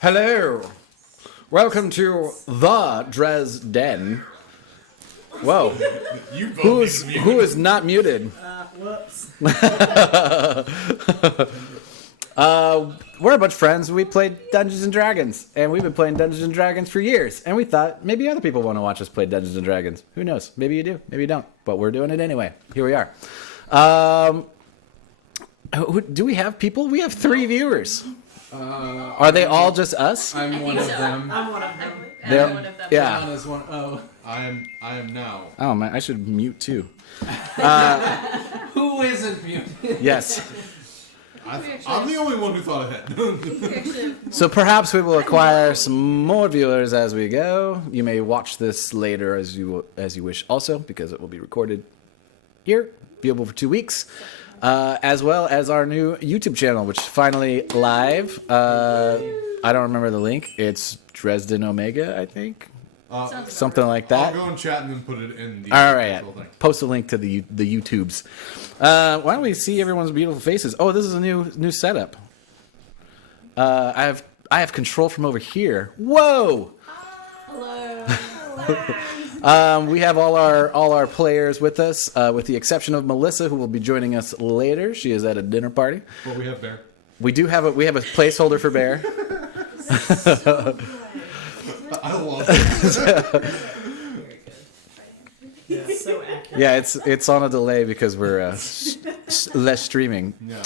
Hello. Welcome to the Dresden. Whoa. Who is not muted? Whoops. We're a bunch of friends. We played Dungeons and Dragons, and we've been playing Dungeons and Dragons for years. And we thought maybe other people want to watch us play Dungeons and Dragons. Who knows? Maybe you do. Maybe you don't. But we're doing it anyway. Here we are. Do we have people? We have 3 viewers. Are they all just us? I'm one of them. I'm one of them. They're- One of them. yeah. John is one. Oh, I am now. Oh man, I should mute too. who isn't muted? Yes. I'm the only one who thought ahead. So perhaps we will acquire some more viewers as we go. You may watch this later as you wish also, because it will be recorded here, viewable for 2 weeks, as well as our new YouTube channel, which is finally live. I don't remember the link. It's Dresden Omega, I think. Something like that. I'll go and chat and then put it in the All right, actual thing. post a link to the YouTubes. Why don't we see everyone's beautiful faces? Oh, this is a new setup. I have control from over here. Whoa! Hello. We have all our players with us, with the exception of Melissa, who will be joining us later. She is at a dinner party. But we have Bear. We have a placeholder for Bear. I love it. Yeah, so accurate. Yeah, it's on a delay because we're less streaming. Yeah.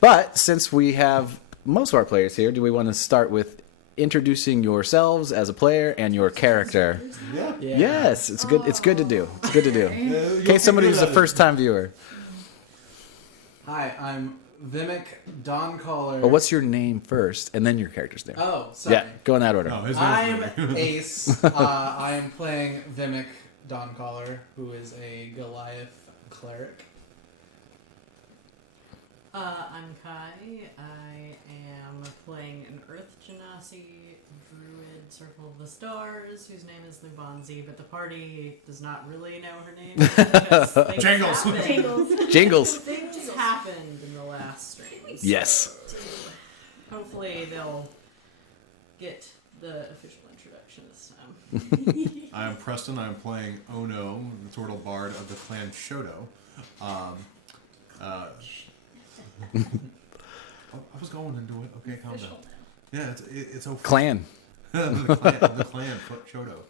But since we have most of our players here, do we want to start with introducing yourselves as a player and your character? Yeah. Yes, it's good. It's good to do. It's good to do. In case somebody who's a first-time viewer. Hi, I'm Vimic Dawncaller. But what's your name first, and then your character's name? Oh, sorry. Yeah, go in that order. No, his I'm name's Ace. I am playing Vimic Dawncaller, who is a Goliath cleric. I'm Kai. I am playing an Earth Genasi druid, Circle of the Stars, whose name is Lubanzi, but the party does not really know her name. because things Jangles. happened. Jingles. Things happened in the last stream. so Yes. Hopefully they'll get the official introduction this time. I am Preston. I am playing Ono, the turtle bard of the clan Shoto. I was going into it. Okay, calm down. Yeah, it's okay. Clan. the clan Shoto.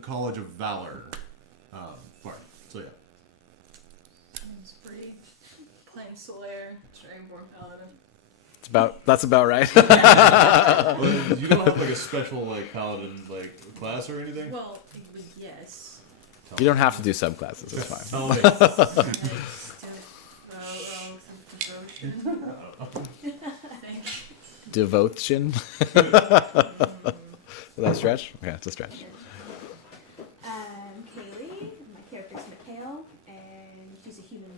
College of Valor. Bard. So yeah. It's pretty playing Solaire, Dragonborn Paladin. That's about right. Well, you don't have like a special like paladin like class or anything. Well, yes. You don't have to do subclasses. It's fine. Oh, wait. Devotion. Is that a stretch? Okay, it's a stretch. Kaylee. My character's Mikhail, and she's a human.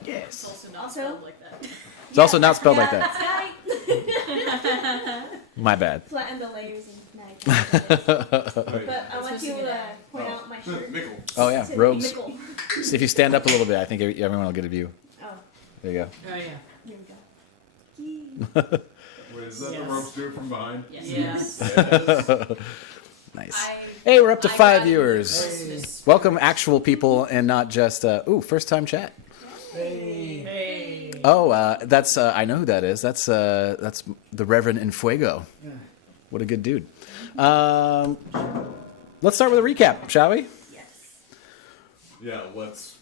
It's Yes. also not Also- spelled like that. It's also not spelled like that. That. My bad. Flatten the layers and nice. Right. But I want to point out my shirt. Mickle. Oh yeah, Said robes. Mickle. So if you stand up a little bit, I think everyone will get a view. Oh, There you Oh yeah. here we go. Wait, is that Yes. the ropes do it from behind? Yes. go. Nice. Hey, we're up to 5 viewers. Welcome, actual people, and not just first time chat. Hey. Hey. Oh, that's I know who that is. That's the Reverend Infuego. Yeah. What a good dude. Let's start with a recap, shall we? Yes. Yeah. Let's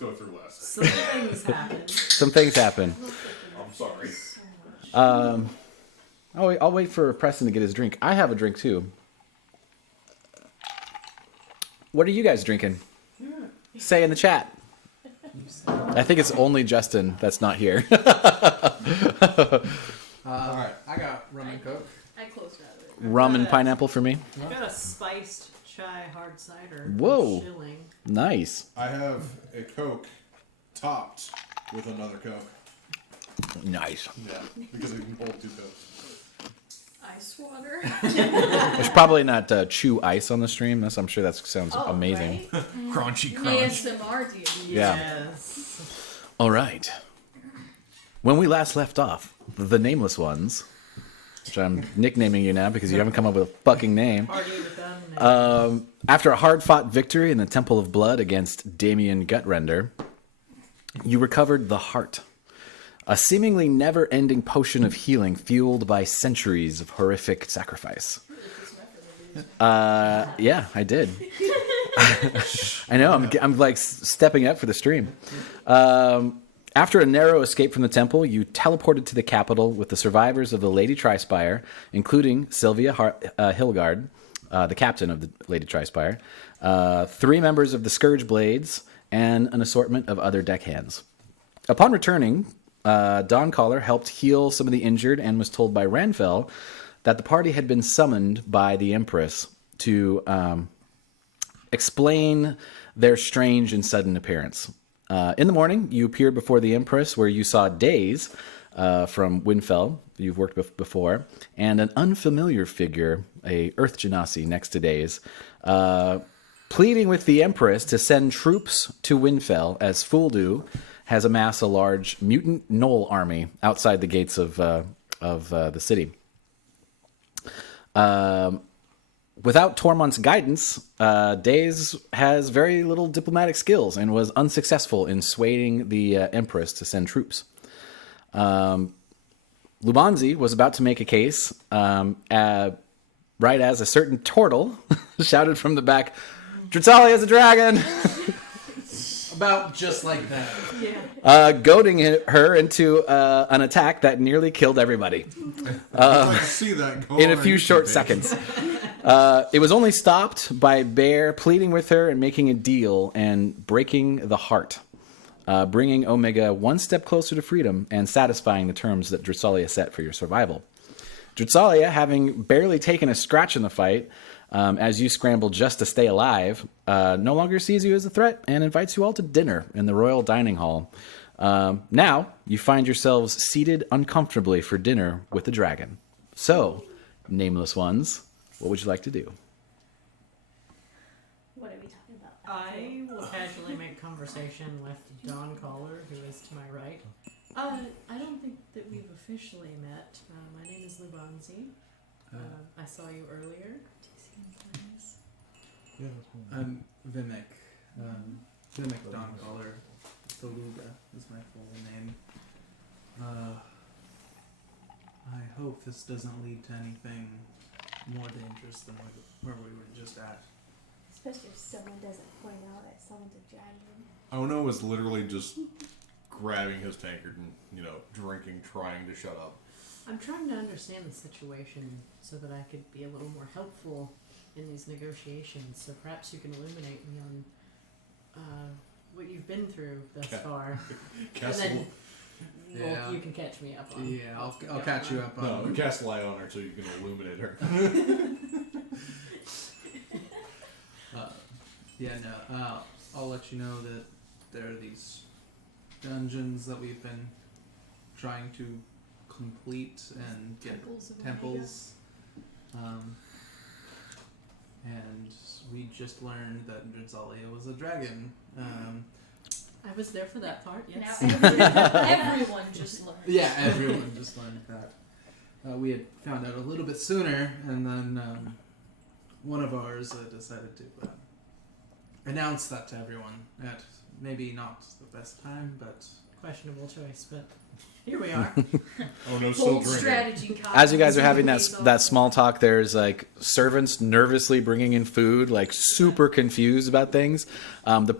go through last. Some things happened. Some things happen. I'm sorry. I'll wait for Preston to get his drink. I have a drink too. What are you guys drinking? Say in the chat. I think it's only Justin that's not here. Alright, I got rum and coke. I closed out of it. Rum and pineapple for me. I've got a spiced chai hard cider. Whoa. Chilling. Nice. I have a Coke topped with another Coke. Nice. Yeah, because it can hold 2 Cokes. Ice water. There's probably not chew ice on the stream. I'm sure that sounds Oh, amazing. right? Crunchy crunch. ASMR, dude. Yeah. Yes. All right. When we last left off, the Nameless Ones, which I'm nicknaming you now because you haven't come up with a fucking name. Party without a name. After a hard-fought victory in the Temple of Blood against Damien Gutrender, you recovered the Heart, a seemingly never-ending potion of healing fueled by centuries of horrific sacrifice. Yeah, I did. I know, I'm like stepping up for the stream. After a narrow escape from the temple, you teleported to the capital with the survivors of the Lady Trispire, including Sylvia Hilgard, the captain of the Lady Trispire, 3 members of the Scourge Blades, and an assortment of other deckhands. Upon returning, Dawncaller helped heal some of the injured and was told by Ranfell that the party had been summoned by the Empress to explain their strange and sudden appearance. In the morning, you appeared before the Empress, where you saw Daze from Winfell, you've worked with before, and an unfamiliar figure, a Earth Genasi next to Daze, pleading with the Empress to send troops to Winfell, as Fuldu has amassed a large mutant gnoll army outside the gates of the city. Without Tormont's guidance, Daze has very little diplomatic skills and was unsuccessful in swaying the Empress to send troops. Lubanzi was about to make a case, right as a certain turtle shouted from the back, "Dritalia is a dragon!" About just like that. Yeah. Goading her into an attack that nearly killed everybody I'd like to see that go in a on few YouTube short page. seconds. It was only stopped by Bear pleading with her and making a deal and breaking the heart, bringing Omega one step closer to freedom and satisfying the terms that Dressalia set for your survival. Dressalia, having barely taken a scratch in the fight, as you scramble just to stay alive, no longer sees you as a threat and invites you all to dinner in the Royal Dining Hall. Now, you find yourselves seated uncomfortably for dinner with the dragon. So, Nameless Ones, what would you like to do? What are we talking about? I will casually make conversation with Dawn Caller, who is to my right. I don't think that we've officially met. My name is Lubanzi. I saw you earlier. Yeah, I'm Vimic. Vimic Dawncaller. Beluga is my full name. I hope this doesn't lead to anything more dangerous than where we were just at. Especially if someone doesn't point out that someone's a dragon. Ono was literally just grabbing his tankard and, drinking, trying to shut up. I'm trying to understand the situation so that I could be a little more helpful in these negotiations. So perhaps you can illuminate me on what you've been through thus far. Cast and then Yeah. you can catch me up on. Yeah, I'll catch you up on. No, cast light on her so you can illuminate her. I'll let you know that there are these dungeons that we've been trying to complete and get temples. And we just learned that Drenzalia was a dragon. I was there for that part, yes. Now everyone just learned. Yeah, everyone just learned that. We had found out a little bit sooner, and then one of ours decided to announce that to everyone at maybe not the best time, but Questionable choice, but here we are. Oh no, still Bold drinking. strategy. As you guys are having that small talk, there's like servants nervously bringing in food, like super confused about things. The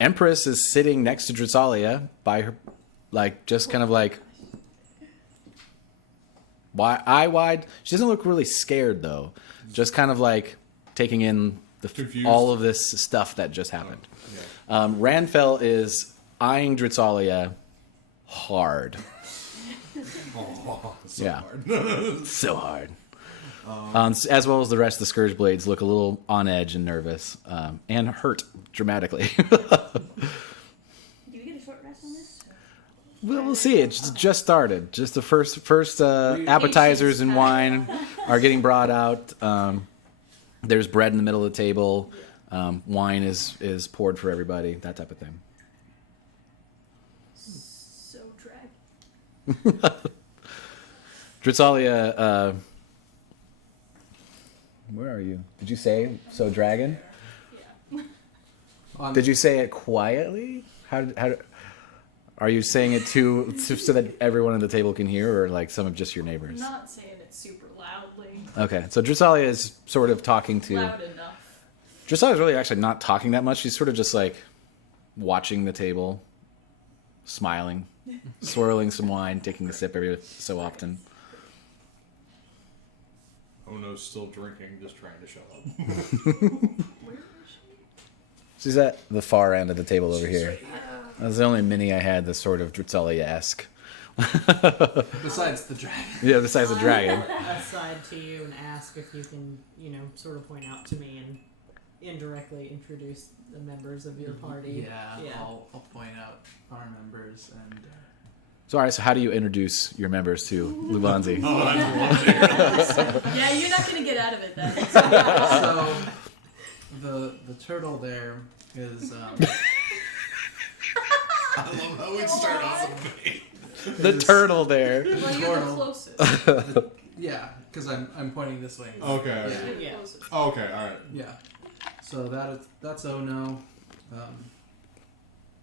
Empress is sitting next to Dressalia by her, like just kind of like eye wide. She doesn't look really scared though, just kind of like taking in Confused. all of this stuff that just happened. Yeah. Ranfell is eyeing Dressalia hard. Oh, so Yeah. hard. So hard. As well as the rest of the Scourge Blades look a little on edge and nervous, and hurt dramatically. Do we get a short rest on this? We'll see. It's just started. Just the first appetizers and wine are getting brought out. There's bread in the middle of the table. Wine is poured for everybody. That type of thing. So dragon. Dritzalia, where are you? Did you say so dragon? Did you say it quietly? How are you saying it so that everyone at the table can hear, or like some of just your neighbors? I'm not saying it super loudly. Okay, so Dritzalia is sort of talking to... Loud enough. Dressalia is really actually not talking that much. She's sort of just like watching the table, smiling, swirling some wine, taking a sip every so often. Ono's still drinking, just trying to shut up. Where is she? She's at the far end of the table over here. That's the only mini I had that's sort of Dritzalia-esque. Besides the dragon. Yeah, besides the dragon. Aside to you and ask if you can, sort of point out to me and indirectly introduce the members of your party. Yeah. I'll point out our members and. So, all right, so how do you introduce your members to Lubanzi? Yeah, you're not gonna get out of it then. So, the turtle there is. I love how it started off so big. The turtle there. Well, you're the Turtle. closest. Yeah, because I'm pointing this way. Okay. You're Yeah. the Yeah. closest. Okay, alright. Yeah. So that's Ono.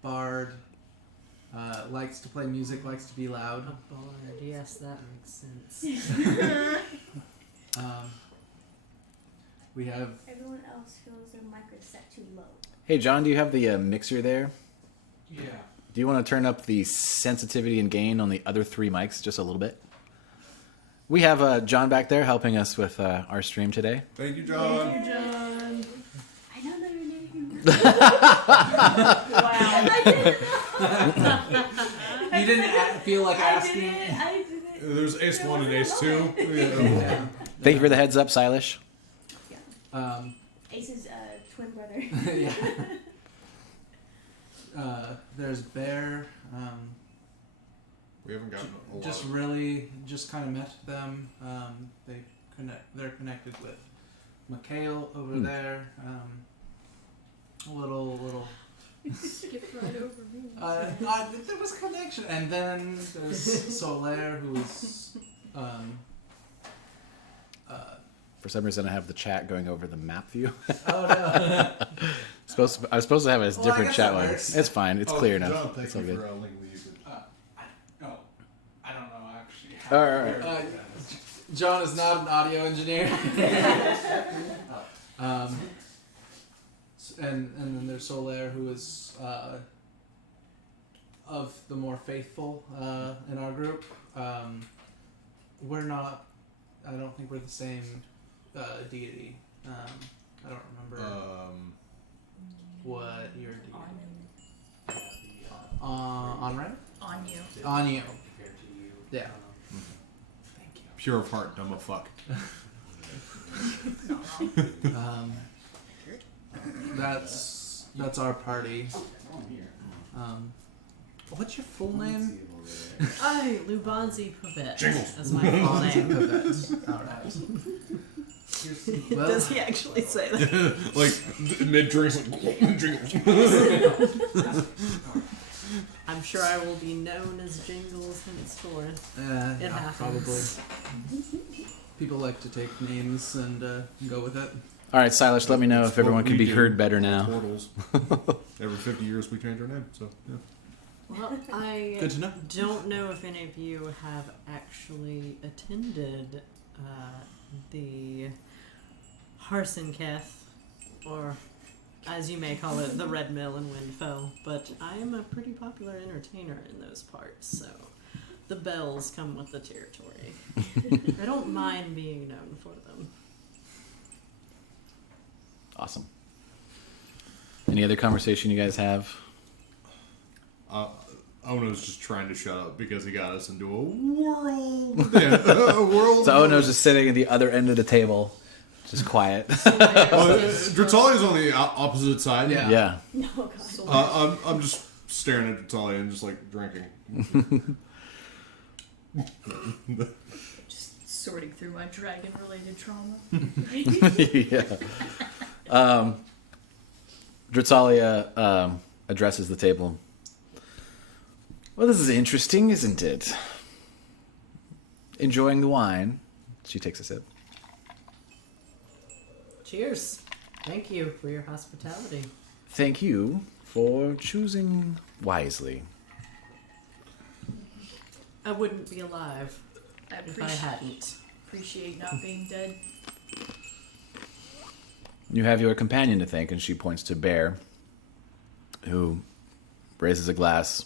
Bard. Likes to play music, likes to be loud. A bard, yes, that makes sense. We have. Everyone else feels their mic is set too low. Hey, John, do you have the mixer there? Yeah. Do you want to turn up the sensitivity and gain on the other 3 mics just a little bit? We have John back there helping us with our stream today. Thank you, John. John. I don't know your name. Wow. You didn't feel like asking. I didn't. There's Ace 1 and Ace 2. Yeah. Thank you for the heads up, Silas. Ace's twin brother. Yeah. There's Bear. We haven't gotten a lot. Just kind of met them. They're connected with Mikhail over there. A little. Skipped right over me. There was connection, and then there's Solaire, who's For some reason, I have the chat going over the map view. oh no. I was supposed to have a Well, I different guess chat that one. works. It's fine. It's clear John, enough. thank It's all you good. for linking the usage. No, I don't know actually. All right. John is not an audio engineer. And then there's Solaire, who is of the more faithful in our group. We're not. I don't think we're the same deity. I don't remember what your deity. Onred? On you. Anyu. Yeah. Thank you. Pure of heart, dumb of fuck. That's our party. What's your full name? I, Lubanzi Pavet. Jingles. That's my full name. Alright. Well, Does he actually say that? Like, mid drinks, like, jingles. I'm sure I will be known as Jingles henceforth. It yeah, happens. probably. People like to take names and go with it. All right, Silas, let me know if That's everyone what can we be do. heard better now. Portals. Every 50 years we change our name, so yeah. Well, I Good to know. don't know if any of you have actually attended the Harsenketh, or as you may call it, the Red Mill in Windfell, but I am a pretty popular entertainer in those parts, so the bells come with the territory. I don't mind being known for them. Awesome. Any other conversation you guys have? Ono's just trying to shut up because he got us into a world. Yeah, a world. So Ono's just sitting at the other end of the table, just quiet. Dritalia's on the opposite side. Yeah. Yeah. No, God. I'm just staring at Dritalia and just like drinking. Just sorting through my dragon-related trauma. Yeah. Dritalia addresses the table. Well, this is interesting, isn't it? enjoying the wine. She takes a sip. Cheers. Thank you for your hospitality. Thank you for choosing wisely. I wouldn't be alive I if I hadn't. appreciate not being dead. You have your companion to thank, and she points to Bear, who raises a glass,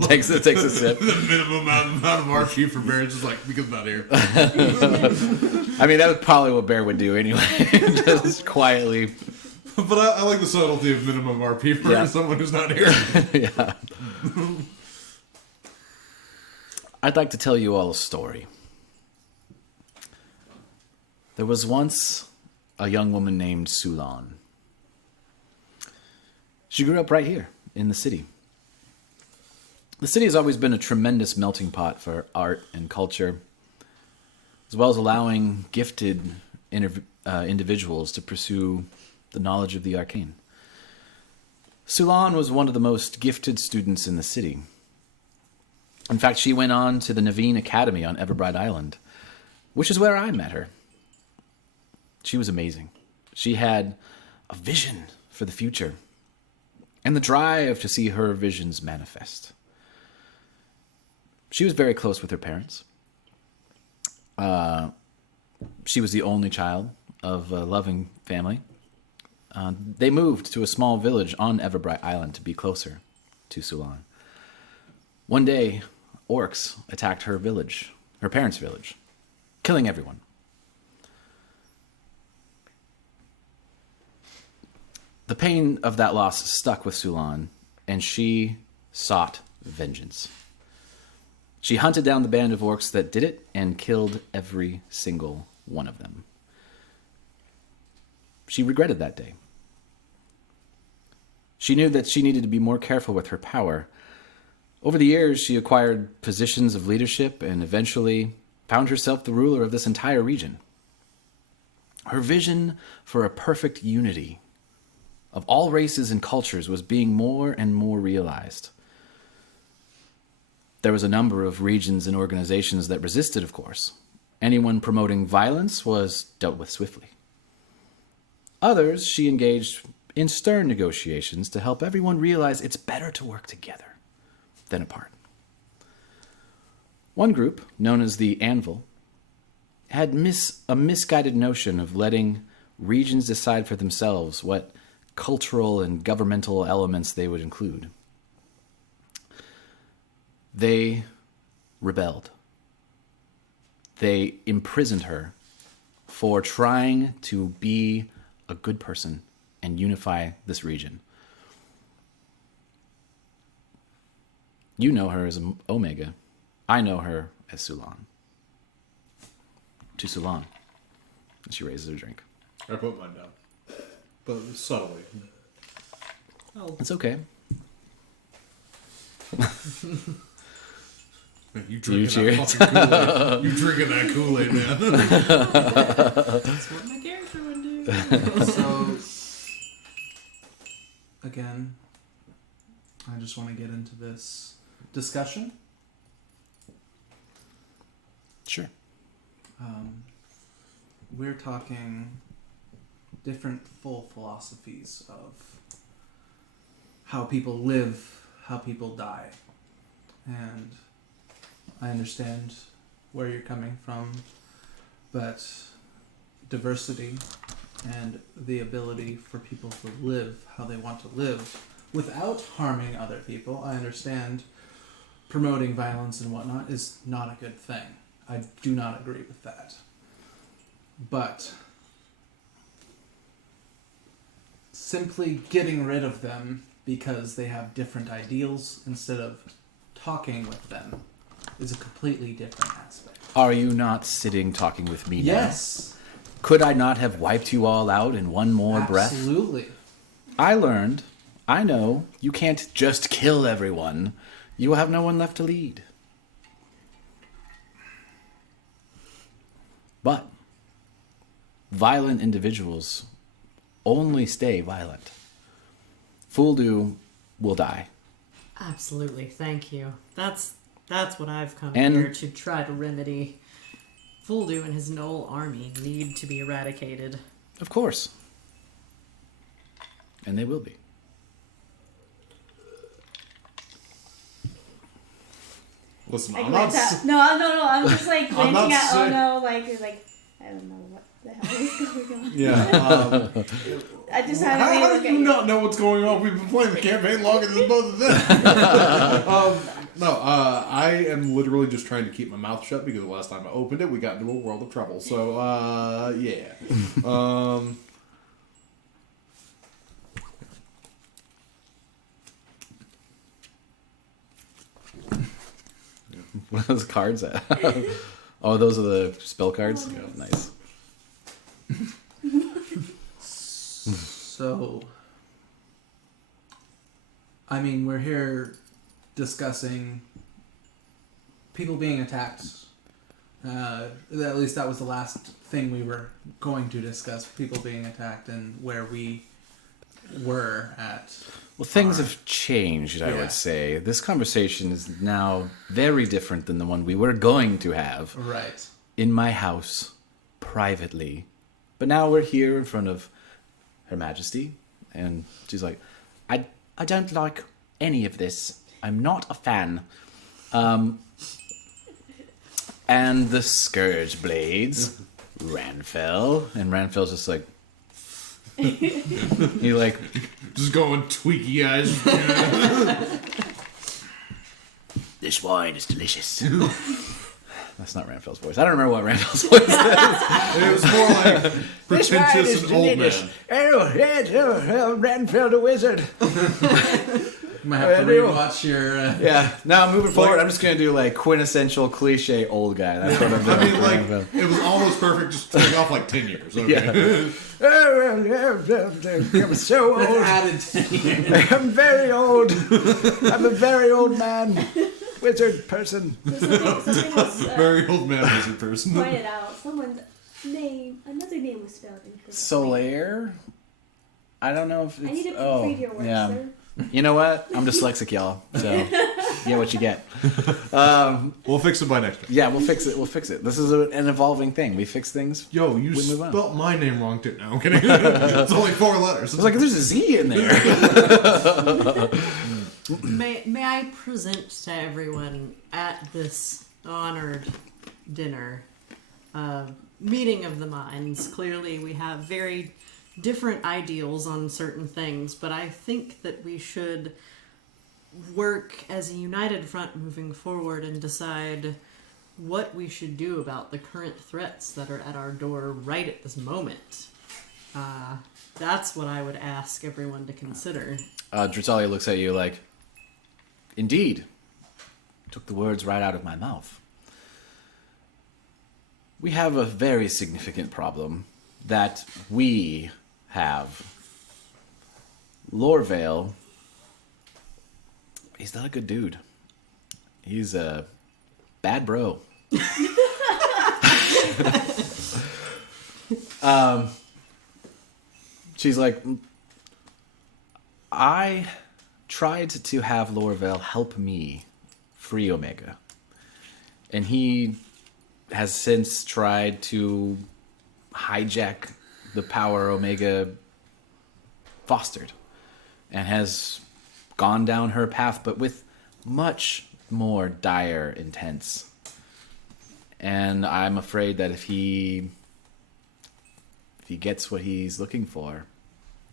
takes a sip. The minimum amount of RP for Bear is just like, because I'm not here. I mean, that was probably what Bear would do anyway, just quietly. But I like the subtlety of minimum RP for someone who's not here. Yeah. I'd like to tell you all a story. There was once a young woman named Sulan. She grew up right here in the city. The city has always been a tremendous melting pot for art and culture, as well as allowing gifted individuals to pursue the knowledge of the arcane. Sulan was one of the most gifted students in the city. In fact, she went on to the Naveen Academy on Everbright Island, which is where I met her. She was amazing. She had a vision for the future and the drive to see her visions manifest. She was very close with her parents. She was the only child of a loving family. They moved to a small village on Everbright Island to be closer to Sulan. One day, orcs attacked her village, her parents' village, killing everyone. The pain of that loss stuck with Sulan, and she sought vengeance. She hunted down the band of orcs that did it and killed every single one of them. She regretted that day. She knew that she needed to be more careful with her power. Over the years, she acquired positions of leadership and eventually found herself the ruler of this entire region. Her vision for a perfect unity of all races and cultures was being more and more realized. There was a number of regions and organizations that resisted, of course. Anyone promoting violence was dealt with swiftly. Others she engaged in stern negotiations to help everyone realize it's better to work together than apart. One group, known as the Anvil, had a misguided notion of letting regions decide for themselves what cultural and governmental elements they would include. They rebelled. They imprisoned her for trying to be a good person and unify this region. You know her as Omega. I know her as Sulan. To Sulan. And she raises her drink. I put mine down. But subtly. Oh, It's okay. You Do you drinking cheer? that fucking Kool-Aid. You drinking that Kool-Aid, man. that's what my character would do. So, again, I just want to get into this discussion. Sure. We're talking different full philosophies of how people live, how people die. And I understand where you're coming from, but diversity and the ability for people to live how they want to live without harming other people, I understand promoting violence and whatnot is not a good thing. I do not agree with that. But simply getting rid of them because they have different ideals instead of talking with them is a completely different aspect. Are you not sitting talking with me now? Yes. Could I not have wiped you all out in one more breath? Absolutely. I learned, I know, you can't just kill everyone. You will have no one left to lead. But violent individuals only stay violent. Fuldu will die. Absolutely, thank you. That's That's what I've come And- here to try to remedy. Fuldu and his Knoll army need to be eradicated. Of course. And they will be. Listen, I I'm not. glance at, no, I'm just like I'm not glancing at saying- Ono, like I don't know what the hell is going on. Yeah. I just had How to do look you at you. not know what's going on? We've been playing the campaign longer than both of them. I am literally just trying to keep my mouth shut because the last time I opened it, we got into a world of trouble. So, yeah. What are those cards at? Oh, those are the spell cards? Oh, Oh, nice. nice. So, I mean, we're here discussing people being attacked. At least that was the last thing we were going to discuss, people being attacked and where we were at. Well, things have changed, I Yeah. would say. This conversation is now very different than the one we were going to have Right. in my house, privately. But now we're here in front of Her Majesty, and she's like, I don't like any of this. I'm not a fan. And the Scourge Blades, Ranfell, and Ranfell's just like, he like, Just going tweaky eyes. this wine is delicious. That's not Ranfell's voice. I don't remember what Ranfell's voice is. It was more like pretentious and old man. Oh, yes, Ranfell the wizard. You might have to rewatch your. Yeah. Now moving forward, I'm just gonna do like quintessential cliche old guy. That's what I'm doing. I mean, for like, Ranfell. it was almost perfect, just take off like 10 years. Okay. I'm so That's old. added 10 years. I'm very old. I'm a very old man. Wizard person. Something was Very old man wizard person. pointed out. Someone's name, another name was spelled incorrectly. Solaire? I don't know if it's... I need to oh, read your words, yeah. sir. You know what? I'm dyslexic, y'all. So, get what you get. We'll fix it by next time. Yeah, we'll fix it. We'll fix it. This is an evolving thing. We fix things. Yo, you We move on. spelt my name wrong too. No, I'm kidding. It's only 4 letters. I was like, there's a Z in there. May I present to everyone at this honored dinner meeting of the minds? Clearly, we have very different ideals on certain things, but I think that we should work as a united front moving forward and decide what we should do about the current threats that are at our door right at this moment. That's what I would ask everyone to consider. Dritalia looks at you like, indeed. Took the words right out of my mouth. We have a very significant problem that we have. Lorvale, he's not a good dude. He's a bad bro. She's like, I tried to have Lorvale help me free Omega. And he has since tried to hijack the power Omega fostered and has gone down her path, but with much more dire intents. And I'm afraid that if he gets what he's looking for,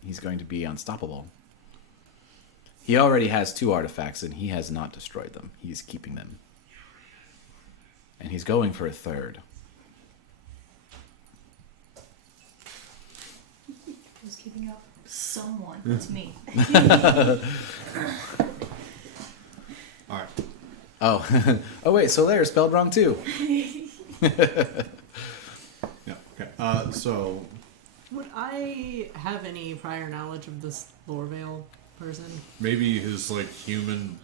he's going to be unstoppable. He already has 2 artifacts, and he has not destroyed them. He's keeping them. And he's going for a 3rd. Who's keeping up? Someone. It's me. All right. Oh, oh wait, Solaire spelled wrong too. Yeah. Okay. So Would I have any prior knowledge of this Lorvale person? maybe his like human.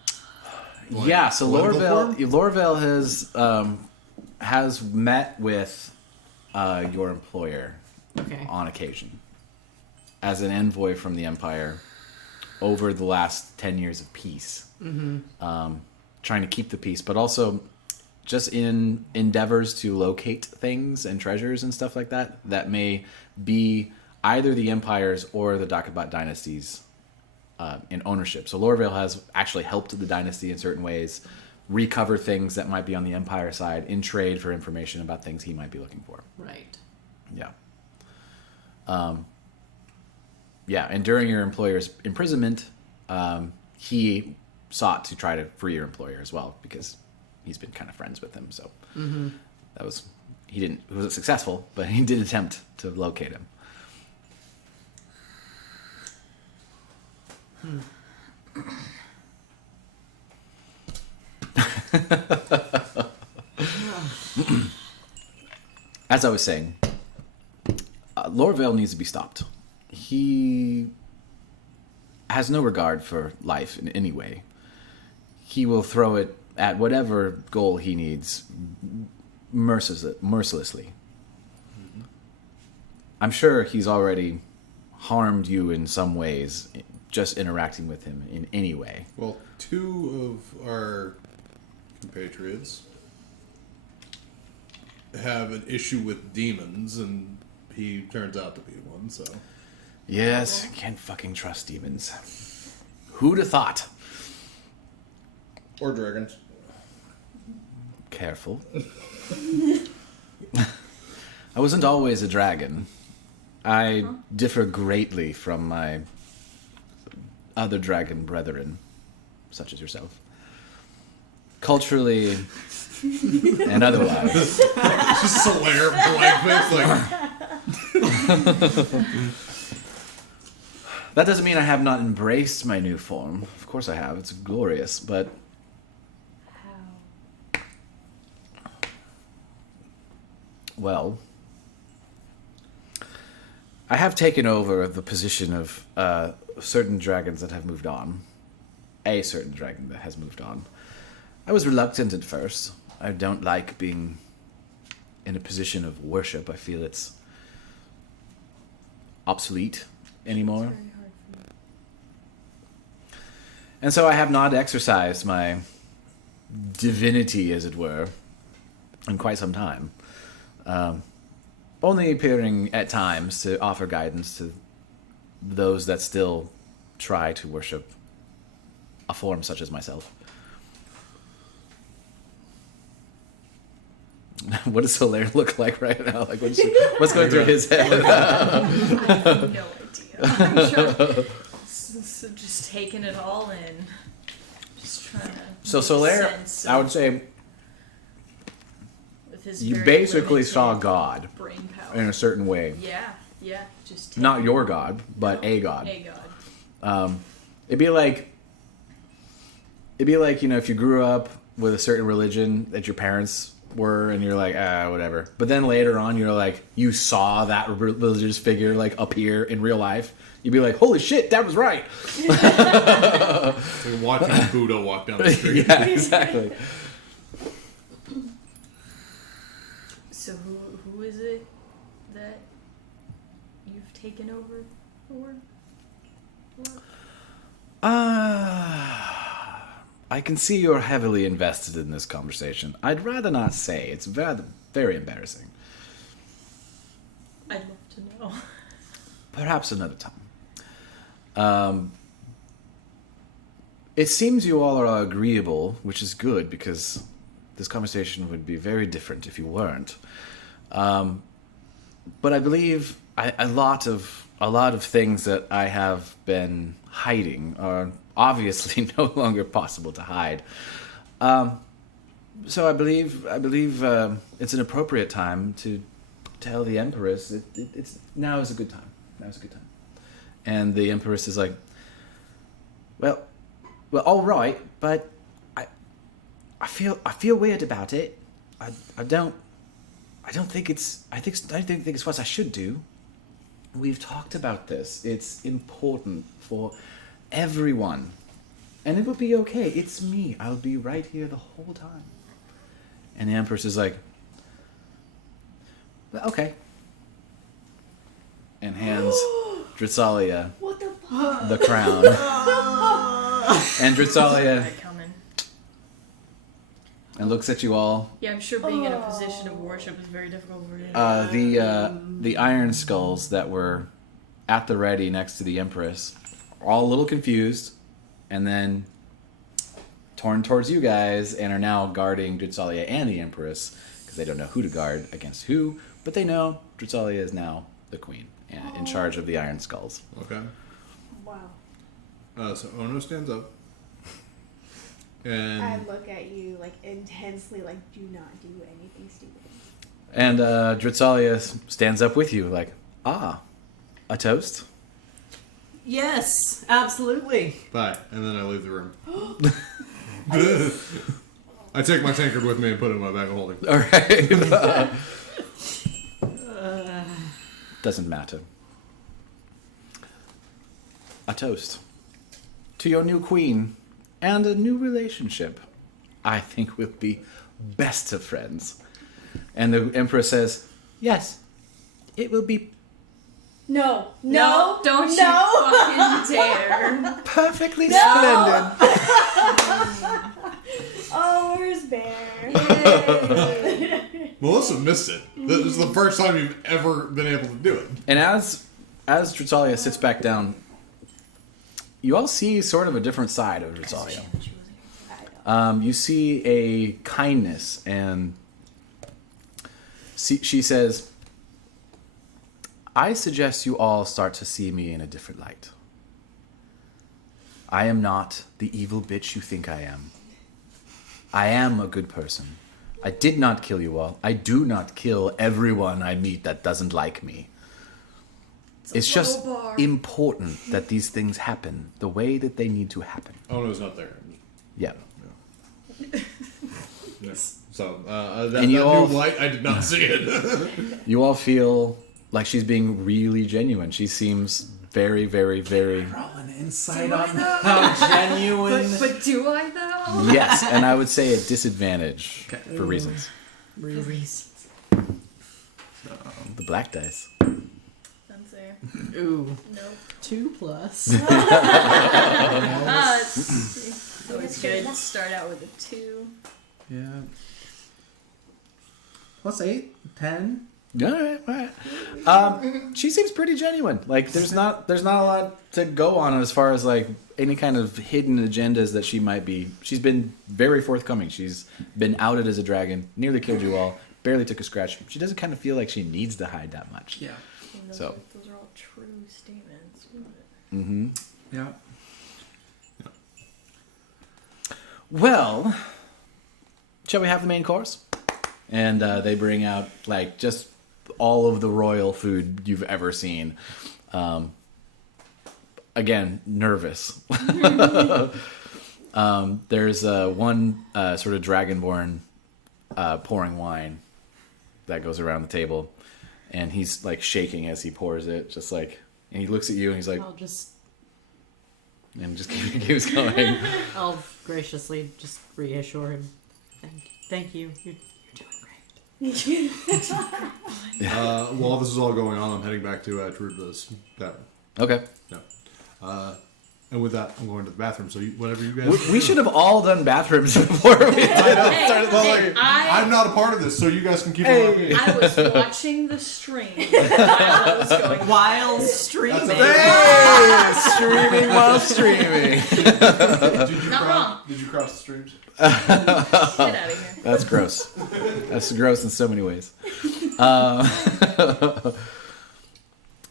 Like, Yeah, so political Lorvale has met with your employer Okay. on occasion as an envoy from the Empire over the last 10 years of peace. Mm-hmm. trying to keep the peace, but also just in endeavors to locate things and treasures and stuff like that that may be either the empires or the Dakabat dynasties in ownership. So Lorvale has actually helped the dynasty in certain ways recover things that might be on the empire side in trade for information about things he might be looking for. Right. Yeah. Yeah, and during your employer's imprisonment, he sought to try to free your employer as well because he's been kind of friends with him. So that was he wasn't successful, but he did attempt to locate him. As I was saying, Lorvale needs to be stopped. He has no regard for life in any way. He will throw it at whatever goal he needs mercilessly. I'm sure he's already harmed you in some ways, just interacting with him in any way. Well, 2 of our compatriots have an issue with demons, and he turns out to be one, so... Yes, can't fucking trust demons. Who'd have thought? Or dragons. Careful. I wasn't always a dragon. I differ greatly from my other dragon brethren, such as yourself. Culturally and otherwise. Just Solaire blank face, like... That doesn't mean I have not embraced my new form. Of course I have. It's glorious, but... How? Well... I have taken over the position of certain dragons that have moved on. A certain dragon that has moved on. I was reluctant at first. I don't like being in a position of worship. I feel it's obsolete anymore. Very hard for me. And so I have not exercised my divinity, as it were, in quite some time. Only appearing at times to offer guidance to those that still try to worship a form such as myself. What does Solaire look like right now? Like what's going through his head? I have no idea. I'm sure. Just taking it all in. Just trying to. So make Solaire, sense I would say, with his you very basically limited saw God brain power. in a certain way. Yeah. Just Not your God, but a God. A God. It'd be like, if you grew up with a certain religion that your parents were, and you're like, whatever. But then later on, you're like, you saw that religious figure like appear in real life. You'd be like, holy shit, Dad was right. It's like watching Buddha walk down the street. Yeah, exactly. So who is it that you've taken over for? I can see you're heavily invested in this conversation. I'd rather not say. It's very, very embarrassing. I'd love to know. Perhaps another time. It seems you all are agreeable, which is good because this conversation would be very different if you weren't. But I believe a lot of things that I have been hiding are obviously no longer possible to hide. So I believe it's an appropriate time to tell the Empress it's now is a good time. Now is a good time. And the Empress is like, well, all right, but I feel weird about it. I don't think it's what I should do. We've talked about this. It's important for everyone. And it will be okay. It's me. I'll be right here the whole time. And the Empress is like, well, okay. And hands Dritsalia What the fuck? the crown. And Dritsalia Coming. and looks at you all. Yeah, I'm sure being in a position of worship is very difficult for him. The iron skulls that were at the ready next to the Empress are all a little confused, and then torn towards you guys, and are now guarding Drutsalia and the Empress because they don't know who to guard against who, but they know Drutsalia is now the queen and in charge of the iron skulls. Okay. Wow. So Ono stands up. And I look at you like intensely, like do not do anything stupid. And Drutsalia stands up with you, like, a toast? Yes, absolutely. bye. And then I leave the room. I take my tankard with me and put it in my bag of holding. All right. Doesn't matter. A toast to your new queen and a new relationship. I think we'll be best of friends. And the Emperor says, yes, it will be No, Don't you fucking dare. perfectly splendid. Oh, where's Bear? Yay. Melissa missed it. This is the first time you've ever been able to do it. And as Drutsalia sits back down, you all see sort of a different side of Drutsalia. You see a kindness, and she says, I suggest you all start to see me in a different light. I am not the evil bitch you think I am. I am a good person. I did not kill you all. I do not kill everyone I meet that doesn't like me. It's just important that these things happen the way that they need to happen. Ono's not there. Yeah. Yes. So, that And you new all- light, I did not see it. You all feel like she's being really genuine. She seems very, very, very... Roll an insight on how genuine. But do I though? Yes, and I would say a disadvantage Okay. for reasons. Reasons. The black dice. That's it. Ooh, Nope. 2+. It's always good to start out with a 2. Yeah. Plus 8, 10. All right. She seems pretty genuine. Like there's not a lot to go on as far as like any kind of hidden agendas that she might be. She's been very forthcoming. She's been outed as a dragon, nearly killed you all, barely took a scratch. She doesn't kind of feel like she needs to hide that much. Yeah. So. Those are all true statements. Mm-hmm. Yeah. Well, shall we have the main course? And they bring out like just all of the royal food you've ever seen. Again, nervous. There's one sort of dragonborn pouring wine that goes around the table, and he's like shaking as he pours it, just like. And he looks at you and he's like, I'll just keeps going. I'll graciously just reassure him. Thank you. You're doing great. While this is all going on, I'm heading back to Trudva's tavern. Okay. Yeah. And with that, I'm going to the bathroom. So whatever you guys. We should have all done bathrooms before we started. Hey, I'm not a part of this, so you guys can keep it on me. I was watching the stream while it was going While streaming. Hey, streaming while streaming. Not wrong. Did you cross the streams? Get out of here. That's gross. That's gross in so many ways.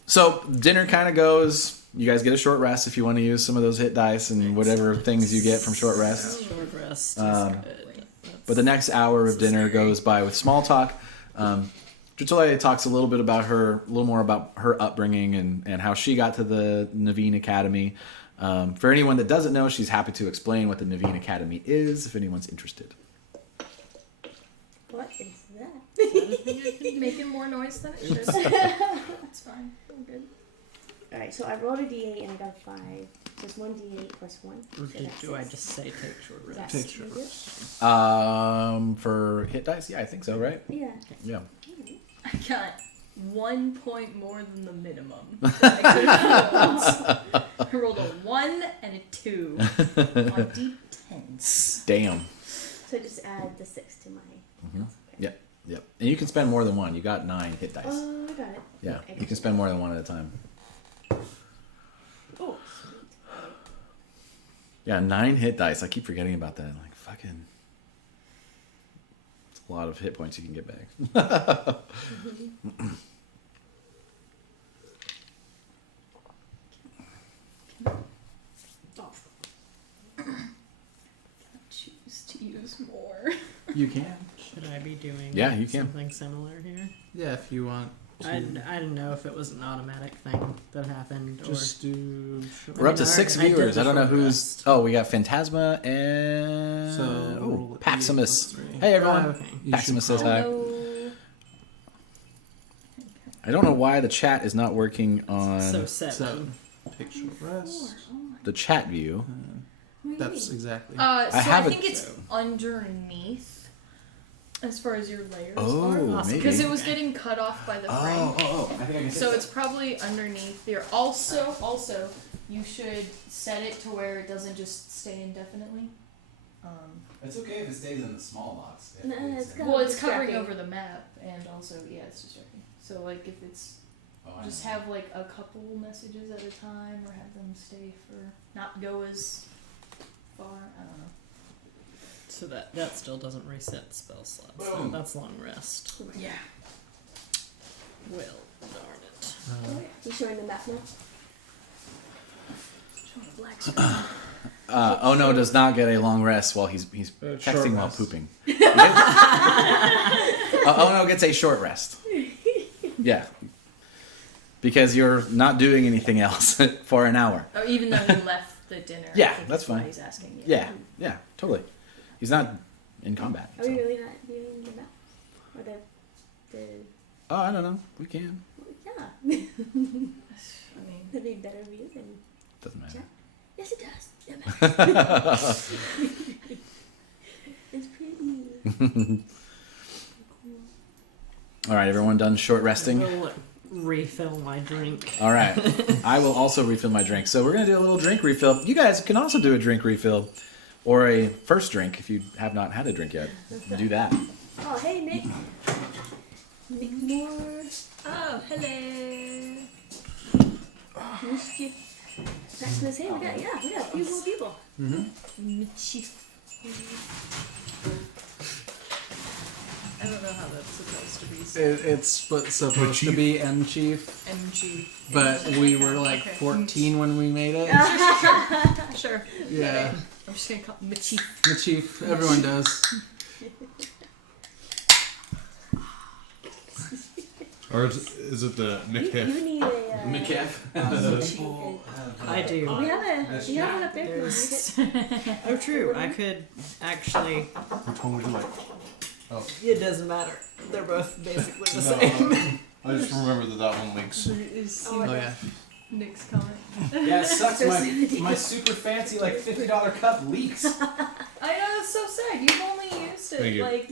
So dinner kind of goes. You guys get a short rest if you want to use some of those hit dice and whatever things you get from short rest. Short rest is good. But the next hour of dinner goes by with small talk. Drutsalia talks a little more about her upbringing and how she got to the Naveen Academy. For anyone that doesn't know, she's happy to explain what the Naveen Academy is if anyone's interested. What is that? Making more noise than it should. It's fine. I'm good. Alright, so I rolled a d8 and I got a 5. Just 1d8 plus 1. So that's Do I 6. just say take short Is rest? that Take short good? For hit dice, yeah, I think so, right? Yeah. Yeah. I got 1 point more than the minimum. I rolled a 1 and a 2 on D10s. Damn. So just add the 6 to my. Mhm. health. Okay. Yep. Yep. And you can spend more than one. You got 9 hit dice. Oh, I got it. Yeah. I You got can spend more than one at a time. Oh, sweet. Yeah, 9 hit dice. I keep forgetting about that. Like, fucking. It's a lot of hit points you can get back. Choose to use more. You can. Should I be doing Yeah, you can. something similar here? Yeah, if you want. I didn't know if it was an automatic thing that happened Just do. We're up to I 6 already- I did viewers. the I don't know short who's. rest. Oh, we got Phantasma and. So, oh, roll Paximus. 3. Hey, everyone. Oh, okay. You Paximus should says hi. Hello. I don't know why the chat is not working on So 7. So, take short rest. Oh my. the chat view. What do you That's mean? exactly. So I have think it- it's underneath as far as your layers Oh, are. maybe. Because it was getting cut off by the frame. I think I can So it's probably underneath there. Also, you should set it to where it doesn't just stay indefinitely. It's okay if it stays in the small box. No, it's got- Well, it's covering distracting. over the map, and also, yeah, it's distracting. So, like, if it's Oh, just have like a couple messages at a time, or have them stay for not go as far. I don't know. So that still doesn't reset spell slots. Boom. That's long rest. Yeah. Well, darn it. You showing the map now? Showing a black screen. Oh no, does not get a long rest while he's Short texting while rest. pooping. Oh no, gets a short rest. Yeah, because you're not doing anything else for an hour. Oh, even though he left the dinner. I Yeah, think that's why fine. He's asking. Yeah, totally. He's not in combat. Are so. we really not viewing the map? Or the Oh, I don't know. We can. yeah. I mean, That'd be better view than. Doesn't matter. Yes, it does. Damn it. It's pretty. All right, everyone done short I resting? will refill my drink. All right. I will also refill my drink. So we're going to do a little drink refill. You guys can also do a drink refill or a first drink if you have not had a drink yet. Do that. Oh, hey, Nick. Nick Moore. oh, hello. Mischief. Maximus, hey, we got a few more people. Mischief. I don't know how that's supposed to be said. It's supposed to be M Chief, MG. but we were like Okay. 14 when we made it. Sure. Yeah, I'm just gonna call it Mischief. the Chief. Everyone does. Or is it the Nick You need a. I do. We have one up there. Can we There's- take it? Oh, true. I could actually. Which one would you like? It doesn't matter. They're both basically the same. I just remember that one leaks. Oh yeah. Nick's comment. Yeah, it sucks. My super fancy like $50 cup leaks. I know, it's so sad. You've only used it Thank you. like.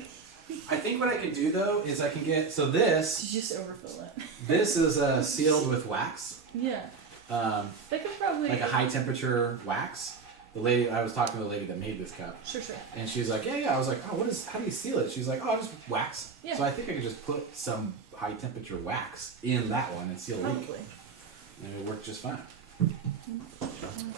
I think what I can do though is I can get You just overfill it. This is sealed with wax, Yeah. They could probably. like a high temperature wax. The lady I was talking to the lady that made this cup, Sure. and she's like, yeah. I was like, oh, how do you seal it? She's like, oh, just wax. Yeah. So I think I could just put some high temperature wax in that one and seal the leak, Probably. and it would work just fine.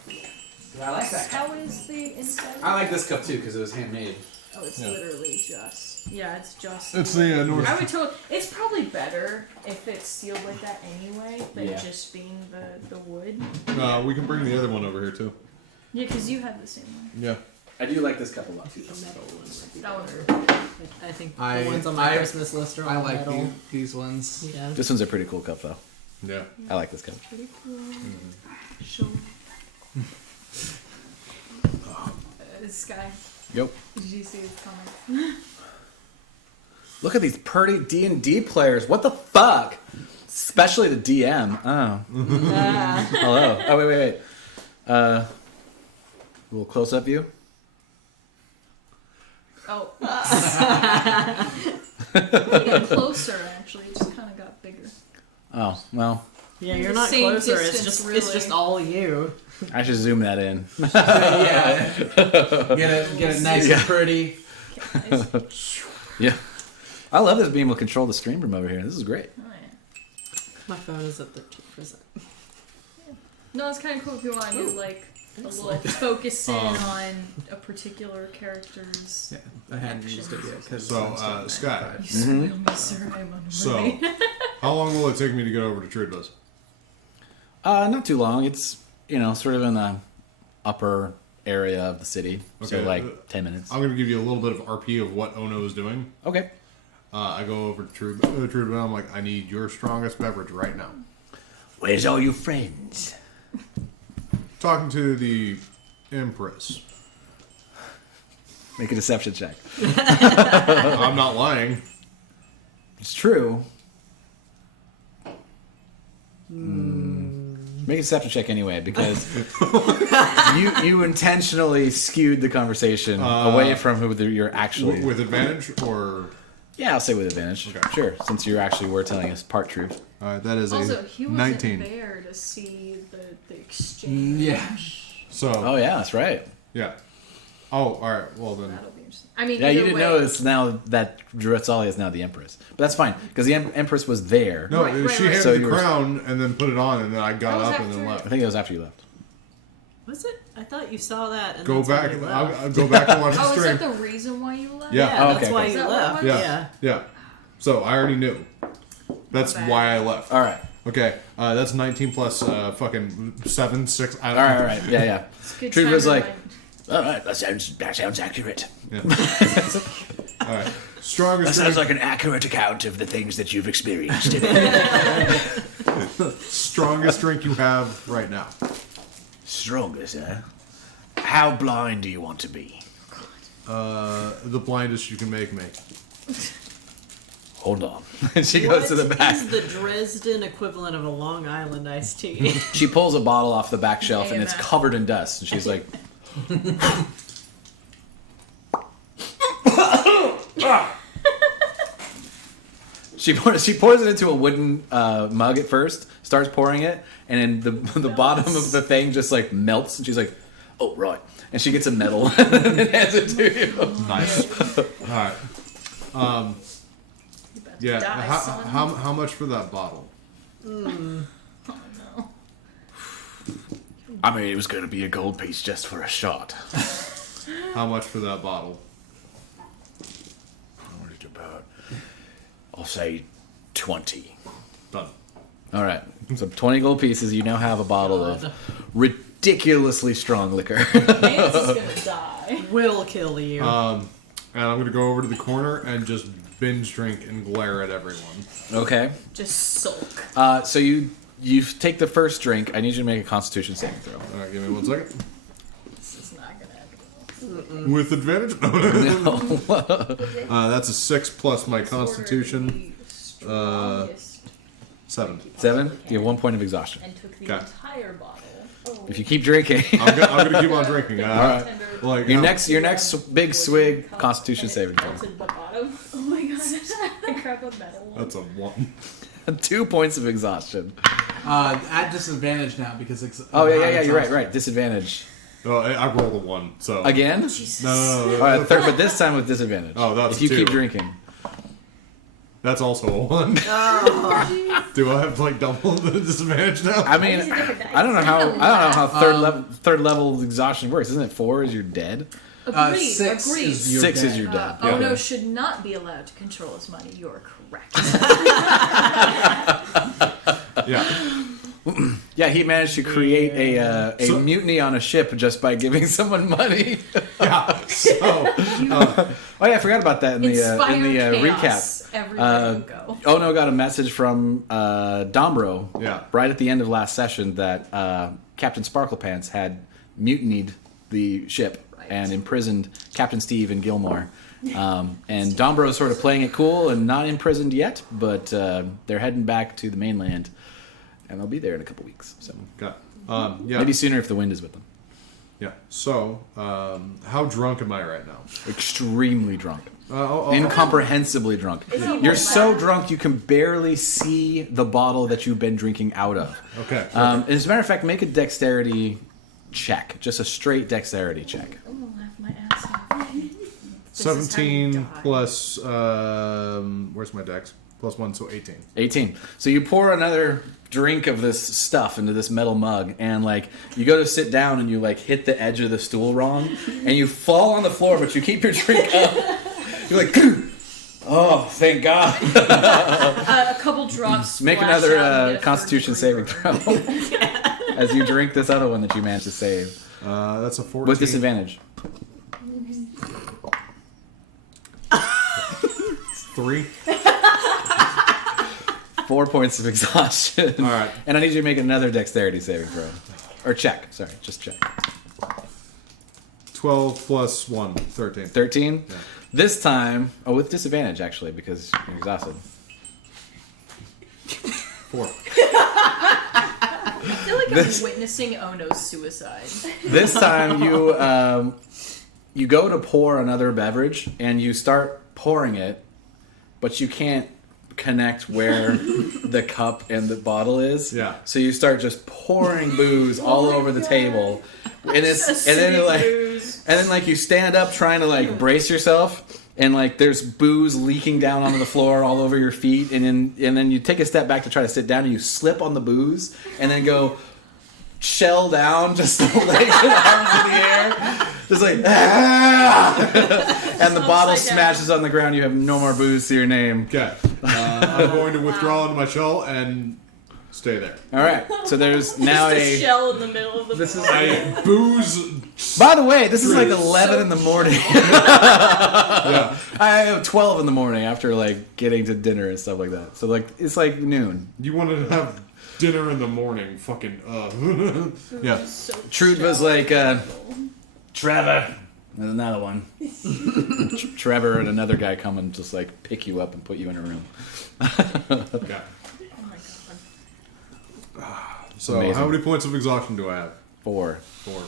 Yeah, I like that cup. How is the inside? I like this cup too because it was handmade. Oh, it's Yeah. literally just. Yeah, it's just. It's the North. I would totally. It's probably better if it's sealed like that anyway than Yeah. just being the wood. We can bring the other one over here too. Yeah, because you have the same one. Yeah. I do like this cup a lot too. The metal one would be That one. better. I think the ones on my Christmas list are all I like metal. these ones. Yeah. This one's a pretty cool cup though. Yeah. I like this cup. Pretty cool. Sure. Sky, Yep. did you see his comment? Look at these pretty D&D players. What the fuck? Especially the DM. Oh. Hello. Oh, wait. A little close-up view. Oh. Getting closer, actually. It just kind of got bigger. Oh, well. Yeah, you're not Same closer. It's distance, just really. all you. I should zoom that in. Yeah. Get it nice and pretty. Nice. Yeah. I love this being able to control the stream from over here. This is great. Oh, yeah. My phone is at 13%. No, it's kind of cool if you want to do like a little Excellent. focus in on a particular character's. Yeah, I hadn't used it yet. Cause So, I'm still Scott. at You 95. spoil me, sir. I'm unworthy. So, how long will it take me to get over to Trudbus? Not too long. It's, sort of in the upper area of the city. So Okay, like 10 minutes. I'm going to give you a little bit of RP of what Ono is doing. Okay. I go over to Trudbus. I'm like, I need your strongest beverage right now. Where's all your friends? Talking to the Empress. Make a deception check. I'm not lying. It's true. Make a deception check anyway, because you intentionally skewed the conversation away from who you're actually. With advantage or... Yeah, I'll say with advantage. Okay. Sure, since you actually were telling us part truth. Alright, that is Also, a he wasn't 19. there to see the exchange. Yeah. So, Oh yeah, that's right. yeah. Oh, alright, well then... That'll be interesting. I mean, Yeah, you either didn't way, know it's now that Drutzalia is now the Empress, but that's fine because the Empress was there. No, Right, she right. handed So the you were- crown and then put it on, and then I That got was up and then after- left. I think it was after you left. Was it? I thought you saw that and Go that's when back. you left. I'll go back and watch the Oh, is stream. that the reason why you left? Yeah. Yeah, Oh, that's okay, why okay. Is you that what it left. was? Yeah. Yeah. So I already knew. That's Not bad. why I left. All right, Okay, that's 19 plus fucking 7, 6. I all don't right, know. all right. Yeah, yeah. It's a good Truth time was to like, remind- all right, that sounds accurate. Yeah. All right. Strongest That sounds drink, like an accurate account of the things that you've experienced. strongest drink you have right now. Strongest, huh? How blind do you want to be? The blindest you can make me. Hold on. She goes to the What back. is the Dresden equivalent of a Long Island iced tea? She pulls a bottle off the back shelf and it's AMF. covered in dust. And she's like, she pours it into a wooden mug at first, starts pouring it, and then the bottom of the thing just like melts. And she's like, oh, right. And she gets a medal and hands it to you. Nice. All right. You're about to Yeah. die, son. How much for that bottle? Oh, no. I mean, it was going to be a gold piece just for a shot. How much for that bottle? What is it about? I'll say 20. Done. All right. So 20 gold pieces. You now have a bottle God. of ridiculously strong liquor. Nance is gonna die. Will kill you. And I'm gonna go over to the corner and just binge drink and glare at everyone. Okay. Just sulk. So you take the first drink. I need you to make a Constitution saving throw. All right, give me 1 second. This is not gonna end well. With advantage? No. No. That's a 6 plus my Constitution. Ordered the strongest 7. he 7. possibly You have can 1 point of exhaustion. and took the Okay. entire bottle. Oh. If you keep drinking, I'm gonna keep on drinking. Alright. Tender- Like your how- next big swig, cup, Constitution and it saving throw. melted the bottom. Oh my god! I grab a metal one. That's a 1. 2 points of exhaustion. At disadvantage now because it's. Oh yeah. You're right. Disadvantage Oh, I rolled a 1. So again. No. All right, third, but this time with disadvantage. Oh, that's if you a keep 2. drinking. That's also a 1. Do I have like double the disadvantage now? I mean, Use a different dice. I don't know how third level exhaustion works. Isn't it 4 is you're dead? Agreed. 6 agreed. is your 6 is dead. your dead. Oh Yeah. no, should not be allowed to control his money. You are correct. Yeah. Yeah, he managed to create a So- mutiny on a ship just by giving someone money. Yeah. So Oh yeah, I forgot about that in the Inspire recap. chaos everywhere you go. Ono got a message from Dombro Yeah. right at the end of last session that Captain Sparklepants had mutinied the ship Right. and imprisoned Captain Steve and Gilmore. And Dombro's sort of playing it cool and not imprisoned yet, but they're heading back to the mainland, and they'll be there in a couple weeks. So got yeah. maybe sooner if the wind is with them. Yeah. So how drunk am I right now? Extremely drunk. Oh, Incomprehensibly drunk. You're so drunk you can barely see the bottle that you've been drinking out of. okay. As a matter of fact, make a dexterity check. Just a straight dexterity check. I'm gonna laugh my ass off. This is how you 17 die. plus, where's my dex? Plus 1, so 18. 18. So you pour another drink of this stuff into this metal mug, and like you go to sit down and you like hit the edge of the stool wrong, and you fall on the floor, but you keep your drink up. You're like, oh, thank God. A couple drops. Make splash out and another get a Constitution saving third-degree throw as you drink this other one that you managed to save That's a 14. with disadvantage. 3. 4 points of exhaustion. All right. And I need you to make another dexterity saving throw. Or check. Sorry, just check. 12 plus 1, 13. 13? Yeah. This time, with disadvantage actually, because you're exhausted. 4. I feel like I'm witnessing Ono's suicide. This time you go to pour another beverage and you start pouring it, but you can't connect where the cup and the bottle is. Yeah. So you start just pouring booze all over the table. And then you stand up trying to like brace yourself, and like there's booze leaking down onto the floor all over your feet, and then you take a step back to try to sit down and you slip on the booze and then go shell down, just legs and arms in the air, just like and the bottle Upside down. smashes on the ground. You have no more booze to your name. Okay. I'm going to withdraw into my shell and stay there. All right, so there's now Just a a. shell in the middle of the This is I booze. By the way, this is like 11 in the morning. Yeah. I have 12 in the morning after like getting to dinner and stuff like that. So like it's like noon. You wanted to have dinner in the morning. Fucking, Yeah. So Trude was like, Trevor. There's another one. Trevor and another guy come and just like pick you up and put you in a room. Okay. Oh my god. So, Amazing. how many points of exhaustion do I have? 4. 4.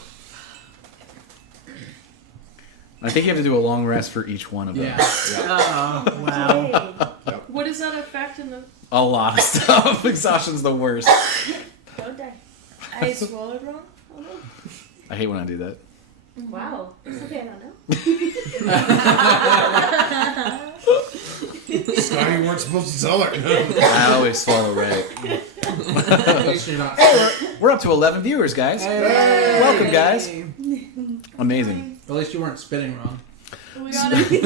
I think you have to do a long rest for each one of them. Yeah. Oh, wow. Hey, What does that affect in the? A lot of stuff. Exhaustion's the worst. don't die. I swallowed wrong. Oh no. I hate when I do that. Wow. It's okay, I don't know. Stein, you weren't supposed to tell her. I always swallow right. At least you're not. We're up to 11 viewers, guys. Welcome, guys. Amazing. At least you weren't spinning wrong. We got it. We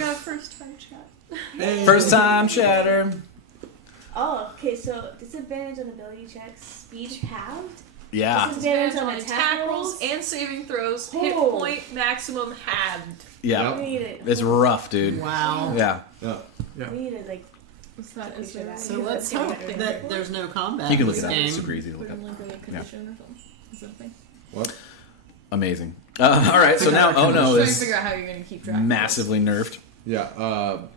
got first time chat. First time chatter. Oh, okay, so disadvantage on ability checks, speed halved. Yeah. Disadvantage on on attack attack rolls. rolls and saving throws. Hit Oh. point maximum halved. Yeah. We need it. It's rough, dude. Wow. Yeah. We need to like. Is that is there- So let's hope that there's no combat You can in look this it up. game. It's super easy to Put look in up. like a condition or something. Is that a thing? What? Amazing. All right, so now Ono Trying to is figure out how you're gonna keep track. of massively nerfed. Yeah, I'm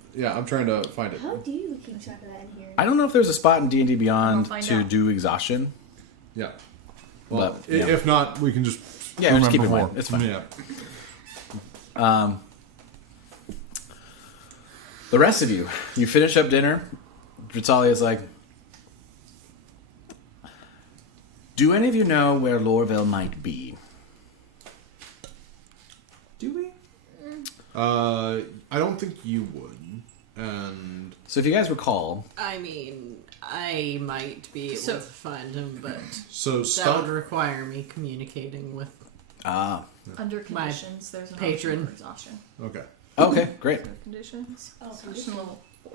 trying to find it. How do you keep track of that in here? I don't know if there's a spot in D&D Beyond I'll find to out. do exhaustion. Yeah. Well, But, yeah. if not, we can just Yeah, just keep it in remember mind. more. It's fine. Yeah. The rest of you finish up dinner. Dritalia's like, do any of you know where Lorville might be? Do we? I don't think you would. And So if you guys recall, I mean, I might be able So- to find him, but so that would Stein. require me communicating with. Under conditions, there's an patron. option for exhaustion. Okay. okay, great. Under conditions. Oh, Exhaustion level 4.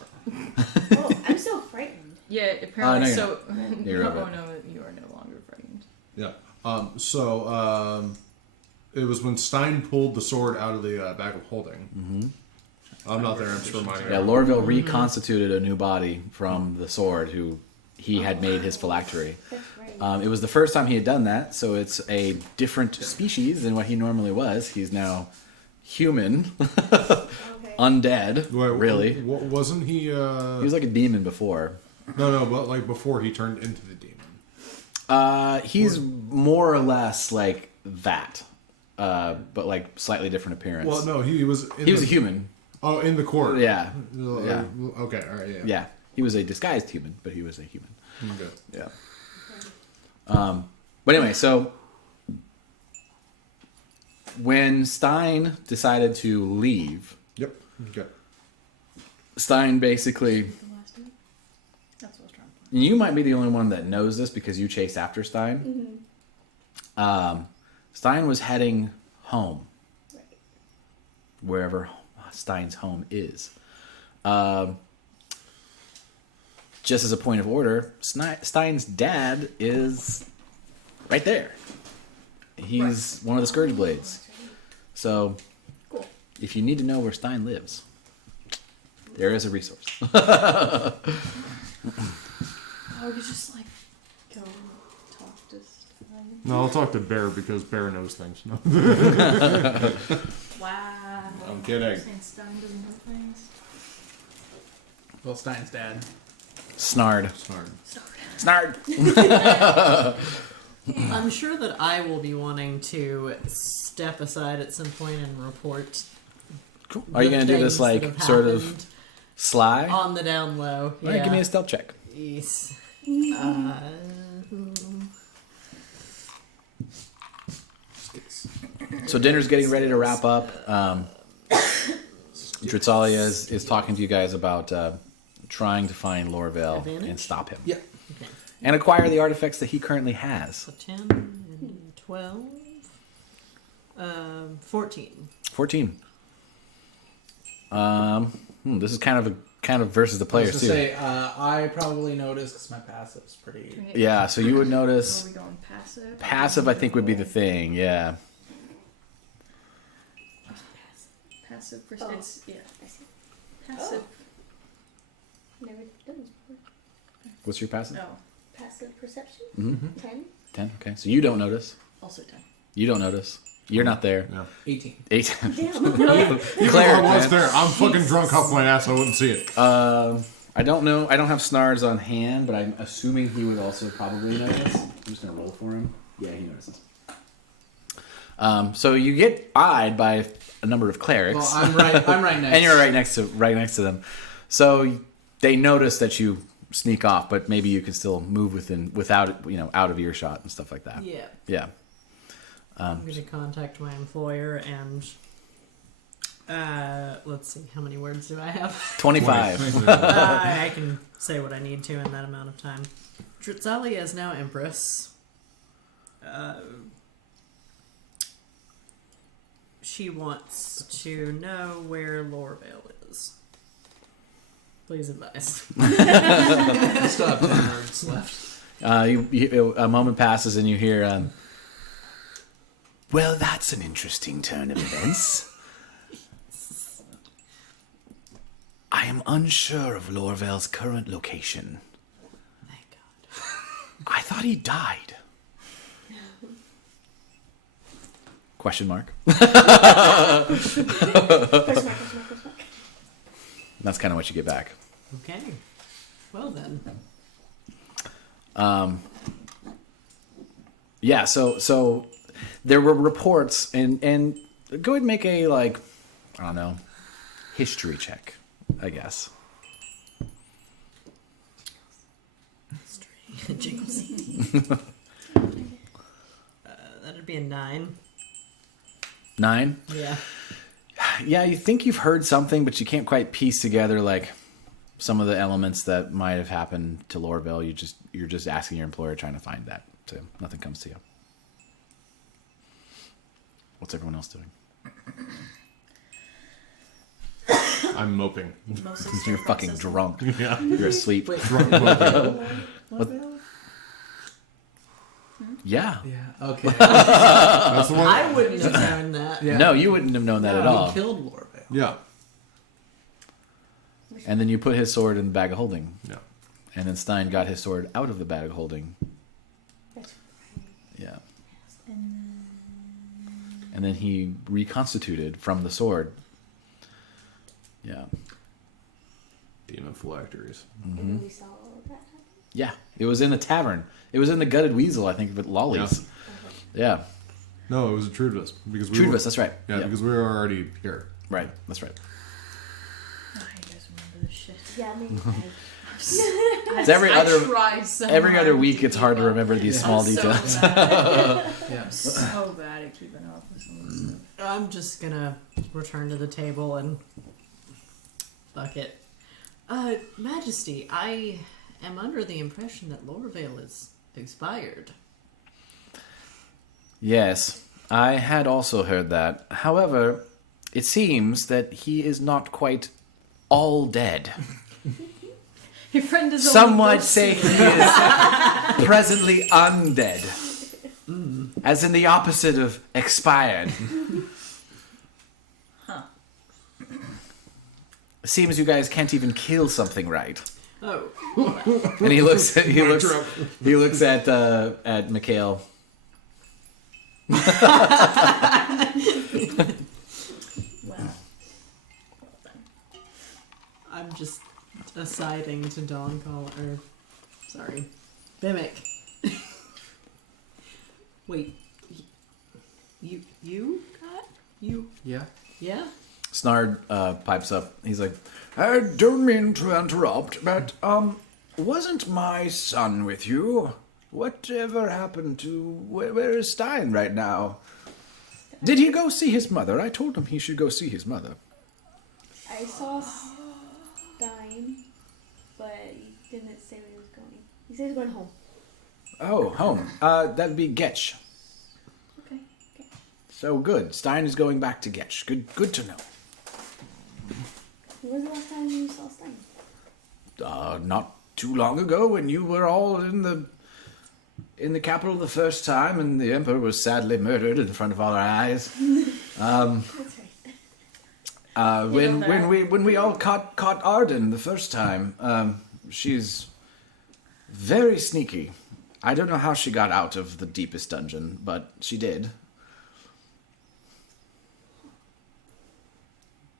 Oh, I'm so frightened. Yeah, apparently. no, you're So, You're oh over it. no, you are no longer frightened. Yeah. It was when Stein pulled the sword out of the bag of holding. Mm-hmm. I'm not there. I'm just reminding Yeah, you. Lorville reconstituted a new body from the sword who he had made his phylactery. That's right. It was the first time he had done that, so it's a different species than what he normally was. He's now human, Okay. undead, Wait, really. Wasn't he? He was like a demon before. No, but like before he turned into the demon. He's more or less like that, but like slightly different appearance. Well, no, he was. He was a human. Oh, in the court. Yeah. Yeah. Okay. All right. Yeah. Yeah, he was a disguised human, but he was a human. Okay. Yeah. But anyway, so when Stein decided to leave, Yep. Okay. Stein basically... The last name? That's what I was trying to find. You might be the only one that knows this because you chased after Stein. Stein was heading home. Right. Wherever Stein's home is. Just as a point of order, Stein's dad is right there. He's one of the Scourge Blades. So, Cool. if you need to know where Stein lives, there is a resource. I was just like, Go talk to Stein. No, I'll talk to Bear because Bear knows things. No. wow. I'm kidding. Saying Stein doesn't know things. Well, Stein's dad. Snard. Sorry. Snard! I'm sure that I will be wanting to step aside at some point and report. Are you the going to do this, things like, that have sort of happened sly? on the down low? All right, give me a stealth check. Yes. So dinner's getting ready to wrap up. Dritzalia is talking to you guys about trying to find Lorvale Advantage? and stop him. Yeah. Okay. And acquire the artifacts that he currently has. So 10 and 12. 14. 14. This is kind of versus the I was players to too. say, I probably noticed because my passive's pretty. Yeah, so you would Are notice we going passive? passive. I think would be the thing. Yeah. Passive Oh. percent. Yeah. I see. Passive. Never done this before. What's your passive? No. Passive perception? Mm-hmm. 10? 10. Okay, so you don't notice. Also 10. You don't notice. You're not there. Yeah. 18. 8. Damn. Even if Cleric, I was man. there, I'm fucking drunk off my ass. I wouldn't see it. I don't know. I don't have Snards on hand, but I'm assuming he would also probably notice. I'm just gonna roll for him. Yeah, he notices. So you get eyed by a number of clerics. Well, I'm right next. And you're right next to them. So they notice that you sneak off, but maybe you can still move without out of earshot and stuff like that. Yeah. Yeah. I'm going to contact my employer and. Let's see, how many words do I have? 25. I can say what I need to in that amount of time. Dritzalia is now Empress. She wants to know where Lorvale is. Please advise. I still have 10 words left. A moment passes and you hear, well, that's an interesting turn of events. I am unsure of Lorvale's current location. Thank God. I thought he died. Question mark. Question mark. That's kind of what you get back. Okay. Well then. Yeah, so there were reports, and go ahead and make a, I don't know, history check, I guess. Jiggles. That'd be a 9. 9? Yeah. Yeah, you think you've heard something, but you can't quite piece together, some of the elements that might have happened to Lorvale. You're just asking your employer, trying to find that, so nothing comes to you. What's everyone else doing? I'm moping. Mostly You're still fucking processing. drunk. Yeah. You're asleep. Drunk moping. Yeah. Yeah. Okay. That's the one. I wouldn't have known that. Yeah. No, you wouldn't have known that at all. He killed Lorvale. Yeah. And then you put his sword in the bag of holding. Yeah. And then Stein got his sword out of the bag of holding. That's Yeah. And And then he reconstituted from the sword. Yeah. Demon phylacteries. And then we saw all of that happen. Yeah. It was in the tavern. It was in the Gutted Weasel, I think, with Lollies. Yeah. No, it was a Trudvus because we Trudvus, were, that's right. yeah, because we were already here. Right, that's right. oh, you guys remember this shit. Yeah, maybe. It's every I other try so every hard other to week. It's keep hard to up. remember these Yeah. small I'm details. So bad. Yeah. So bad at keeping up with some of this stuff. I'm just gonna return to the table and fuck it. Majesty, I am under the impression that Lorvale is expired. Yes, I had also heard that. However, it seems that he is not quite all dead. Your friend is Some only might ghosting. say he is presently undead. As in the opposite of expired. Huh. Seems you guys can't even kill something right. Oh, And he looks at Mikhail. Well, I'm just assiding to Dawn Call sorry, Mimic. Wait, you got you? Yeah. Yeah. Snard pipes up. He's like, I don't mean to interrupt, but, wasn't my son with you? Whatever happened to... Where is Stein right now? Did he go see his mother? I told him he should go see his mother. I saw Stein, but he didn't say where he was going. He said he was going home. Oh, home. That'd be Getch. Okay. So good. Stein is going back to Getch. Good to know. When was the last time you saw Stein? Not too long ago when you were all in the capital the first time and the Emperor was sadly murdered in front of all our eyes. That's right. When we all caught Arden the first time, she's very sneaky. I don't know how she got out of the deepest dungeon, but she did.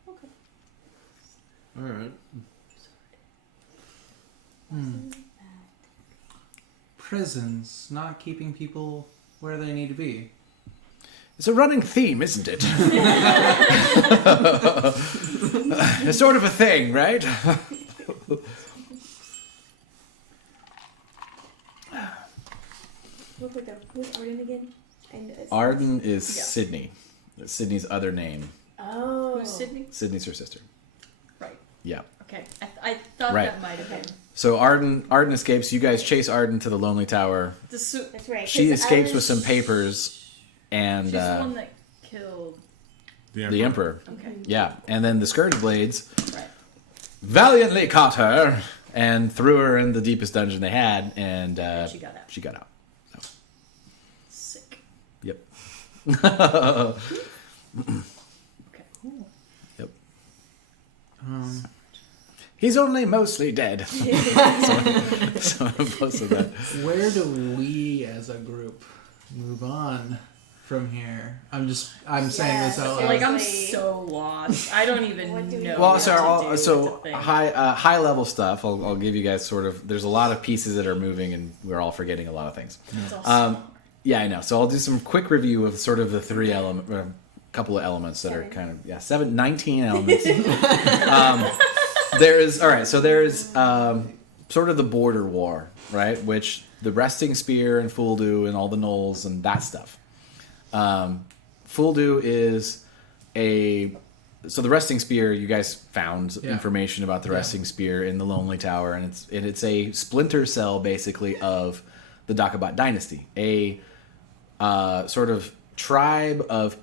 Okay. All right. Prisons not keeping people where they need to be. It's a running theme, isn't it? It's sort of a thing, right? Real quick though, who's Arden again? And Arden is Yeah. Sydney. That's Sydney's other name. Oh. who's Sydney? Sydney's her sister. Right. Yeah. Okay. I thought Right. that might have been. So Arden escapes. You guys chase Arden to the Lonely Tower. That's That's right. She 'cause escapes I with was- some papers and she's the one that killed. the Emperor. Okay. Yeah, and then the Scourge Blades Right. valiantly caught her and threw her in the deepest dungeon they had, and She got out. She got out. Sick. Yep. Okay. Yep. He's only mostly dead. so most of that. Where do we as a group move on from here? I'm saying this out loud. Like I'm Seriously. so lost. I don't even What do we know. do? Well, what so to all, do so with the thing. high level stuff. I'll give you guys sort of. There's a lot of pieces that are moving, and we're all forgetting a lot of things. It's all Yeah, I know. So I'll do some quick review of sort of the three couple of elements that are kind of 19 elements. There's sort of the border war, right? Which the resting spear and Fuldu and all the gnolls and that stuff. Fuldu is so the resting spear. You guys found information about the resting spear in the Lonely Tower, and it's a splinter cell basically of the Dakabat dynasty, a sort of tribe of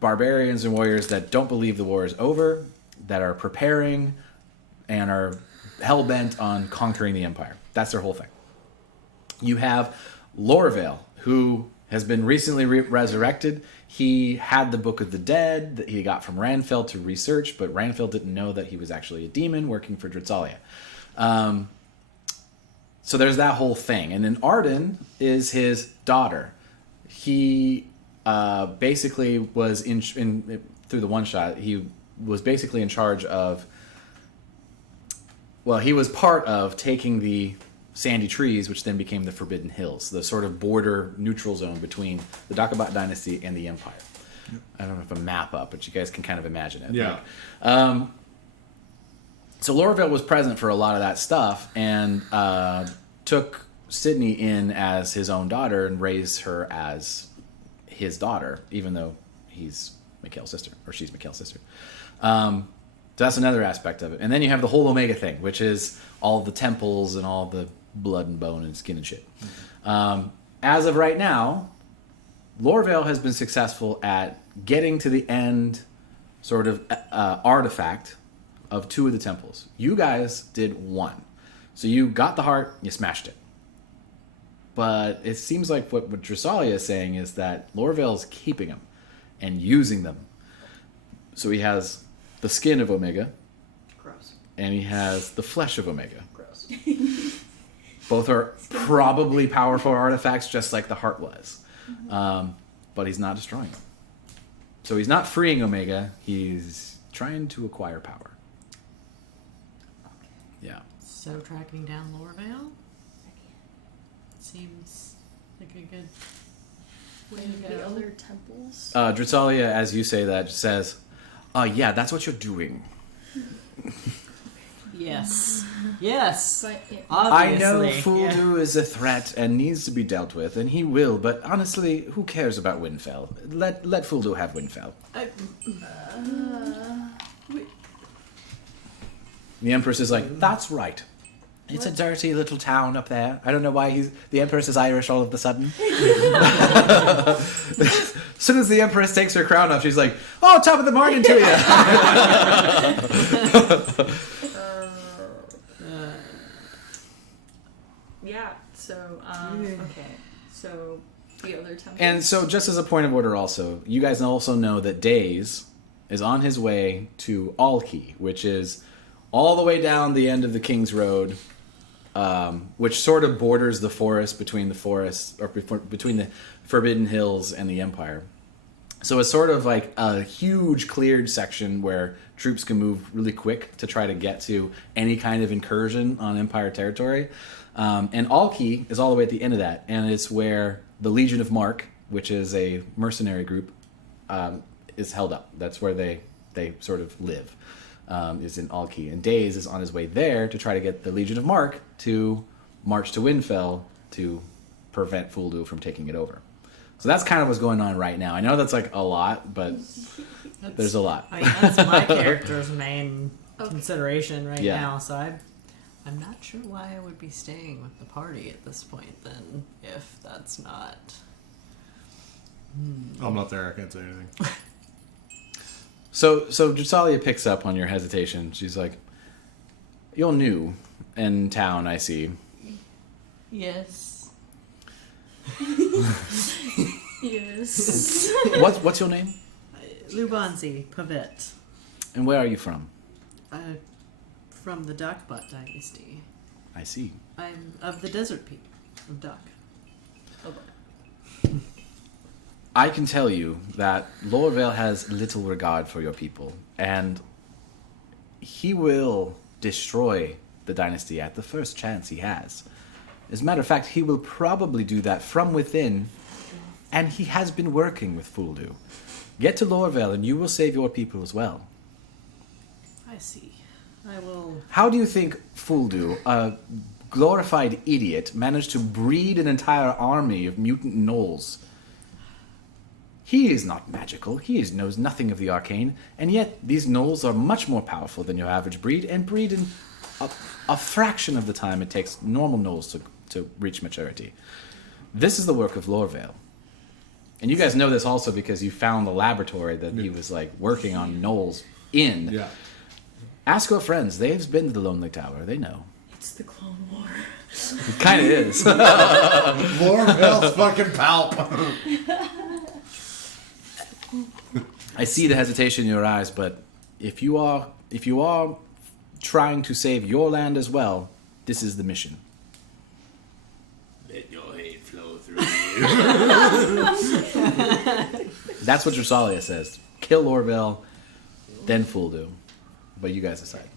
barbarians and warriors that don't believe the war is over, that are preparing and are hell-bent on conquering the empire. That's their whole thing. You have Lorvale, who has been recently resurrected. He had the Book of the Dead that he got from Ranfeld to research, but Ranfeld didn't know that he was actually a demon working for Dritzalia. So there's that whole thing. And then Arden is his daughter. He basically was through the one shot, he was basically in charge of, well, he was part of taking the Sandy Trees, which then became the Forbidden Hills, the sort of border neutral zone between the Dakabat dynasty and the Empire. I don't know if a map up, but you guys can kind of imagine it. Yeah. Like, So Lorville was present for a lot of that stuff and took Sydney in as his own daughter and raised her as his daughter, even though he's Mikhail's sister, or she's Mikhail's sister. So that's another aspect of it. And then you have the whole Omega thing, which is all the temples and all the blood and bone and skin and shit. As of right now, Lorville has been successful at getting to the end sort of artifact of 2 of the temples. You guys did 1. So you got the heart, you smashed it. But it seems like what Dressalia is saying is that Lorville's keeping them and using them. So he has the skin of Omega. Gross. And he has the flesh of Omega. Gross. Both are probably powerful artifacts, just like the heart was. But he's not destroying them. So he's not freeing Omega. He's trying to acquire power. Yeah. So tracking down Lorvale seems like a good way to The go. other temples. Dressalia, as you say that, says, yeah, that's what you're doing. Yes. Yes. But it, I know Obviously. Fuldu is a threat and needs to be dealt with, and he will, but honestly, who cares about Windfell? Let Fuldu have Windfell. The Empress is like, that's right. It's a dirty little town up there. I don't know why the Empress is Irish all of a sudden. As soon as the Empress takes her crown off, she's like, oh, top of the morning to you. yeah. So okay. So the other temples. And so, just as a point of order also, you guys also know that Daze is on his way to Alki, which is all the way down the end of the King's Road, which sort of borders the forest, between the Forbidden Hills and the Empire. So it's sort of like a huge cleared section where troops can move really quick to try to get to any kind of incursion on Empire territory. And Alki is all the way at the end of that, and it's where the Legion of Mark, which is a mercenary group, is held up. That's where they sort of live, is in Alki. And Daze is on his way there to try to get the Legion of Mark to march to Windfell to prevent Fuldu from taking it over. So that's kind of what's going on right now. I know that's like a lot, but there's a lot. That's my character's main consideration right Yeah. now, so I'm not sure why I would be staying with the party at this point then, if that's not... I'm not there. I can't say anything. So Dressalia picks up on your hesitation. She's like, you're new in town, I see. Yes. Yes. What's your name? Lubanzi Pavet, And where are you from? from the Duckbutt dynasty. I see. I'm of the desert people of Duck. I can tell you that Lorvale has little regard for your people, and he will destroy the dynasty at the first chance he has. As a matter of fact, he will probably do that from within, and he has been working with Fuldu. Get to Lorvale, and you will save your people as well. I see. I will... How do you think Fuldu, a glorified idiot, managed to breed an entire army of mutant gnolls? He is not magical. He knows nothing of the arcane, and yet these gnolls are much more powerful than your average breed, and breed in a fraction of the time it takes normal gnolls to reach maturity. This is the work of Lorvale. And you guys know this also because you found the laboratory that he was like working on gnolls in. Yeah. Ask your friends. They've been to the Lonely Tower. They know. It's the Clone War. It kind of is. Lorvale's fucking palp. I see the hesitation in your eyes, but if you are trying to save your land as well, this is the mission. Let your hate flow through you. That's what Dressalia says. Kill Lorvale, then Fuldu. But you guys decide.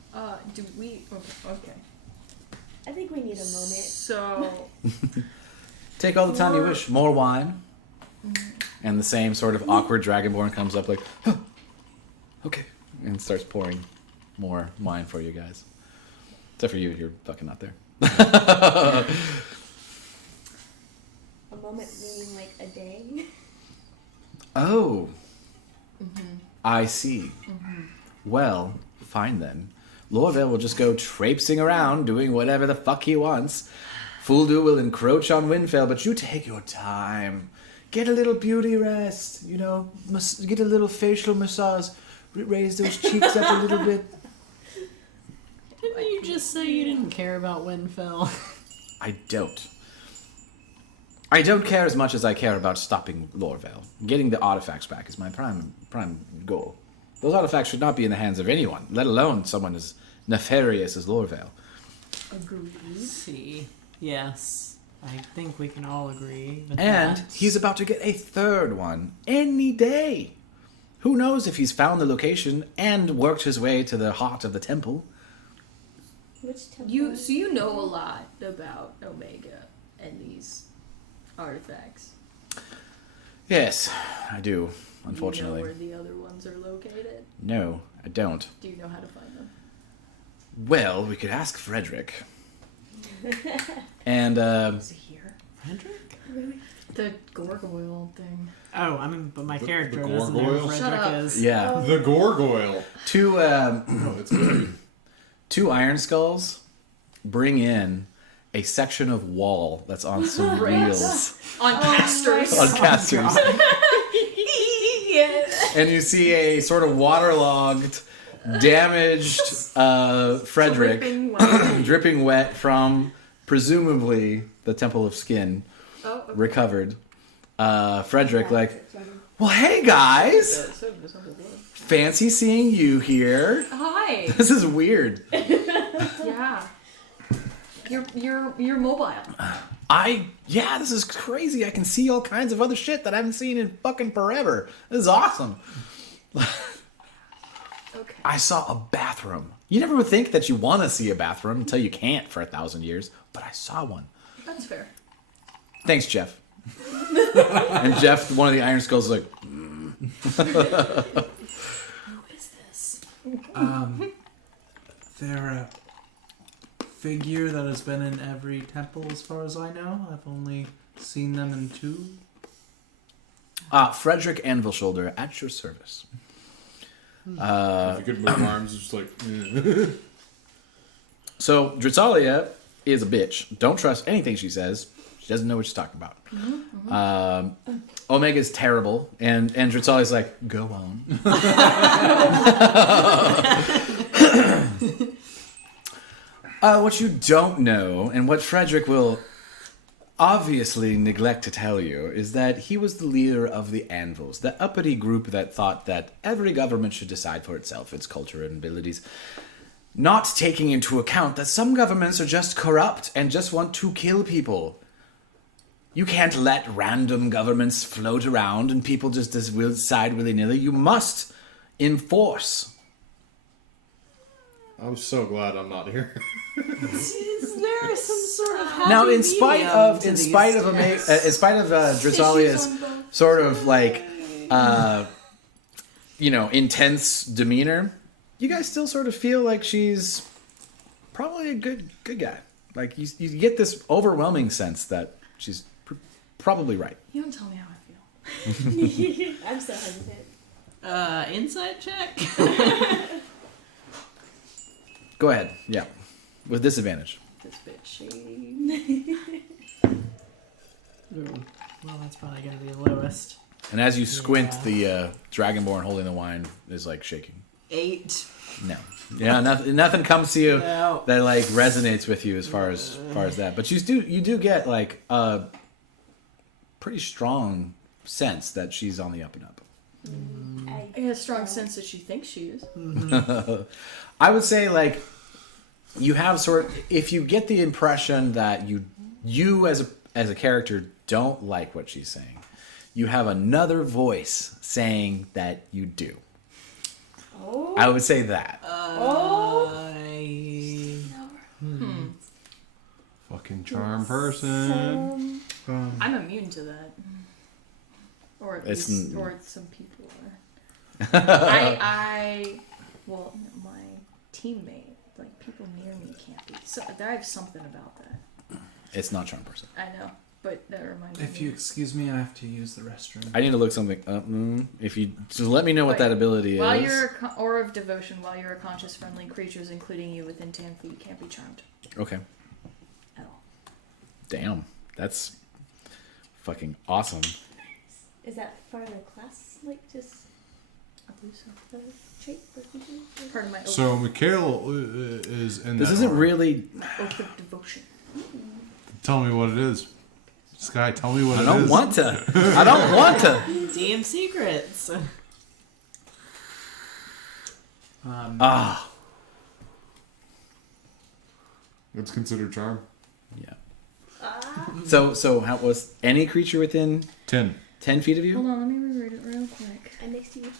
Do we? Okay. I think we need a moment. So. Take all the time you wish. More wine. And the same sort of awkward dragonborn comes up like, oh, okay, and starts pouring more wine for you guys. Except for you, you're fucking not there. A moment meaning like a day. Oh. I see. Well, fine then. Lorville will just go traipsing around doing whatever the fuck he wants. Fuldu will encroach on Windfell, but you take your time. Get a little beauty rest, you know, get a little facial massage, raise those cheeks up a little bit. Didn't you just say you didn't care about Windfell? I don't. I don't care as much as I care about stopping Lorville. Getting the artifacts back is my prime goal. Those artifacts should not be in the hands of anyone, let alone someone as nefarious as Lorville. Agreed. See. Yes. I think we can all agree with And that. he's about to get a third one any day. Who knows if he's found the location and worked his way to the heart of the temple. Which temple? You know a lot about Omega and these artifacts. Yes, I do, unfortunately. Do you know where the other ones are located? No, I don't. Do you know how to find them? Well, we could ask Frederick. And, Is he here? Frederick? The gargoyle thing. Oh, I mean, but my character the doesn't know gargoyle? who Shut Frederick up. is. yeah. The Gorgoyle. Two, No, it's good. two Iron Skulls bring in a section of wall that's on some wheels. On casters. On casters. Yes. And you see a sort of waterlogged, damaged Frederick Dripping wet. dripping wet from presumably the Temple of Skin, Oh, okay. recovered. Frederick, like, well, hey guys, fancy seeing you here. Hi. This is weird. Yeah. You're mobile. Yeah, this is crazy. I can see all kinds of other shit that I haven't seen in fucking forever. This is awesome. Okay. I saw a bathroom. You never would think that you want to see a bathroom until you can't for 1,000 years, but I saw one. That's fair. Thanks, Jeff. And Jeff, one of the Iron Skulls, is like, Who is this? They're a figure that has been in every temple as far as I know. I've only seen them in 2. Frederick Anvilshoulder, at your service. If you could move arms, it's just like. So, Dritzalia is a bitch. Don't trust anything she says. She doesn't know what she's talking about. Omega's terrible, and Dritzalia's like, go on. What you don't know, and what Frederick will obviously neglect to tell you, is that he was the leader of the Anvils, the uppity group that thought that every government should decide for itself, its culture and abilities, not taking into account that some governments are just corrupt and just want to kill people. You can't let random governments float around and people just decide willy-nilly. You must enforce. I'm so glad I'm not here. Is there some sort of happy Now, in spite medium of to these Dritzalia's sort of like, intense demeanor, you guys still sort of feel like she's probably a good guy. Like you get this overwhelming sense that she's probably right. You don't tell me how I feel. I'm so hesitant. Insight check? Go ahead. Yeah, with disadvantage. This bitch shady. Ooh. Well, that's probably going to be the lowest. And as you squint, Yeah. the Dragonborn holding the wine is like shaking. 8. No, yeah, nothing comes to you No. that like resonates with you as far as that. But you do get like a pretty strong sense that she's on the up and up. I get a strong sense that she thinks she is. I would say like you have if you get the impression that you as a character don't like what she's saying, you have another voice saying that you do. Oh. I would say that. Fucking charm person. I'm immune to that. Or at It's least, n- or some people are. Well, my teammate like people near me can't be. So I have something about that. It's not charm person. I know, but that reminds me. If you excuse me, I have to use the restroom. I need to look something up. If you just let me know what Wait, that ability While is. you're a aura of devotion, while you're a conscious, friendly creatures, including you within 10 feet, can't be charmed Okay. at all. Damn. That's fucking awesome. Is that part of the class? Like, just I believe so. the trait? What did you do? Part of my oath, So Mikhail is in This that isn't aura. really. oath of devotion. Tell me what it is. Sky, tell me what I it don't is. want to. I don't want to. DM secrets. Ah. It's considered charm. Yeah. So how was any creature within 10. 10 feet of Hold you? on, let me reread it real quick. I'm next to you.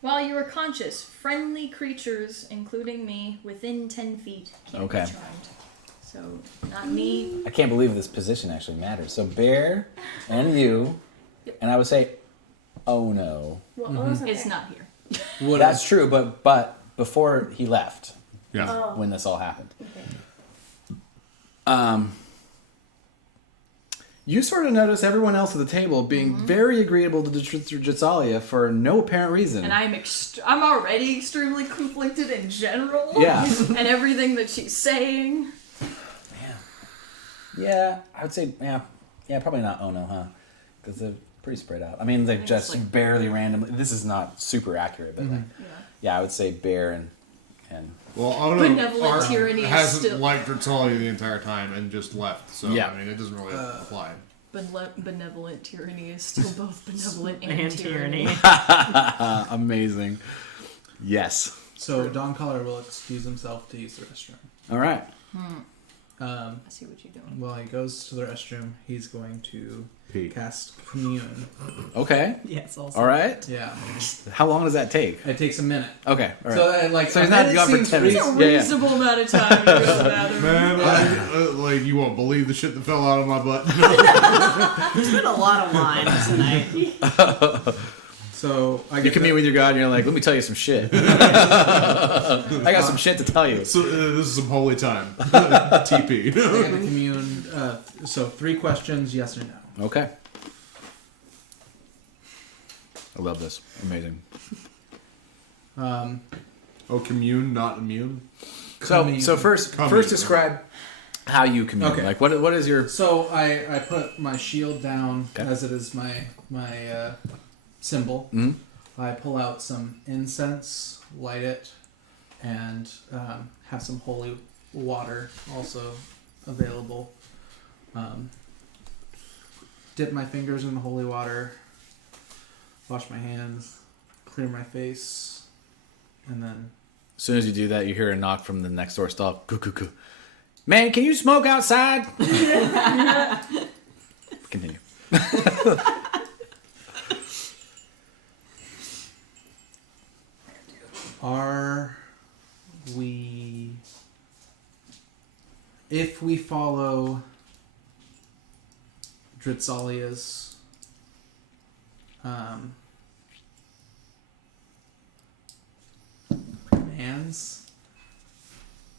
While you are conscious, friendly creatures, including me, within 10 feet, can't Okay. be charmed. So, not me. I can't believe this position actually matters. So Bear and you, and I would say, oh no. Well, Ono's not It's there. not here. What That's true, but before he left, Yeah. Oh, when this all happened, okay. you sort of notice everyone else at the table being very agreeable to Dressalia for no apparent reason. And I'm already extremely conflicted in general. Yeah. And everything that she's saying. Yeah, I would say, yeah, probably not Ono, huh? Because they're pretty spread out. I mean, they're think just it's like- barely randomly. This is not super accurate, but like, yeah, I would say Bear and Well, I don't know. Benevolent Art tyranny is hasn't still- liked Dritalia the entire time and just left. So Yeah. I mean, it doesn't really apply. Benevolent tyranny is still both benevolent and, And tyranny. tyranny. amazing. Yes. So Don Collar will excuse himself to use the restroom. All right. I see what you're doing. While he goes to the restroom, he's going to Pee. cast Commune. Okay. Yes, also. All right. Yeah, How long does that take? it takes a minute. Okay. All right. So like, So he's a not minute gone for seems 10 reasonable. minutes. Yeah, yeah. Reasonable amount of time to go to the bathroom. Man, like you won't believe the shit that fell out of my butt. There's been a lot of wine tonight. So I You get come to- in with your god and you're like, let me tell you some shit. I got some shit to tell you. So this is some holy time. TP. I get to commune. So 3 questions, yes or no. Okay. I love this. Amazing. Oh, commune, not immune. So first describe how you commune. Okay. Like what is your So I put my shield down Okay. as it is my symbol. Mhm. I pull out some incense, light it, and have some holy water also available. Dip my fingers in the holy water, wash my hands, clear my face, and then As soon as you do that, you hear a knock from the next door stall. Coo, coo, coo. Man, can you smoke outside? Continue. are we, if we follow Dritsalia's commands,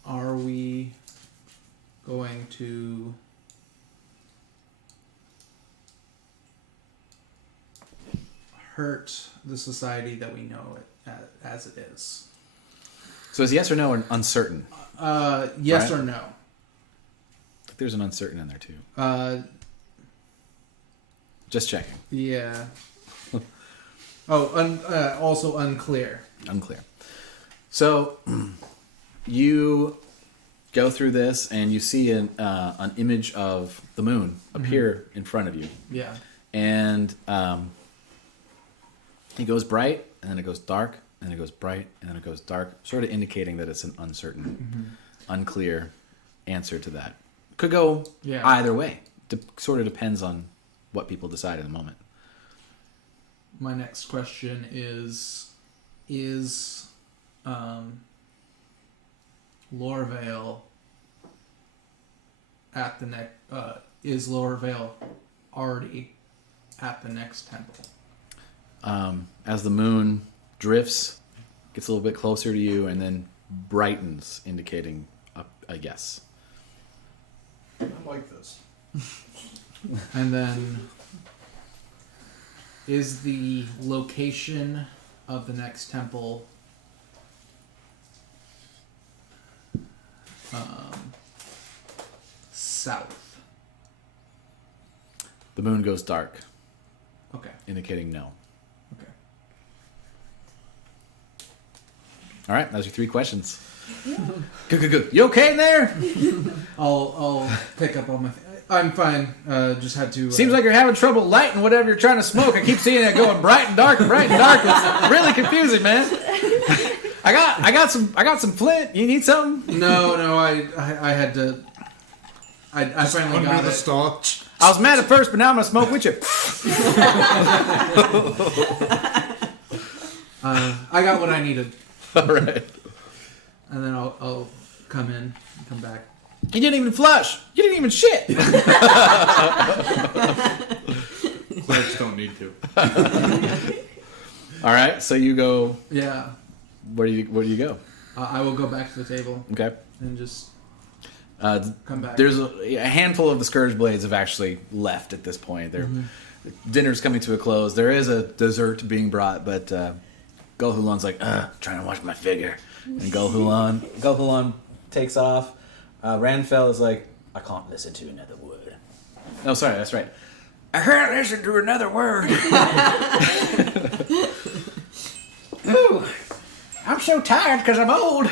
are we going to hurt the society that we know it as it is? So is yes or no or uncertain? Yes Right. or no? There's an uncertain in there too. Just checking. Yeah. Also unclear. Unclear. So you go through this and you see an image of the moon appear in front of you. Yeah. And it goes bright, and then it goes dark, and then it goes bright, and then it goes dark, sort of indicating that it's an uncertain, unclear answer to that. Could go Yeah. either way. Sort of depends on what people decide in the moment. My next question is Lorvale at the next is Lorvale already at the next temple? As the moon drifts, gets a little bit closer to you, and then brightens, indicating a yes. I like this. And then, is the location of the next temple south? The moon goes dark, Okay. indicating no. Okay. All right, those are 3 questions. Good. You okay in there? I'll pick up on my. I'm fine. Just had to. Seems like you're having trouble lighting whatever you're trying to smoke. I keep seeing it going bright and dark and bright and dark. It's really confusing, man. I got some flint. You need something? No. I had to. I finally Under got the it. staunch. I was mad at first, but now I'm gonna smoke with you. I got what I needed, All right. and then I'll come in and come back. You didn't even flush. You didn't even shit. Clerics don't need to. All right. So you go. Yeah. Where do you go? I will go back to the table Okay. and just come back. There's a handful of the Scourge Blades have actually left at this point. Dinner's coming to a close. There is a dessert being brought, but Gulhulan's like, trying to watch my figure. And Gulhulan takes off. Ranfell is like, I can't listen to another word. No, sorry, that's right. I can't listen to another word. Ooh, I'm so tired because I'm old.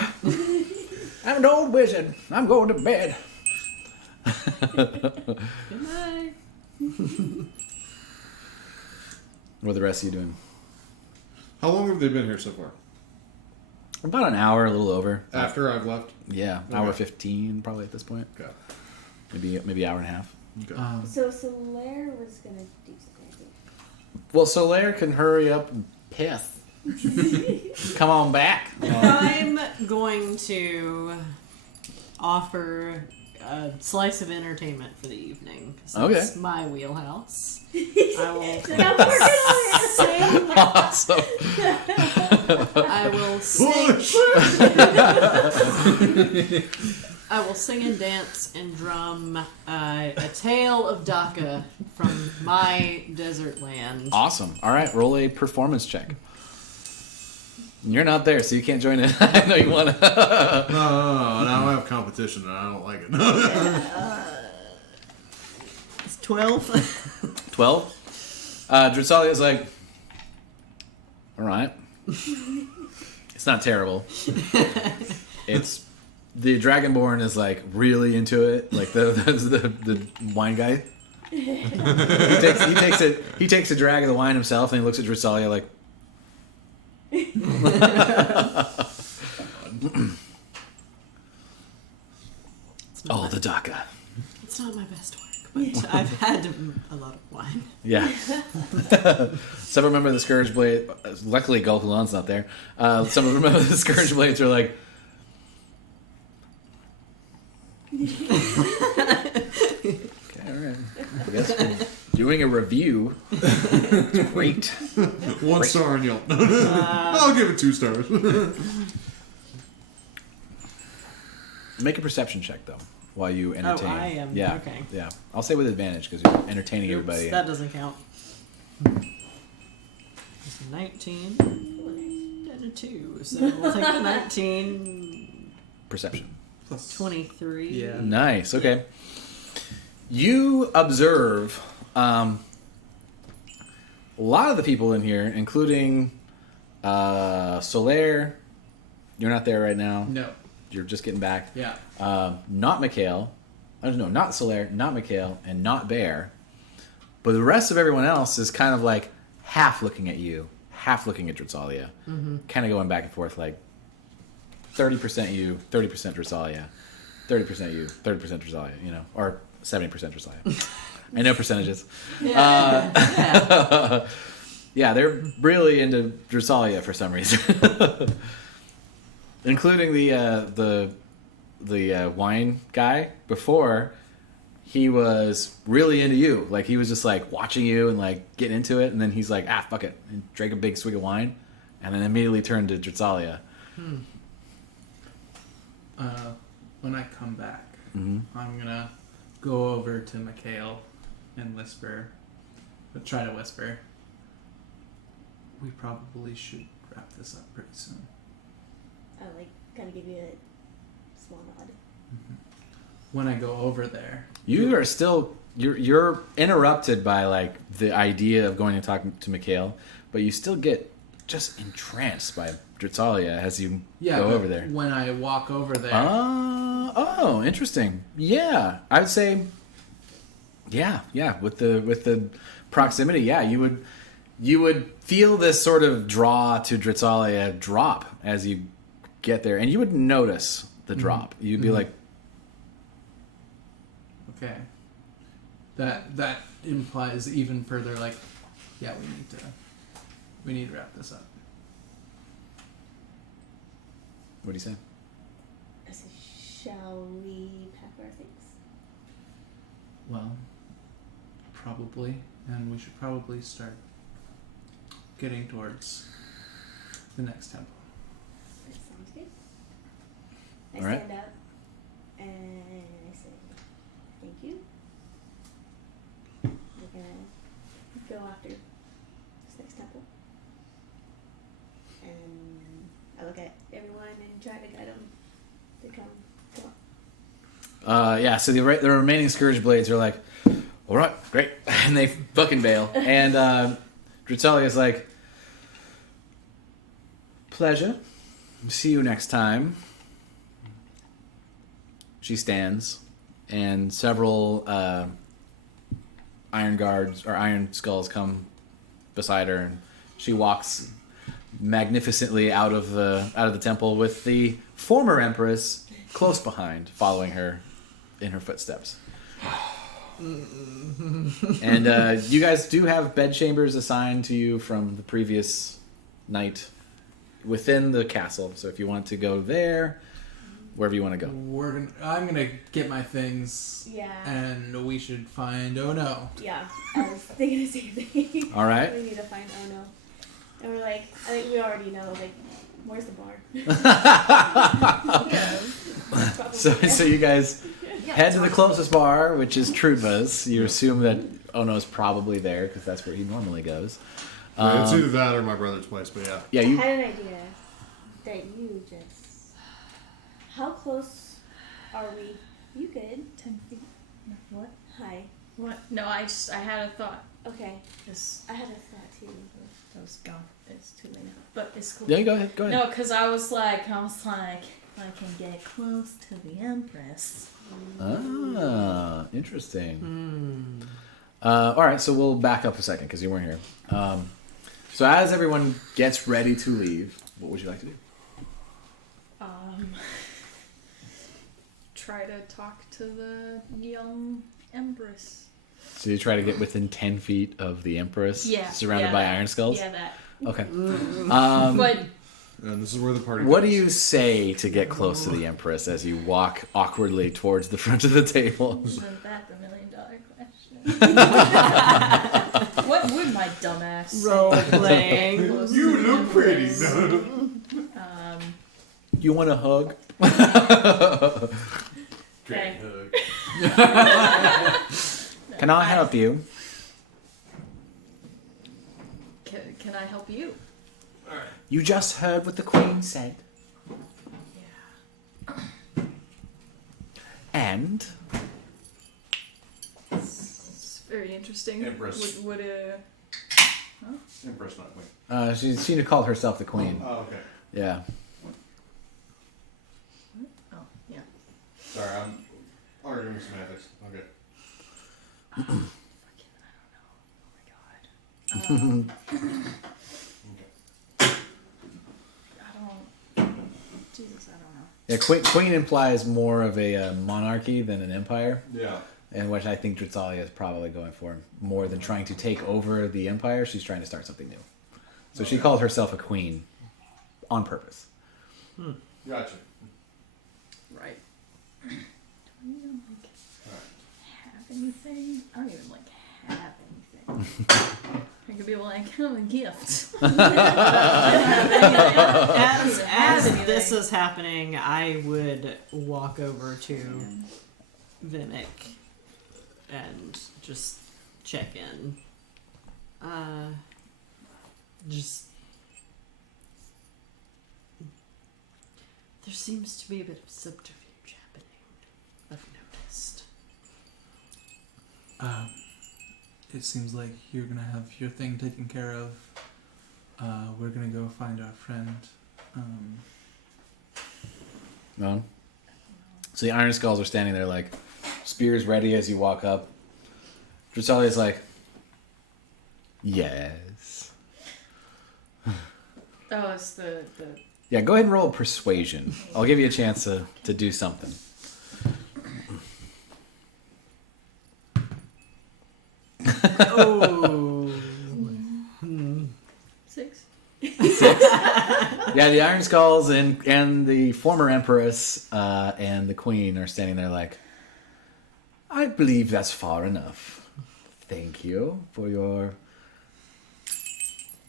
I'm an old wizard. I'm going to bed. Good night. What are the rest of you doing? How long have they been here so far? About an hour, a little over. After I've left? Yeah, Okay. hour 15 probably at this point. Okay. Maybe hour and a half. Okay. So Solaire was gonna do something. I think. Well, Solaire can hurry up and piss. Come on back. I'm going to offer a slice of entertainment for the evening. 'Cause that's Okay. my wheelhouse. I will So now we're gonna sing. Awesome. I will sing. I will sing and dance and drum a tale of Dhaka from my desert land. Awesome. All right, roll a performance check. You're not there, so you can't join in. I know you want to. No, now I have competition and I don't like it. It's 12. 12. Drusalia's like, all right. It's not terrible. It's the Dragonborn is like really into it, like the wine guy. He takes a drag of the wine himself, and he looks at Drusalia like. Oh, the Dhaka. It's not my best work, but I've had a lot of wine. Yeah. Some remember the Scourge Blade. Luckily, Gulhulan's not there. Some remember the Scourge Blades are like. Okay, all right. I guess we're doing a review. It's great. 1 star and you'll. I'll give it 2 stars. Make a perception check though, while you entertain. I am? Yeah. Okay. Yeah. I'll say with advantage because you're entertaining Oops, everybody. that doesn't count. It's a 19 and a 2, so we'll take the 19. Perception. 23. Yeah. Nice. Okay. You observe a lot of the people in here, including Solaire. You're not there right now. No. You're just getting back. Yeah. Not Mikhail. No, not Solaire, not Mikhail, and not Bear. But the rest of everyone else is kind of like half looking at you, half looking at Drussalia. Mm-hmm. Kind of going back and forth like 30% you, 30% Drussalia, 30% you, 30% Drussalia, you know, or 70% Drussalia. I know percentages. Yeah. Yeah, they're really into Drussalia for some reason. Including the wine guy. Before, he was really into you. Like, he was just, like, watching you and, like, getting into it. And then he's like, fuck it. And drank a big swig of wine. And then immediately turned to Drussalia. when I come back, Mm-hmm. I'm gonna go over to Mikhail and whisper, but try to whisper. We probably should wrap this up pretty soon. I kind of give you a small nod. When I go over there, You are still you're interrupted by like the idea of going to talk to Mikhail, but you still get just entranced by Dritalia as you go but over there. when I walk over there, Oh, interesting. Yeah, I'd say. Yeah. With the proximity, yeah, you would feel this sort of draw to Dritalia drop as you get there, and you would notice the drop. You'd be like, okay, that implies even further. Like, yeah, we need to wrap this up. "What do you say?" I said, shall we pack our things? Well, probably, and we should probably start getting towards the next temple. That sounds good. I All right. stand up and I say, thank you. We're gonna go after this next temple. And I look at everyone and try to guide them to come on. Yeah, so the remaining Scourge Blades are like, all right, great. And they fucking bail. And Dritalia is like, pleasure. See you next time. She stands, and several iron guards or iron skulls come beside her, and she walks magnificently out of the temple with the former empress close behind, following her in her footsteps. And you guys do have bedchambers assigned to you from the previous night within the castle. So if you want to go there, wherever you want to go. I'm gonna get my things. Yeah. And we should find. Oh no. Yeah, I was thinking the same thing. All right. We need to find Ono. And we're like, I think we already know, like, where's the bar? Probably So there. you guys head to the closest bar, which is Truba's. You assume that Ono's probably there because that's where he normally goes. It's either that or my brother's place, but yeah. Yeah, I you. had an idea that you just. How close are we? You good? 10 feet. No, what? Hi. What? No, I had a thought. Okay. This I had a thought too. was gone. It's too late now. But it's cool. Yeah, go ahead. Go ahead. No, because I was like, if I can get close to the Empress. Ah, interesting. All right, so we'll back up a second because you weren't here. So as everyone gets ready to leave, what would you like to do? Try to talk to the young Empress. So you try to get within 10 feet of the Empress, Yeah. surrounded by that. iron skulls? Yeah, that. Okay. But And this is where the party What do goes. you say to get close to the Empress as you walk awkwardly towards the front of the table? isn't that the $1 million question? What would my dumbass say? Role playing. Close to You the look pretty. Empress? You want a hug? Okay. Can I help you? Can I help you? You just heard what the Queen said. Yeah. And? It's very interesting. Empress. Would Empress, not queen. She called herself the Queen. Oh, okay. Yeah. oh yeah. Sorry, I'm arguing semantics. Okay. I don't know. Oh my god. Jesus, I don't know. Yeah, Queen implies more of a monarchy than an empire. Yeah. And which I think Dritalia is probably going for more than trying to take over the empire. She's trying to start something new. So she called herself a queen on purpose. Gotcha. Right. Do I even have anything? I don't even have anything. I could could be like, oh, a gift. As anything. this is happening, I would walk over to Vimic and just check in. Just there seems to be a bit of subterfuge happening. I've noticed. It seems like you're gonna have your thing taken care of. We're gonna go find our friend. No. So the Iron Skulls are standing there, like spears ready as you walk up. Drusalia's like, yes. Oh, it's the Yeah, go ahead and roll persuasion. I'll give you a chance to do something. Oh. 6. Yeah, the Iron Skulls and the former Empress and the Queen are standing there like, I believe that's far enough. Thank you for your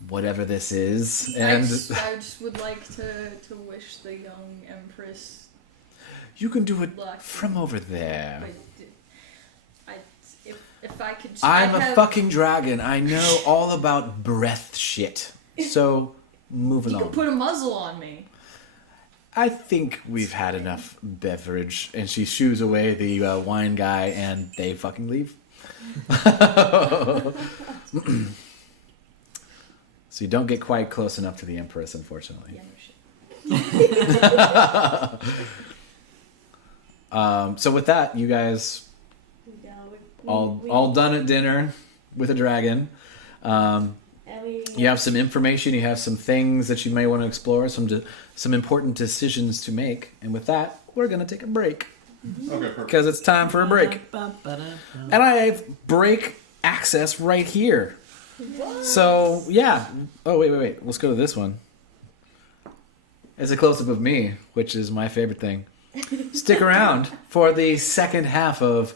whatever this is. And I just would like to wish the young Empress you can do it luck. from over there. But if I could... I'm a fucking dragon. I know all about breath shit. So, moving You on. could put a muzzle on me. I think we've had enough beverage. And she shoos away the wine guy and they fucking leave. So you don't get quite close enough to the Empress, unfortunately. Yeah, no shit. So with that, you guys Yeah, all done at dinner with a dragon. You have some information. You have some things that you may want to explore. Some important decisions to make. And with that, we're gonna take a break Okay, perfect. because it's time for a break. And I have break access right here. So yeah. Oh wait. Let's go to this one. It's a close up of me, which is my favorite thing. Stick around for the second half of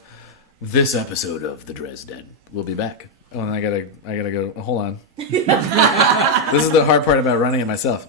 this episode of the Dresden. We'll be back. Oh, and I gotta go. Hold on. This is the hard part about running it myself.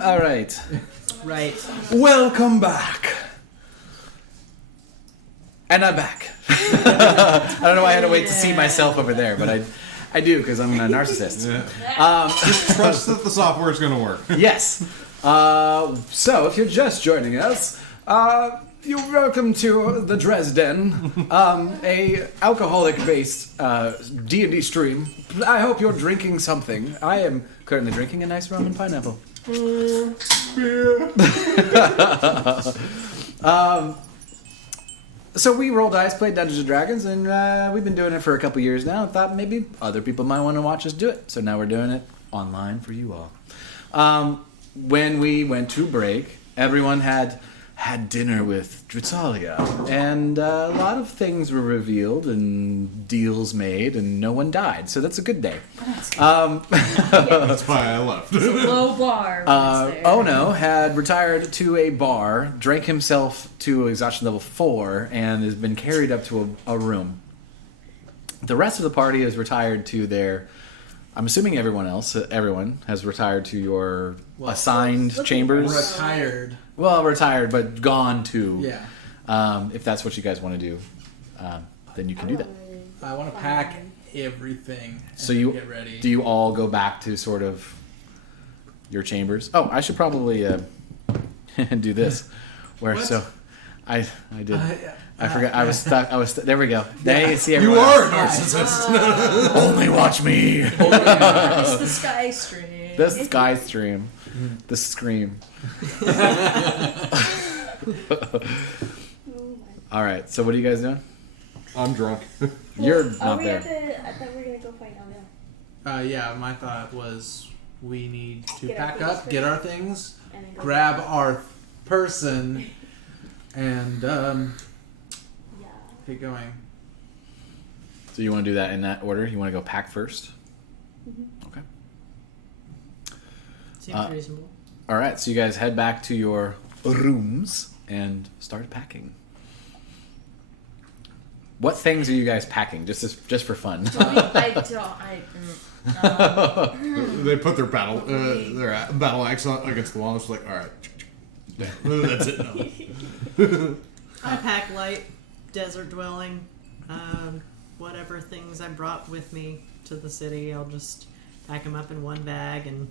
All right. Right. Welcome back. And I'm back. I don't know why I had to wait to see myself over there, but I do because I'm a narcissist. Just trust that the software is going to work. Yes. So, if you're just joining us, you're welcome to the Dresden, a alcoholic-based D&D stream. I hope you're drinking something. I am currently drinking a nice rum and pineapple. So we roll dice, play Dungeons and Dragons, and we've been doing it for a couple years now. I thought maybe other people might want to watch us do it. So now we're doing it online for you all. When we went to break, everyone had dinner with Dritalia, and a lot of things were revealed and deals made, and no one died. So that's a good day. That's why I left. It's a low bar. Ono had retired to a bar, drank himself to exhaustion level 4, and has been carried up to a room. The rest of the party is retired to their... I'm assuming everyone has retired to your assigned chambers. Retired. Well, retired, but gone to. Yeah. If that's what you guys want to do, then you can do that. I want to pack everything. So and you get ready. do you all go back to sort of your chambers? Oh, I should probably do this. Where What? so, I did. I forgot. I was stuck. There we go. There you see You everyone. are a narcissist. Only watch me. It's the sky stream. The sky stream. The scream. All right. So what are you guys doing? I'm drunk. You're Are not we there. I thought we were gonna go fight Alvin. Yeah, my thought was we need to Get our pack things up, get first. our things, And then go grab back. our person, and Yeah. get going. So you want to do that in that order? You want to go pack first? Okay. Seems reasonable. All right. So you guys head back to your rooms and start packing. What things are you guys packing? Just for fun. They put their battle axe on against the wall. It's like, all right, that's it now. I pack light, desert dwelling, whatever things I brought with me to the city. I'll just pack them up in one bag, and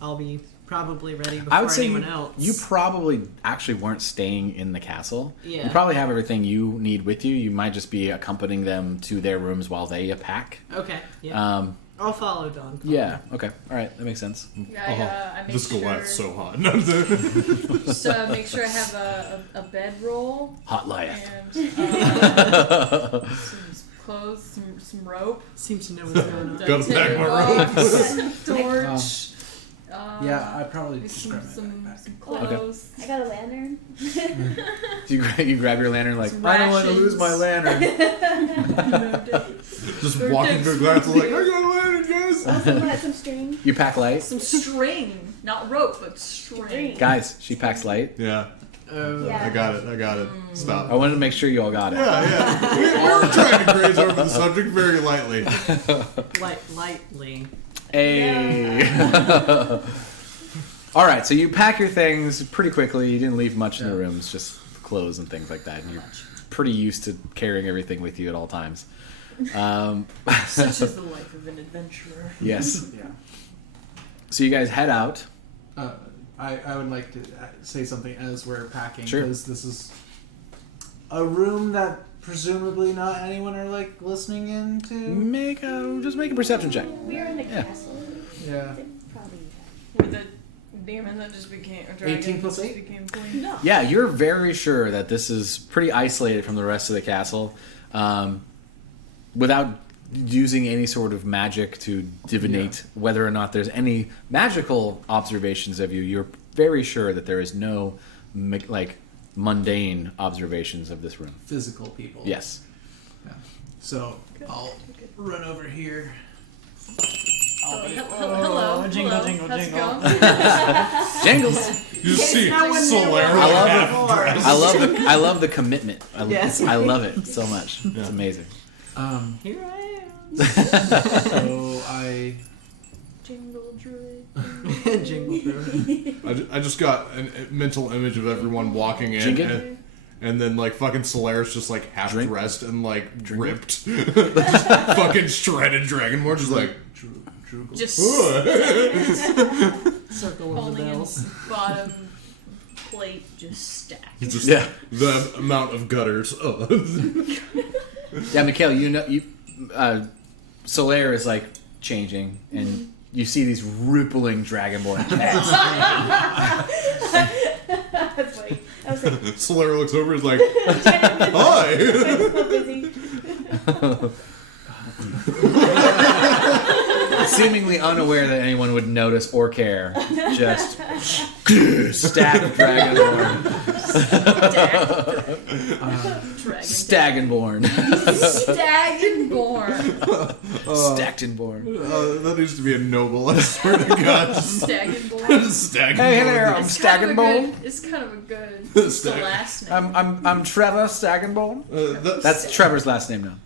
I'll be probably ready before I would say anyone else. you probably actually weren't staying in the castle. Yeah. You probably have everything you need with you. You might just be accompanying them to their rooms while they pack. Okay. Yeah. I'll follow Dawn. Yeah. Okay. All right. That makes sense. Yeah, I make This sure. Goliath's so hot. Just make sure I have a bedroll Hot life. and some clothes, some rope. Seems to know what's going on. Gotta pack my Tinderbox, torch. Yeah, I probably maybe just grab some my backpack. clothes. I got a lantern. Do you grab your lantern like Some I don't want to lose my rations. lantern. Just walking through glass like, I got a lantern, guys. Also got some string. You pack light, Some string, not rope, but string. guys. She packs light. Yeah, Yeah. I got it. Stop. I wanted to make sure you all got it. Yeah. We were trying to graze over the subject very lightly. Lightly. Hey. All right, so you pack your things pretty quickly. You didn't leave much in the rooms, just clothes and things like that. And you're pretty used to carrying everything with you at all times. Such is the life of an adventurer. Yes. Yeah. So you guys head out. I would like to say something as we're packing Sure. because this is a room that presumably not anyone are like listening into. Just make a perception check. We are in the Yeah. castle. Yeah. They probably With the demon that just became a dragon 18 plus that 8? just became queen. No. Yeah, you're very sure that this is pretty isolated from the rest of the castle, without using any sort of magic to divinate whether or not there's any magical observations of you. You're very sure that there is no mundane observations of this room. Physical people. Yes. Yeah. So I'll run over here. Hello. jingle, hello. jingle, How's it jingle. going? Jingles. You see Now when they Solera were I love before. I love the commitment. Yes. I love it so much. It's amazing. Here I am. So I Jingle druid. Jingle through. I just got a mental image of everyone walking in, Jingle? and then like fucking Solaris just like half Drink? dressed and like ripped, fucking shredded Dragonborn, just like. Just Circle of the falling in bells. bottom plate, just stacked. It's just Yeah. the amount of gutters. Yeah, Mikhail, you know, Solaire is like changing, and you see these rippling dragonborn. That's funny. I was like, Solaire looks over, is like, I'm "Hi." so busy. Seemingly unaware that anyone would notice or care, just stack dragonborn. Stagenborn. Stagenborn. Stackenborn. That needs to be a noble, I swear to God. Stagenborn. Stag. Hey there, I'm It's kind of a Stagenborn. good- It's kind of a good. It's the Stag- last name. I'm Trevor Stagenborn. That's Trevor's last name now.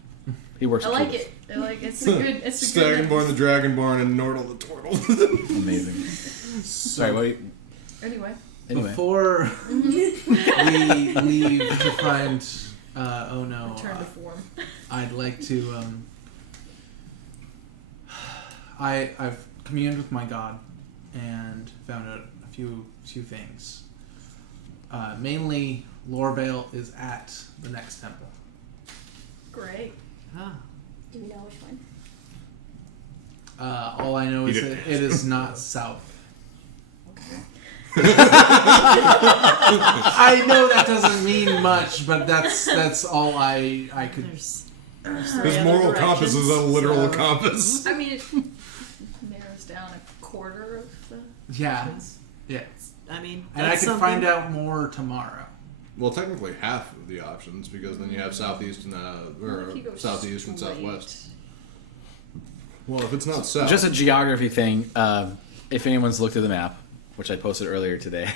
He works. I at like Keith. it. I like it's a good. It's a good. Stagenborn the Dragonborn and Nordle the Turtle. Amazing. Sorry, what? Anyway. Anyway, Before we leave to find oh no, Return to form. I'd like to I've communed with my god and found out a few things. Mainly Lorvale is at the next temple. Great. Ah. Do we know which one? All I know You is didn't that it is not south. I know that doesn't mean much, but that's all I could. There's His moral compass is a literal so- compass. I mean, it narrows down a quarter of the. Yeah, yeah, I mean, and I that's could find something- out more tomorrow. Well, technically half of the options, because then you have southeast and What if you go southeast and straight? southwest. Well, if it's not south, just a geography thing. If anyone's looked at the map, which I posted earlier today,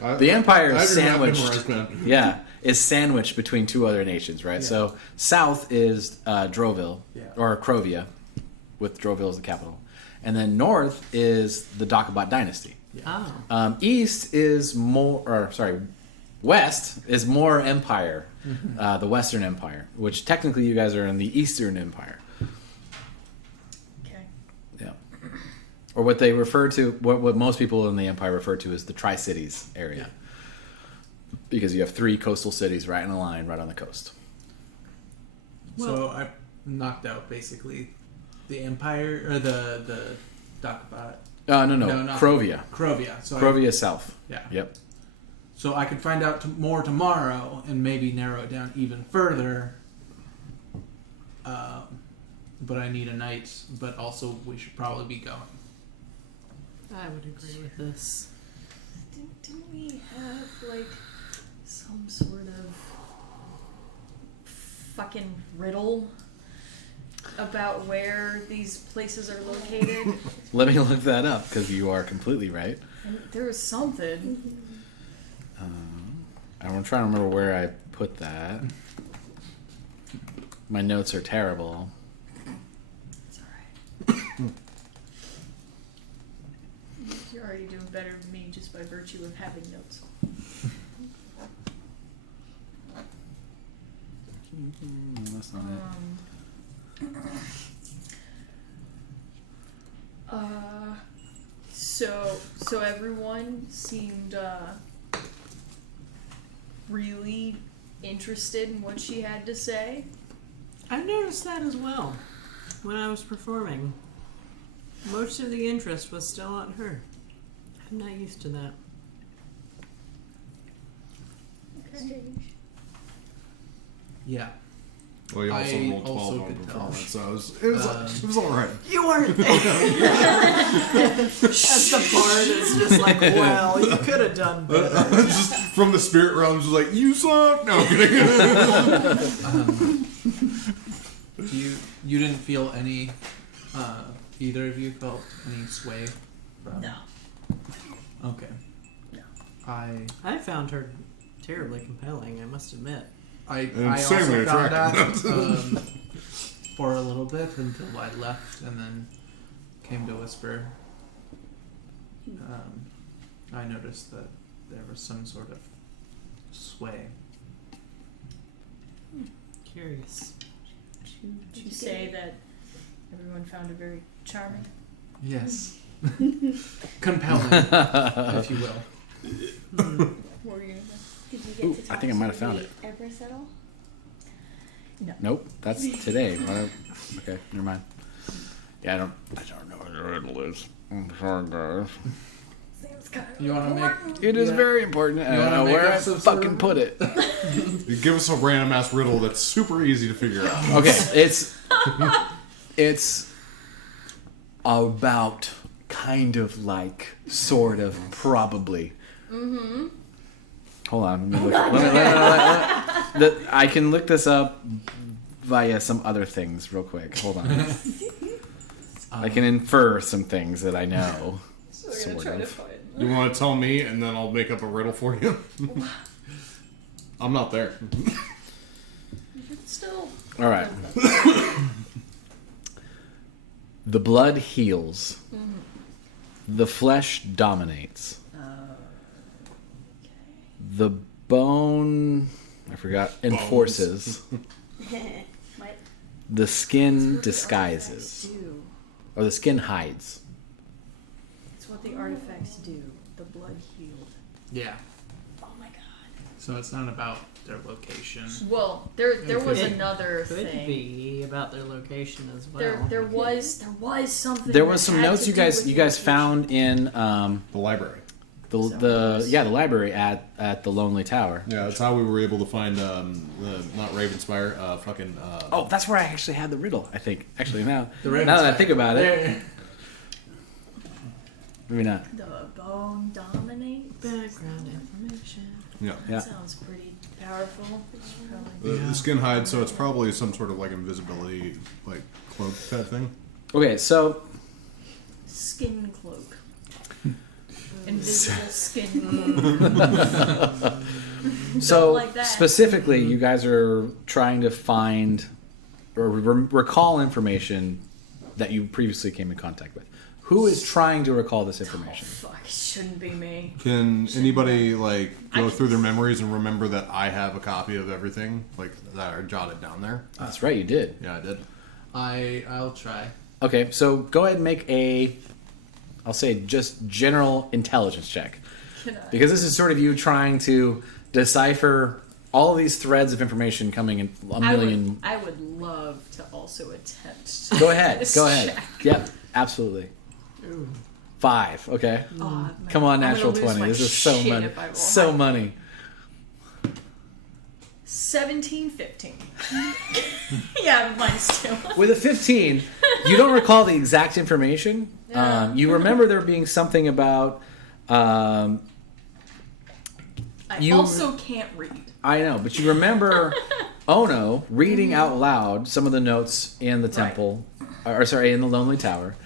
the Empire I is have your map sandwiched. memorized, man. Yeah, is sandwiched between two other nations, right? Yeah. So south is Droville Yeah. or Crovia, with Droville as the capital, and then north is the Dakabat dynasty. Oh. East is west is more Empire, the Western Empire, which technically you guys are in the Eastern Empire. Okay. Yeah. Or what they refer to, what most people in the Empire refer to as the Tri-Cities area. Because you have 3 coastal cities right in a line, right on the coast. So I knocked out basically the Empire or the Dakabat. No, not Crovia. Crovia. So Crovia south. yeah. Yep. So I could find out more tomorrow and maybe narrow it down even further. But I need a night. But also, we should probably be going. I would agree with this. Didn't we have like some sort of fucking riddle about where these places are located? Let me look that up because you are completely right. And there was something. I'm trying to remember where I put that. My notes are terrible. It's alright. You're already doing better than me just by virtue of having notes. No, that's not it. So everyone seemed really interested in what she had to say. I noticed that as well when I was performing. Most of the interest was still on her. I'm not used to that. Strange. Yeah. Well, you also I rolled 12 also on could tell. performance, so it was all right. You weren't there. As the bard is just like, well, you could have done better. Just from the spirit realm, just like, you suck. No, I'm kidding. You didn't feel any. Either of you felt any sway? No. Okay. No. I found her terribly compelling, I must admit. I insanely also found that attractive. for a little bit until I left and then came to whisper, I noticed that there was some sort of sway. Curious. Did you say that everyone found it very charming? Yes. Compelling, if you will. What were you gonna say? Did you get Ooh, to I talk think I might to have found the it. Empress at all? Nope, that's today. Okay, never mind. Yeah, I don't know what the riddle is. I'm sorry, guys. Seems kind of You want to make? It is Yeah. very important. I You don't wanna know make where up I some sort fucking of- put it. You give us a random ass riddle that's super easy to figure out. Okay, it's about kind of like sort of probably. Mm-hmm. Hold on, let me look. I can look this up via some other things real quick. Hold on. I can infer some things that I know. So we're gonna try to find. You want to tell me, and then I'll make up a riddle for you? I'm not there. Still. All right. The blood heals. The flesh dominates. The bone, I forgot, enforces. What? The skin What disguises. the artifacts do. Or the skin hides. It's what the artifacts do. The blood healed. Yeah. Oh my god. So it's not about their location. Well, there was It another Could thing. be about their location as well. There was something. There that was some had notes to you do guys with you guys location. found in The library. the library at the Lonely Tower. Yeah, that's how we were able to find the not Ravenspire, fucking. Oh, that's where I actually had the riddle. I think actually now The now that I think about it, There. maybe not. The bone dominates. Background information. Yeah. Yeah. That sounds pretty powerful. The skin hide, so it's probably some sort of like invisibility, like cloak type thing. Okay, so Skin cloak. Invisible skin cloak. So like that. specifically, you guys are trying to find or recall information that you previously came in contact with. Who is trying to recall this Oh information? fuck! It shouldn't be me. Can anybody like go I- through their memories and remember that I have a copy of everything, like that are jotted down there? That's right, you did. Yeah, I did. I'll try. Okay, so go ahead and make I'll say just general intelligence check. Can I? Because this is sort of you trying to decipher all of these threads of information coming in a million. I would love to also attempt. Go ahead, this go ahead. check. Yep, absolutely. Ooh. 5, okay. Oh, man. Come on, I'm gonna natural lose 20. my This is so shit money. if I roll So high. money. 17, 15. Yeah, mine's too. With a 15, you don't recall the exact information. Yeah. You remember there being something about. I You- also can't read. I know, but you remember Ono reading out loud some of the notes in the temple, or sorry, in the Lonely Tower,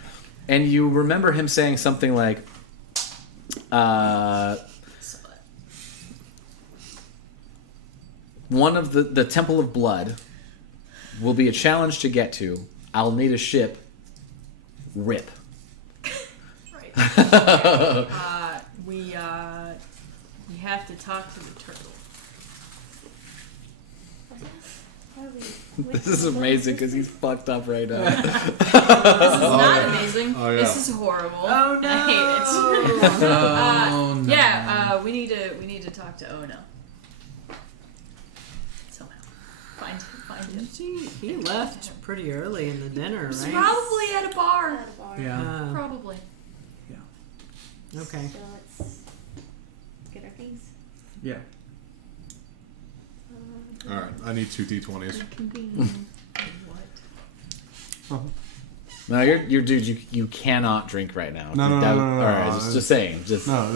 and you remember him saying something like, "One of the Temple of Blood will be a challenge to get to. I'll need a ship. Rip." Right. We have to talk to the turtle. This is amazing because he's fucked up right now. This is not amazing. Oh, yeah. This is horrible. Oh, no. I hate it. Oh, no. Yeah, we need to talk to Ono. Somehow. Find him. He left pretty early in the dinner, He's right? probably at a bar. At a bar. Yeah. Probably. Okay. So let's get our things. Yeah. All right, I need 2 d20s. Convene. What? No, you're dude. You cannot drink right now. No, no, That- no, no, no, All right, no. just saying. Just No,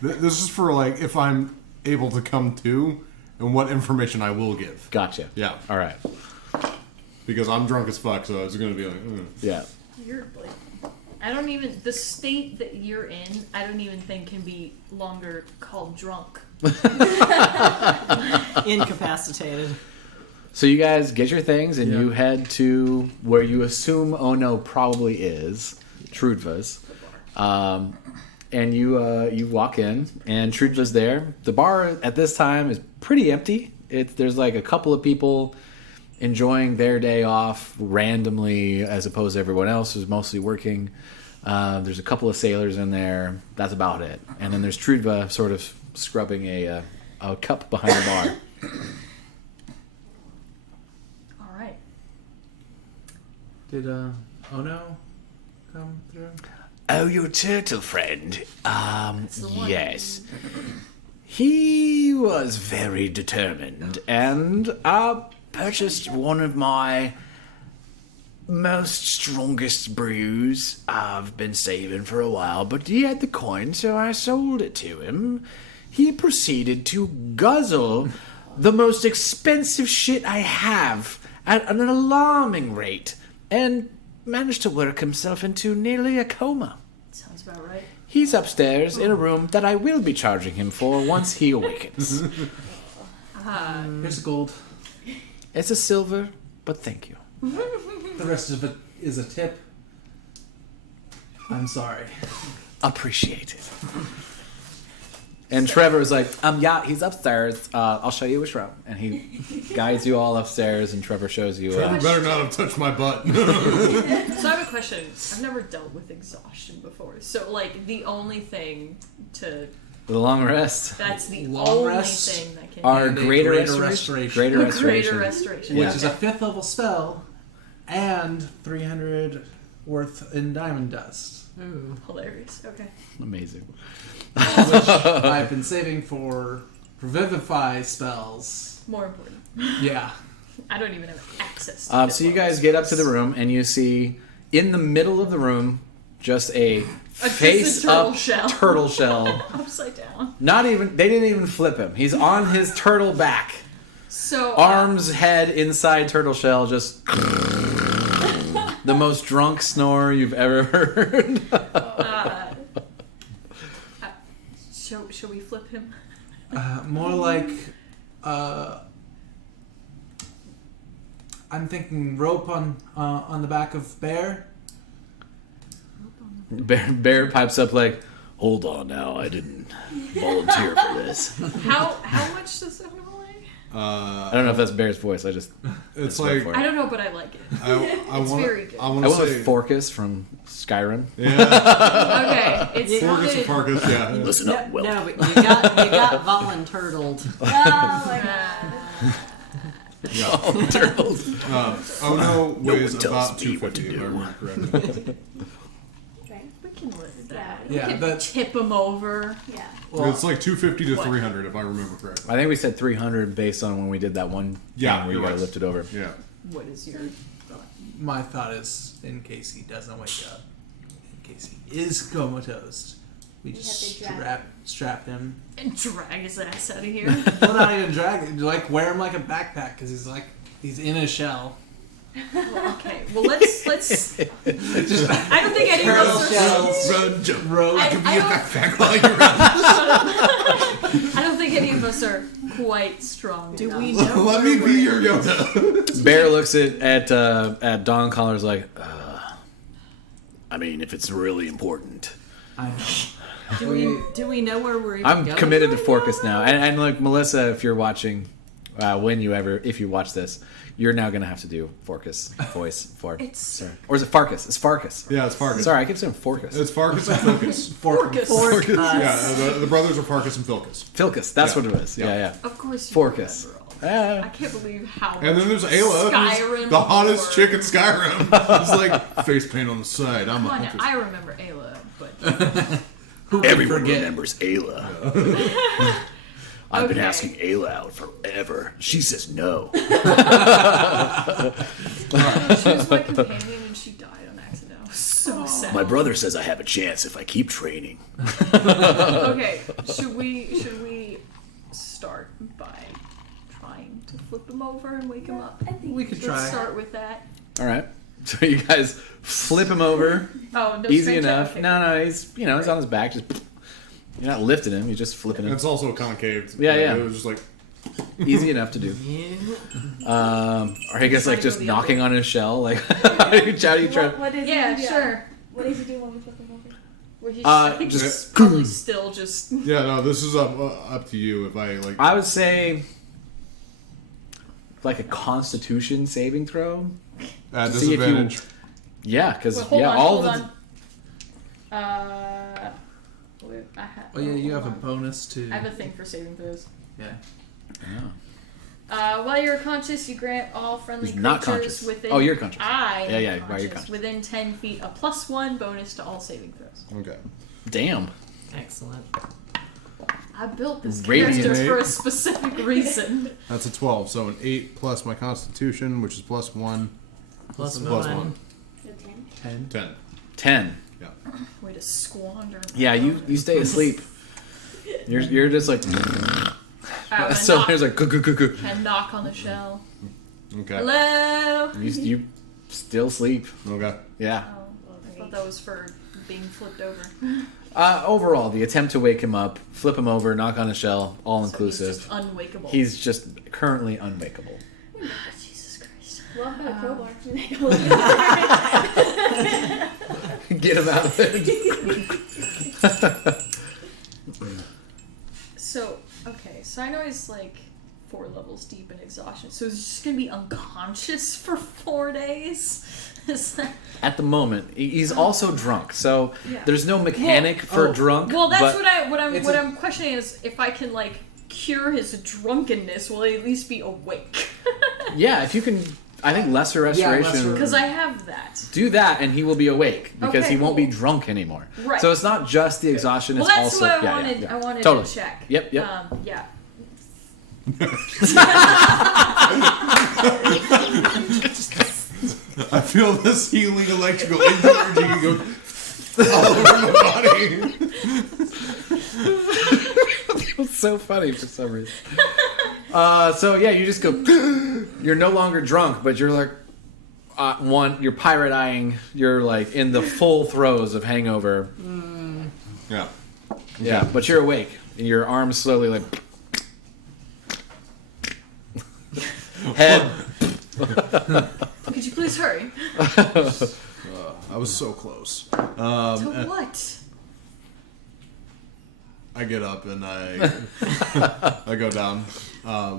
this is for like if I'm able to come to, and what information I will give. gotcha. Yeah, All right. because I'm drunk as fuck, so it's gonna be like. Yeah. You're like, I don't even, the state that you're in, I don't even think can be longer called drunk. Incapacitated. So you guys get your things and Yeah. you head to where you assume Ono probably is, Trudva's. And you walk in and Trudva's there. The bar at this time is pretty empty. There's like a couple of people enjoying their day off randomly as opposed to everyone else who's mostly working. There's a couple of sailors in there. That's about it. And then there's Trudva sort of scrubbing a cup behind the bar. All right. Did Ono come through? Oh, your turtle friend. the one. Yes. He was very determined and Purchased one of my most strongest brews I've been saving for a while, but he had the coin, so I sold it to him. He proceeded to guzzle the most expensive shit I have at an alarming rate and managed to work himself into nearly a coma. Sounds about right. he's upstairs in a room that I will be charging him for once he awakens. Here's the gold. It's a silver, but thank you. The rest of it is a tip. I'm sorry. Appreciate it. And Trevor's like, yeah, he's upstairs. I'll show you his room. And he guides you all upstairs, and Trevor shows you. Trevor better not have touched my butt. So I have a question. I've never dealt with exhaustion before. So, like, the only thing to... The long rest. That's the Long only rest thing that can... Our And a greater greater restoration. restoration. Greater A restoration. greater restoration. Which Yeah. is a 5th level spell and 300 worth in diamond dust. Ooh. Hilarious. Okay. Amazing. Which I've been saving for revivify spells. More important. Yeah. I don't even have access to So you guys get up to the room, and you see in the middle of the room just a face-up turtle shell. upside down. Not even. They didn't even flip him. He's on his turtle back. So Arms, head, inside turtle shell, just the most drunk snore you've ever heard. Shall we flip him? More like, I'm thinking rope on the back of bear. Bear pipes up like, "Hold on now, I didn't volunteer for this." How much does that weigh? I don't know if that's Bear's voice. I just It's went like for it. I don't know, but I like it. I It's want. very good. I I want to went say. with Forcus from Skyrim. Yeah, Okay, it's Forgus and good. Fargus. Yeah. Listen No, up, Will. no, but you got volunturtled. Oh my god. Yeah. Turtles. Oh no, weighs one tells about me what to 250 if I do. remember correctly. Right? We can live with that. Yeah, we can that's- tip him over. Yeah. It's like 250 to What? 300 if I remember correctly. I think we said 300 based on when we did that one Yeah, thing where you you're got right. lifted over. Yeah. What is your thought? My thought is, in case he doesn't wake up, in case he is comatose, we just have to drag strap him. And drag his ass out of here. Well, not even drag him. Like wear him like a backpack because he's in a shell. Okay, well let's. Just I don't think any of turtle us are. shells. Run, jump, Rogue. I give me a don't- backpack while you're running. I don't think any of us are quite strong. Do enough. we know? Let me be your Yoda. Bear looks at Don Collar's like, I mean, if it's really important. I know. Do we know where we're even I'm going committed to right Forcus now. And like Melissa, if you're watching, if you watch this, you're now gonna have to do Forcus voice for. It's- Sorry. Or is it Farcus? It's Farcus. Yeah, it's Fargus. Sorry, I keep saying Forcus. It's Fargus and Filcus. Forcus. Yeah, the brothers are Fargus and Filcus. Filcus. That's Yeah. what it is. Yeah, Yeah. yeah. Of course. You Forcus. remember all that. I Ah. can't believe how. And then there's Ayla, who's Skyrim the hottest lore. chick in Skyrim. It's like face paint on the side. I'm Come a on, now, huntress. I remember Ayla, but Who can Everyone forget? remembers Ayla. I've been Okay. asking Ayla out forever. She says no. she was my companion and she died on accident. I was so sad. My brother says I have a chance if I keep training. Okay, should we start by trying to flip him over and wake him up? I think We could Let's try. start with that. All right. So you guys flip him over. Oh, no. Easy strength check? enough. Okay. No, he's he's on his back. Just you're not lifting him. You're just flipping him. It's also concave. Yeah, yeah. It was just like, Easy enough to do. Or I guess like just knocking on his shell. Like, how do you try? What is Yeah, he? sure. What does he do when we flip him over? Where he's Just probably still just. Yeah, no, this is up to you. If I like, I would say like a Constitution saving throw. at see if you- disadvantage. Yeah, because Well, hold on, all hold of the. on. I have. Oh yeah, you have a hold on. bonus to. I have a thing for saving throws. Yeah. Oh. While you're conscious, you grant all friendly Who's creatures not conscious? within. Oh, you're conscious. I am Yeah, while conscious, you're conscious. within 10 feet a +1 bonus to all saving throws. Okay. Damn. Excellent. I built this Radiant. character for a specific reason. That's a 12. So an 8 plus my Constitution, which is +1, Plus plus one. 1. So 10. 10. 10. Yeah. Way to squander. Yeah, you stay asleep. You're just like. So knock, there's like. Goo. and knock on the shell. Okay. Hello. You still sleep. Okay. Yeah. Oh, I thought that was for being flipped over. Overall, the attempt to wake him up, flip him over, knock on his shell, all inclusive. So he's just unwakeable. He's just currently unwakeable. Oh, Jesus Christ. Well, I've got a crowbar. Get him out of it. So, okay, so I know he's like 4 levels deep in exhaustion, so he's just gonna be unconscious for 4 days? Is that... At the moment, he's also drunk, so Yeah. there's no mechanic for drunk. Well, that's but what it's I'm questioning is if I can like cure his drunkenness, will he at least be awake? yeah, if you can, I think lesser restoration. lesser- Because I have that. Do that, and he will be awake because Okay, he won't be cool. drunk anymore. Right. So it's not just the exhaustion; Well, it's that's also what I yeah, wanted. yeah. I wanted Totally. to check. Yep. Yeah. I feel this healing electrical energy go all over my body. It's so funny for some reason. So yeah, you just go. You're no longer drunk, but you're like you're pirate eyeing. You're like in the full throes of hangover. Yeah. Yeah, but you're awake, and your arms slowly like head. Could you please hurry? I was so close. To what? I get up and I go down. Out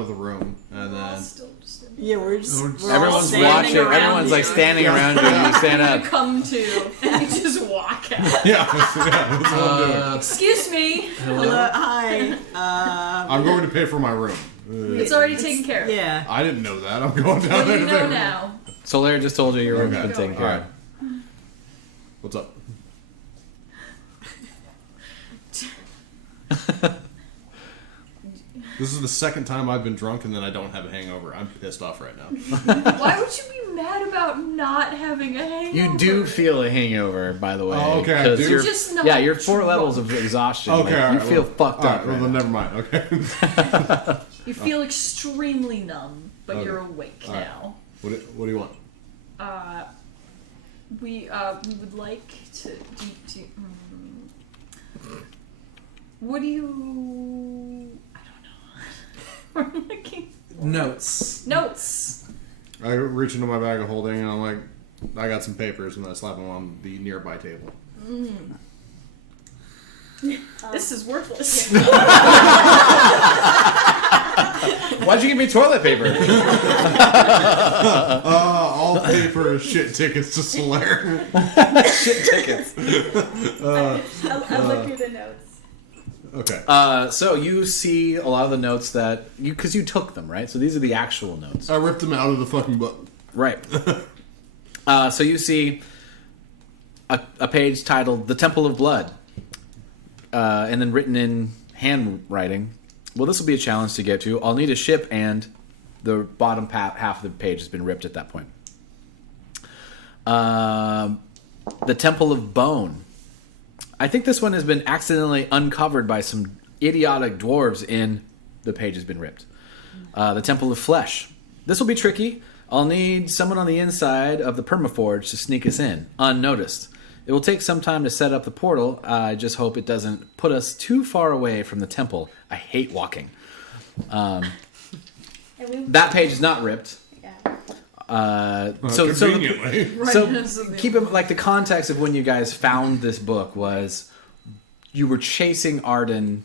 of the room, and then Still just in Yeah, we're just. We're all Everyone's standing watching. around Everyone's like you. standing around you. And you stand I up. come to and you just walk out. yeah, that's what I'm doing. Excuse me. Hello, hi. I'm going to pay for my room. It's already taken care of. Yeah. I didn't know that. I'm going down What do there you to know pay for- now? So Larry just told you your room's Okay. been taken care of. What's up? This is the second time I've been drunk and then I don't have a hangover. I'm pissed off right now. Why would you be mad about not having a hangover? You do feel a hangover, by the way. Oh, okay, I 'cause do? You're, Just not yeah, you're 4 drunk. levels of exhaustion. Okay, Like, all you right, feel well, fucked all up. right, well, right then now. never mind. Okay. You feel extremely numb, but Okay. you're awake All right. now. What do you want? We would like to. What do you? I don't know. We're looking. Notes. Notes. I reach into my bag of holding and I'm like, I got some papers, and I slap them on the nearby table. This is worthless. Why'd you give me toilet paper? All paper is shit tickets to Solaire. Shit tickets. I'll look through the notes. Okay. So you see a lot of the notes that you, because you took them, right? So these are the actual notes. I ripped them out of the fucking book. Right. So you see a page titled "The Temple of Blood," and then written in handwriting. Well, this will be a challenge to get to. I'll need a ship, and the bottom half of the page has been ripped at that point. The Temple of Bone. I think this one has been accidentally uncovered by some idiotic dwarves in the page has been ripped. The Temple of Flesh. This will be tricky. I'll need someone on the inside of the Permaforge to sneak us in, unnoticed. It will take some time to set up the portal. I just hope it doesn't put us too far away from the temple. I hate walking. That page is not ripped. So Conveniently. keep it like the context of when you guys found this book was you were chasing Arden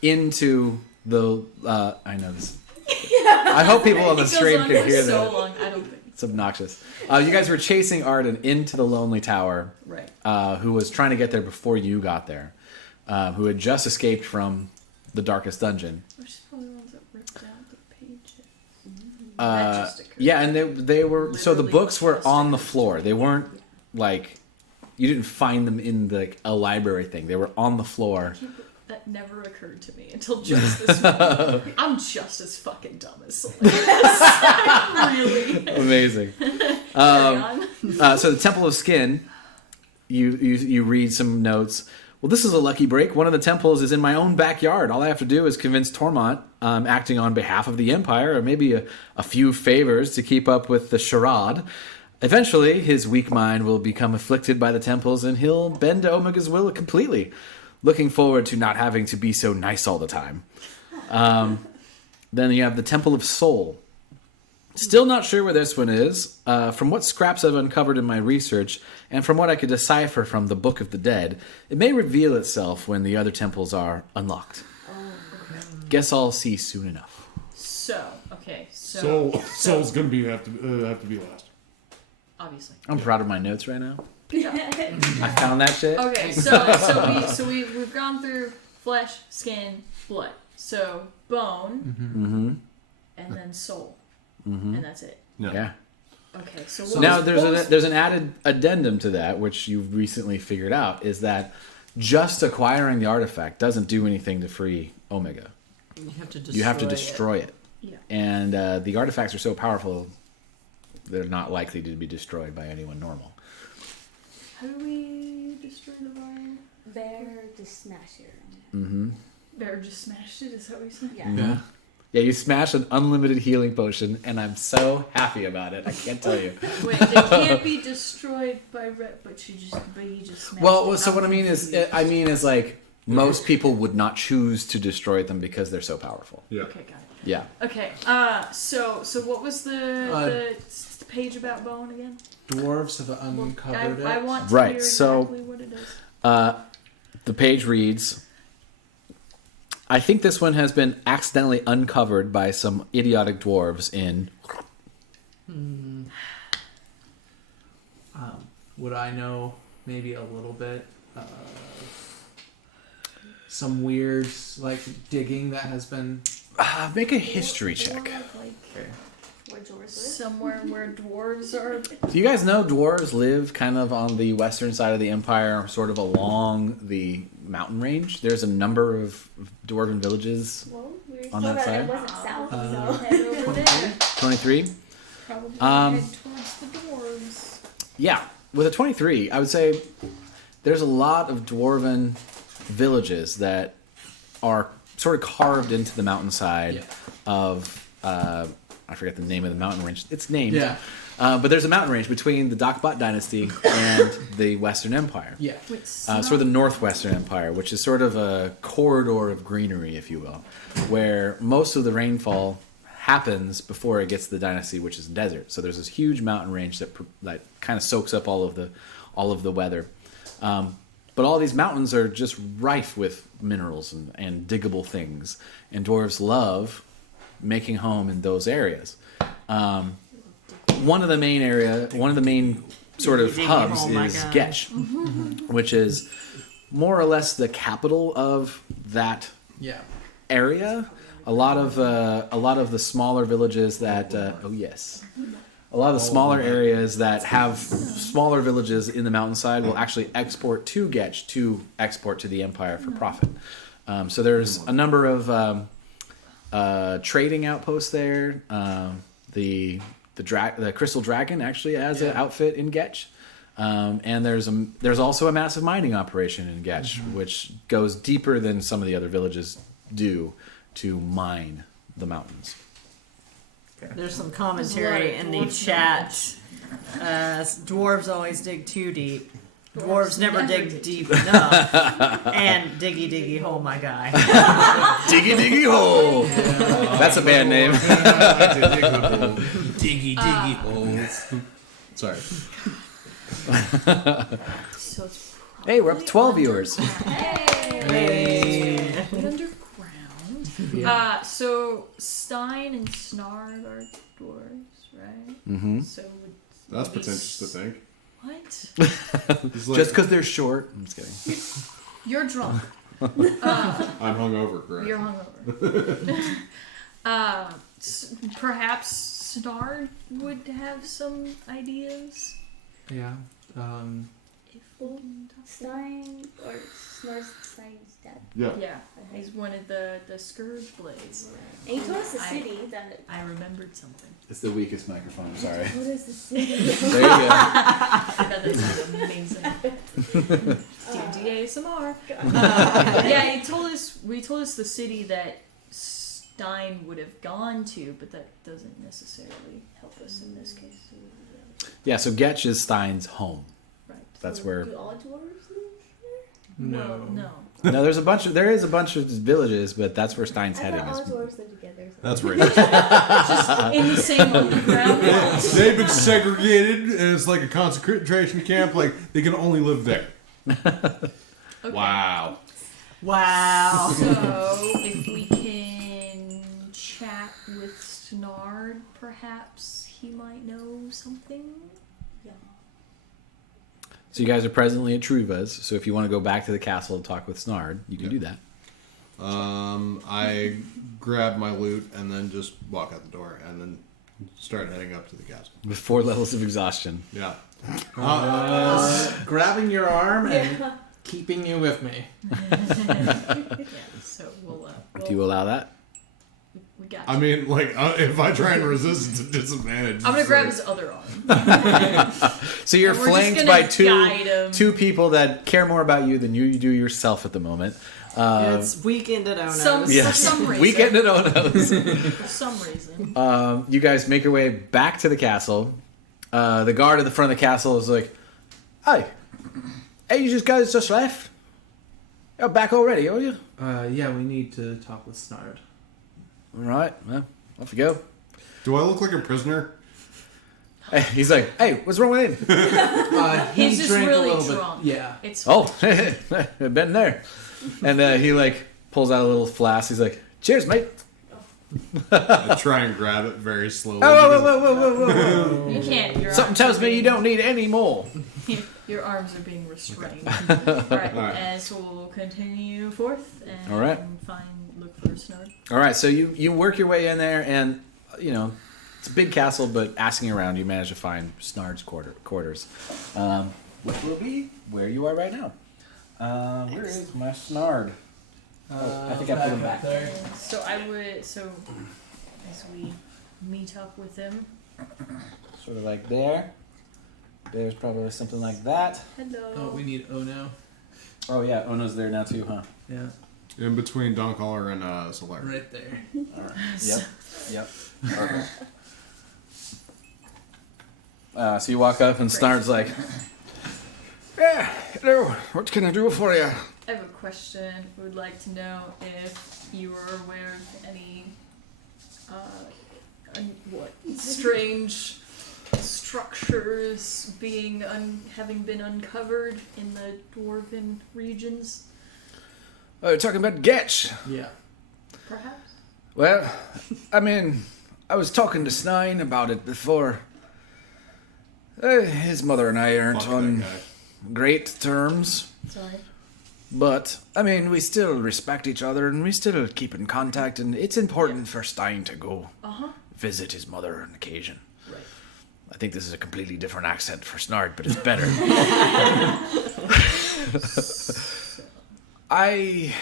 into the. I know this. I hope people on the stream can hear that. Long, I don't think. It's obnoxious. You guys were chasing Arden into the Lonely Tower, Right. who was trying to get there before you got there, who had just escaped from the darkest dungeon. Which is probably the ones that ripped out the pages. That just occurred. Yeah, and they were so the Literally books were just on the occurred. floor. They weren't like you didn't find them in a library thing. They were on the floor. That never occurred to me until just this week. I'm just as fucking dumb as Celeste. Really. Amazing. Carry on. So the Temple of Skin, you read some notes. Well, this is a lucky break. One of the temples is in my own backyard. All I have to do is convince Tormont, acting on behalf of the Empire, or maybe a few favors to keep up with the charade. Eventually, his weak mind will become afflicted by the temples, and he'll bend to Omega's will completely. Looking forward to not having to be so nice all the time. Then you have the Temple of Soul. Still not sure where this one is. From what scraps I've uncovered in my research, and from what I could decipher from the Book of the Dead, it may reveal itself when the other temples are unlocked. Guess I'll see soon enough. Soul's gonna be have to be last. Obviously. I'm proud of my notes right now. Yeah. I found that shit. Okay, we've gone through flesh, skin, blood. So bone, Mm-hmm. and then soul, Mm-hmm. and that's it. Yeah. Okay, so So what Now was there's an added addendum to that, which you've recently figured out, is that just acquiring the artifact doesn't do anything to free Omega. You have to destroy You have to destroy it. Yeah. And the artifacts are so powerful, they're not likely to be destroyed by anyone normal. How do we destroy the vine? Bear just smash it. Mm-hmm. Bear just smashed it. Is that what you said? Yeah. Yeah. Yeah, you smash an unlimited healing potion, and I'm so happy about it. I can't tell you. Wait, they can't be destroyed by but you just smashed Well, it. so what I I'm mean confused. is like most people would not choose to destroy them because they're so powerful. Yeah. Okay, got it. Yeah. Okay, so what was the page about bone again? Dwarves have uncovered I it. want to Right, hear so- exactly what it is. The page reads, I think this one has been accidentally uncovered by some idiotic dwarves in... Would I know maybe a little bit of some weird like digging that has been make a history check. okay. Where dwarves live? Somewhere where dwarves are. Do you guys know dwarves live kind of on the western side of the empire, sort of along the mountain range? There's a number of dwarven villages. Well, we were On told that that side? it wasn't south, so. Head over there. 23? Probably Um, head towards the dwarves. Yeah, with a 23, I would say there's a lot of dwarven villages that are sort of carved into the mountainside of, I forget the name of the mountain range. It's named. Yeah. But there's a mountain range between the Dakbot dynasty and the Western Empire. Yeah. Wait, Sort of the Northwestern Empire, which is sort of a corridor of greenery, if you will, where most of the rainfall happens before it gets to the dynasty, which is desert. So there's this huge mountain range that kind of soaks up all of the weather. But all these mountains are just rife with minerals and diggable things, and dwarves love making home in those areas. One of the main sort of Digging, hubs oh my is God. Getch, which is more or less the capital of that Yeah. area. A lot of the smaller villages that a lot of the smaller areas that have smaller villages in the mountainside will actually export to Getch to export to the Empire for profit. So there's a number of trading outposts there. The Crystal Dragon actually has an outfit in Getch. And there's also a massive mining operation in Getch, which goes deeper than some of the other villages do to mine the mountains. There's some commentary in the chat. Dwarves always dig too deep. Dwarves never dig deep enough. And diggy diggy hole, my guy. Diggy diggy hole. That's a band name. Diggy diggy holes. Sorry. So it's Hey, we're up to 12 viewers. Hey. Underground. Yeah. So Stein and Snarg are dwarves, right? Mm-hmm. So That's pretentious to think. what? He's like, Just because they're short. I'm just kidding. You're drunk. I'm hungover, correct? You're hungover. Perhaps Snarg would have some ideas. Yeah. Well, Stein or Stein's dad. Yeah. Yeah, he's one of the Scourge Blades. And he told us the city that. I remember something. It's the weakest microphone. I'm sorry. What is the city? There you go. I thought that sounded amazing. D&D ASMR. Yeah, we told us the city that Stein would have gone to, but that doesn't necessarily help us in this case. Yeah, so Getch is Stein's home. Right. That's So where. Do all dwarves live No. Well, no. No, there is a bunch of villages, but that's where Stein's there? I heading. thought all Is dwarves live together. So. That's right. Just in the same underground house. They've been segregated, and it's like a concentration camp. Like, they can only live there. Okay. Wow. Wow. So, if we can chat with Snard, perhaps he might know something. So you guys are presently at Truva's. So if you want to go back to the castle and talk with Snard, you can do that. I grab my loot and then just walk out the door and then start heading up to the castle. With 4 levels of exhaustion. Yeah. Grabbing your arm and keeping you with me. Yeah, so we'll Do you allow that? we got I you. mean, like, if I try and resist, it's a disadvantage. I'm gonna It's grab like- his other arm. So you're And we're just flanked gonna by guide him. two people that care more about you than you do yourself at the moment. It's weekend at Ono's. For some reason. Weekend at Ono's. For some reason. You guys make your way back to the castle. The guard at the front of the castle is like, "Hey, you guys just left? You're back already, are you? Yeah, we need to talk with Snard. All right, well, off you go." Do I look like a prisoner? Hey, he's like, "Hey, what's wrong with him?" He He's just drank really a little drunk. bit. Yeah. It's Oh, I've been there. And he like pulls out a little flask. He's like, "Cheers, mate." I try and grab it very slowly. Oh, because- whoa. you can't. Your Something arms tells are me you being- don't need any more. Your arms are being restrained. Alright, Alright. and so we'll continue forth and All right. look for Snard. All right, so you work your way in there, and it's a big castle, but asking around, you manage to find Snard's quarters, which will be where you are right now. Where is my Snard? I think I put him back. there. So as we meet up with him. Sort of like there. There's probably something like that. Hello. Oh, we need Ono. Oh yeah, Ono's there now too, huh? Yeah, In between Doncaller and Solar. right there. All right. Yep. Okay. So you walk up, and Snard's like, "Yeah, hello. What can I do for you?" I have a question. Would like to know if you are aware of any strange structures having been uncovered in the dwarven regions, Oh, you're talking about Getch. Yeah. perhaps? Well, I mean, I was talking to Stein about it before. His mother and I aren't Fuck that on guy. great terms, Sorry. but I mean, we still respect each other and we still keep in contact, and it's important for Stein to go visit his mother on occasion. Right. I think this is a completely different accent for Snard, but it's better. I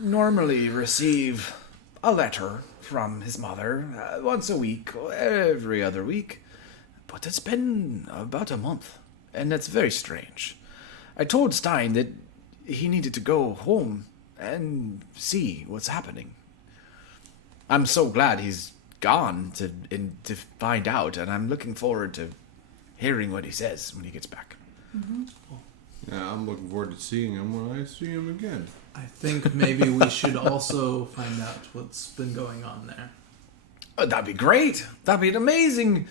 normally receive a letter from his mother once a week or every other week, but it's been about a month, and that's very strange. I told Stein that he needed to go home and see what's happening. I'm so glad he's gone to find out, and I'm looking forward to hearing what he says when he gets back. Yeah, I'm looking forward to seeing him when I see him again. I think maybe we should also find out what's been going on there. Oh, that'd be great. That'd be an amazing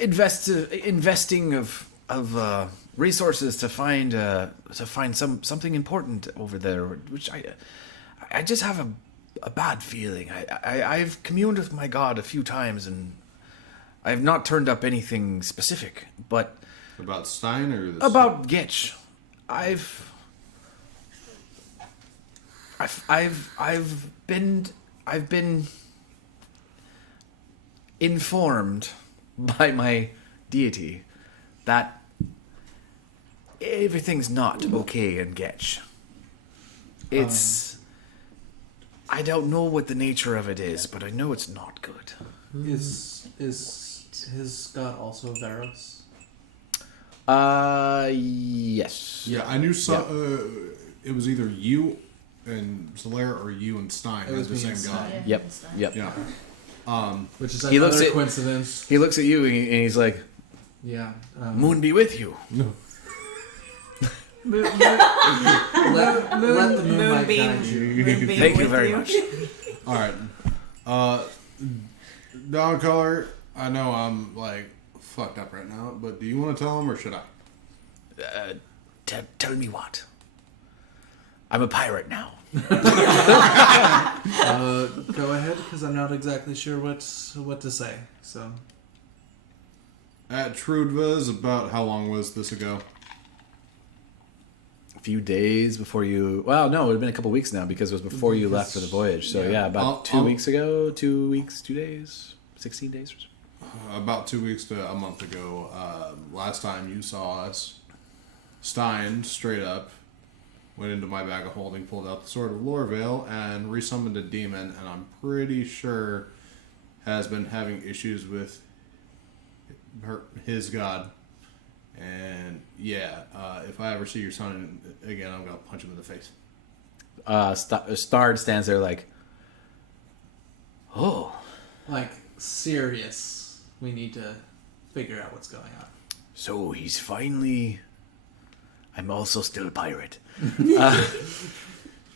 investing of resources to find something important over there. Which I just have a bad feeling. I've communed with my god a few times and I have not turned up anything specific, but About Stein or this? about Getch, I've been informed by my deity that everything's not okay in Getch. It's I don't know what the nature of it is, but I know it's not good. Is his god also Veros? Yes. Yeah, I knew it was either you and Solaire or you and Stein It had was the me same and god. Stein. Yep. Yep. Yeah. Which is He looks another at- coincidence. He looks at you and he's like, Yeah. "Moon be with you." No. Let the moonlight guide you. Thank you very much. All right. Dog color. I know I'm like fucked up right now, but do you want to tell him or should I? Tell me what. I'm a pirate now. Go ahead, because I'm not exactly sure what to say. So At Trudva's, about how long was this ago? A few days before you. Well, no, it would have been a couple weeks now because it was before you left for the voyage. So yeah, about 2 weeks ago. 2 weeks, 2 days, 16 days. Or so. About 2 weeks to a month ago. Last time you saw us, Stein straight up went into my bag of holding, pulled out the Sword of Lorvale, and resummoned a demon. And I'm pretty sure has been having issues with his god. And yeah, if I ever see your son again, I'm gonna punch him in the face. Stard stands there like, oh, like serious. We need to figure out what's going on. So he's finally. I'm also still a pirate.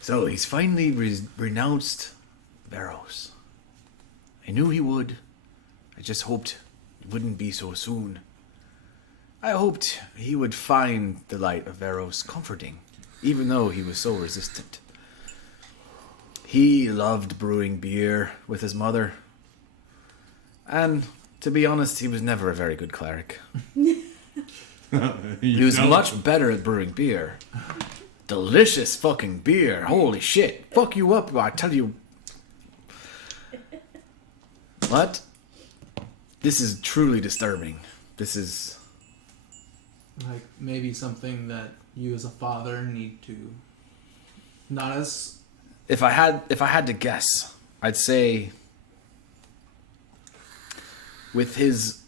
So he's finally renounced Veros. I knew he would. I just hoped it wouldn't be so soon. I hoped he would find the light of Veros comforting, even though he was so resistant. He loved brewing beer with his mother. And, to be honest, he was never a very good cleric. He was much better at brewing beer. Delicious fucking beer. Holy shit. Fuck you up, I tell you. What? This is truly disturbing. This is... Like maybe something that you as a father need to not as If I had to guess, I'd say with his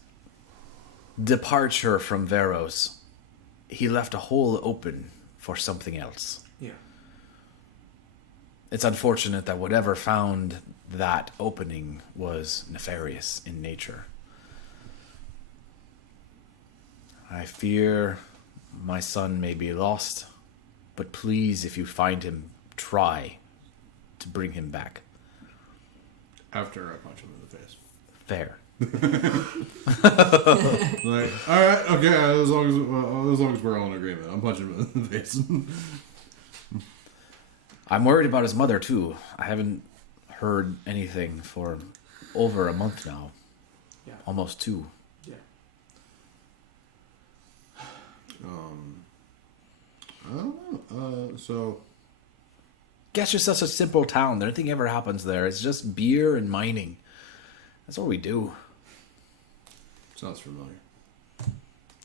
departure from Veros, he left a hole open for something else. yeah. It's unfortunate that whatever found that opening was nefarious in nature. I fear my son may be lost, but please, if you find him, try to bring him back. After I punch him in the face. Fair. Like, all right, okay, as long as we're all in agreement, I'm punching him in the face. I'm worried about his mother, too. I haven't heard anything for over a month now. Yeah. Almost 2. Yeah. I don't know. So Guess just such a simple town. Nothing ever happens there. It's just beer and mining. That's what we do. sounds familiar.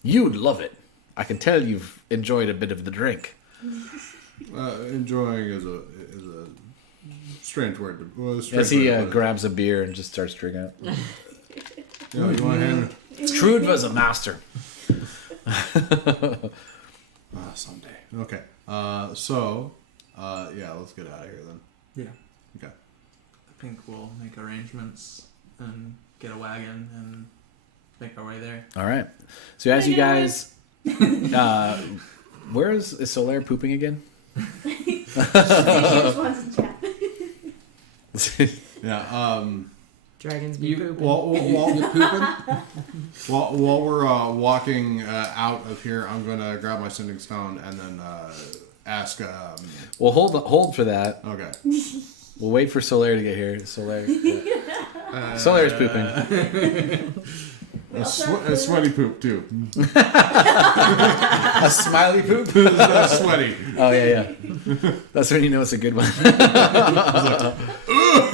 You'd love it. I can tell you've enjoyed a bit of the drink. Enjoying is a strange word. As he grabs a beer and just starts drinking it. You want to hand it? Trudva's a master. Someday. Okay. Yeah, let's get out of here then. Yeah. Okay. I think we'll make arrangements and get a wagon and make our way there. All right. So as you guys Where is Solaire pooping again? She just wants to chat. Yeah. Dragons be You, pooping. while we're walking out of here, I'm gonna grab my sending stone and then ask. Well, hold for that. Okay. We'll wait for Solaire to get here. Solaire. Solaire's pooping. A sweaty poop too. A smiley poop? Sweaty. Oh, yeah. That's when you know it's a good one. We have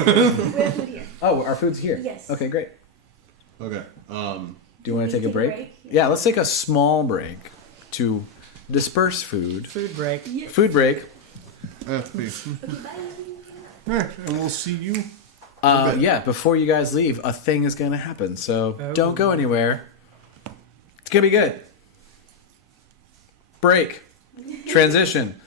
food here. Oh, our food's here. Yes. Okay, great. Okay. Do you want to We take a take a break? break? Yeah, let's take a small break to disperse food. Food break. Food break. FP. Okay, bye. And we'll see you. Yeah, before you guys leave, a thing is going to happen. So don't go anywhere. It's going to be good. Break. Transition.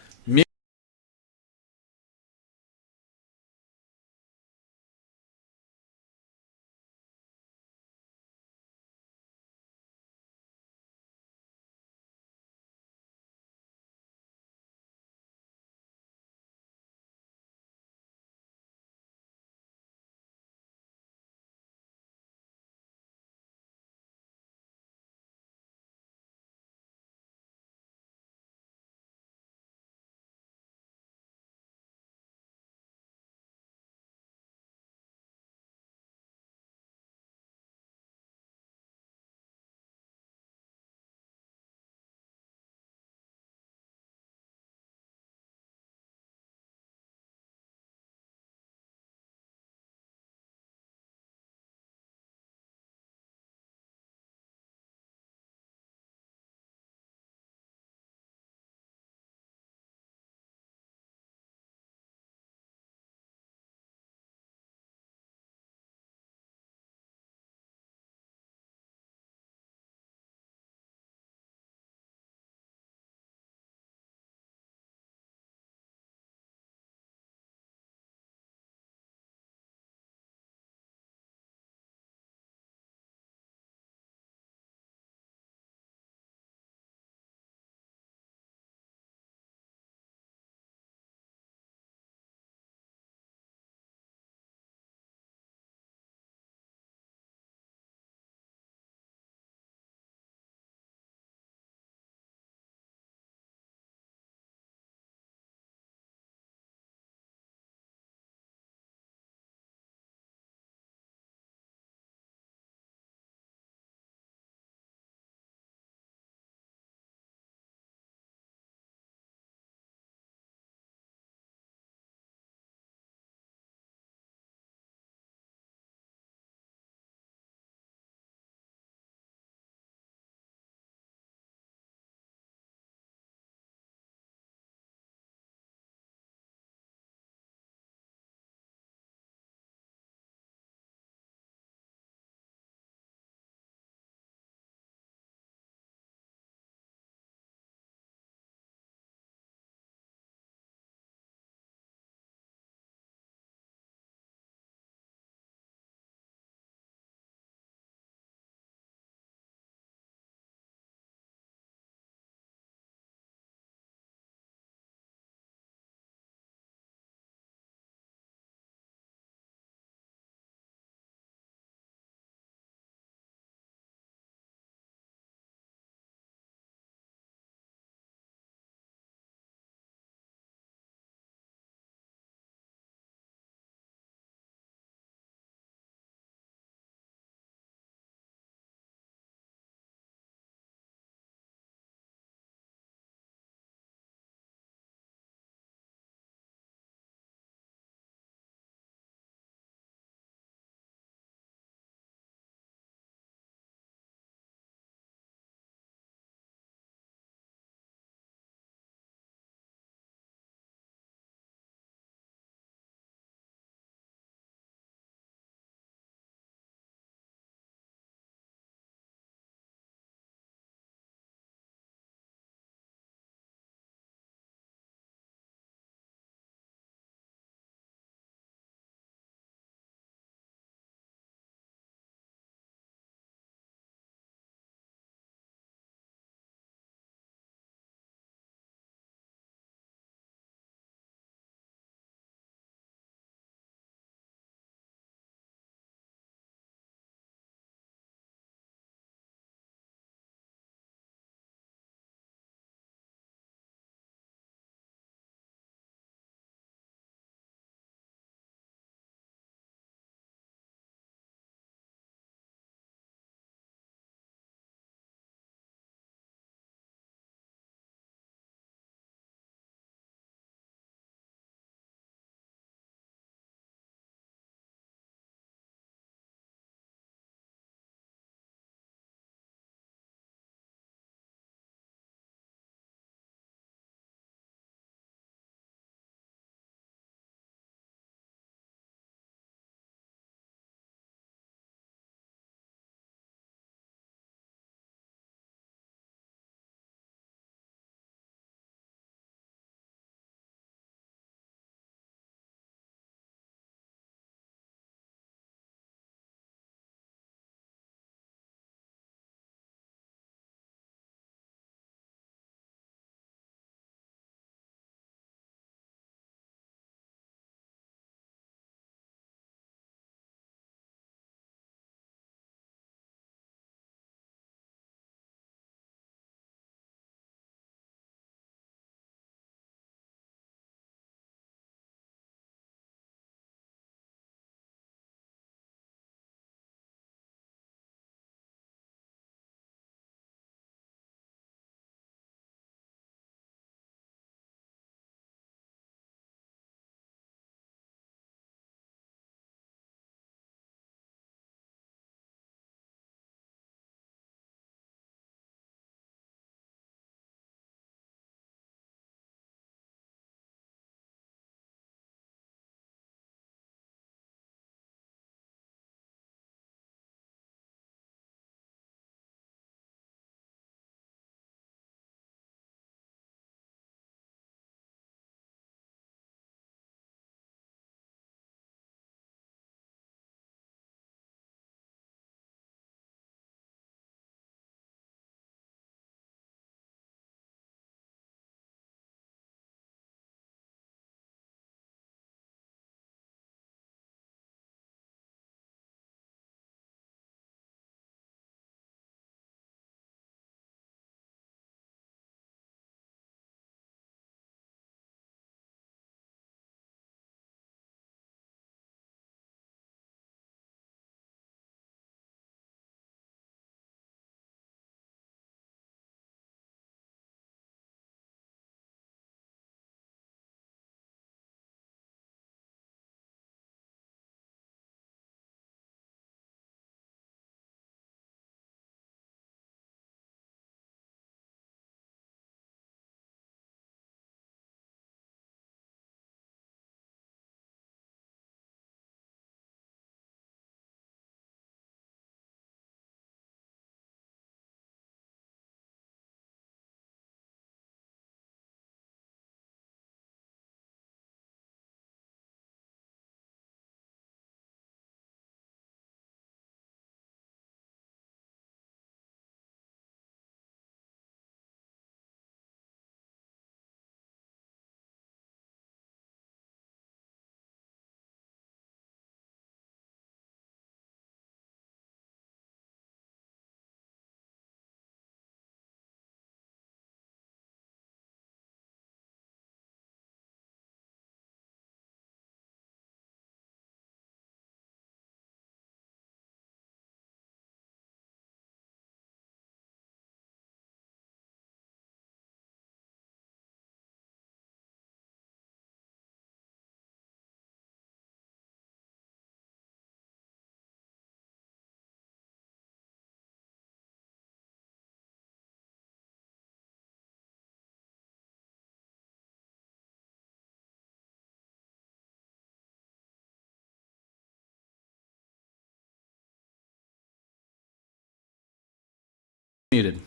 Muted.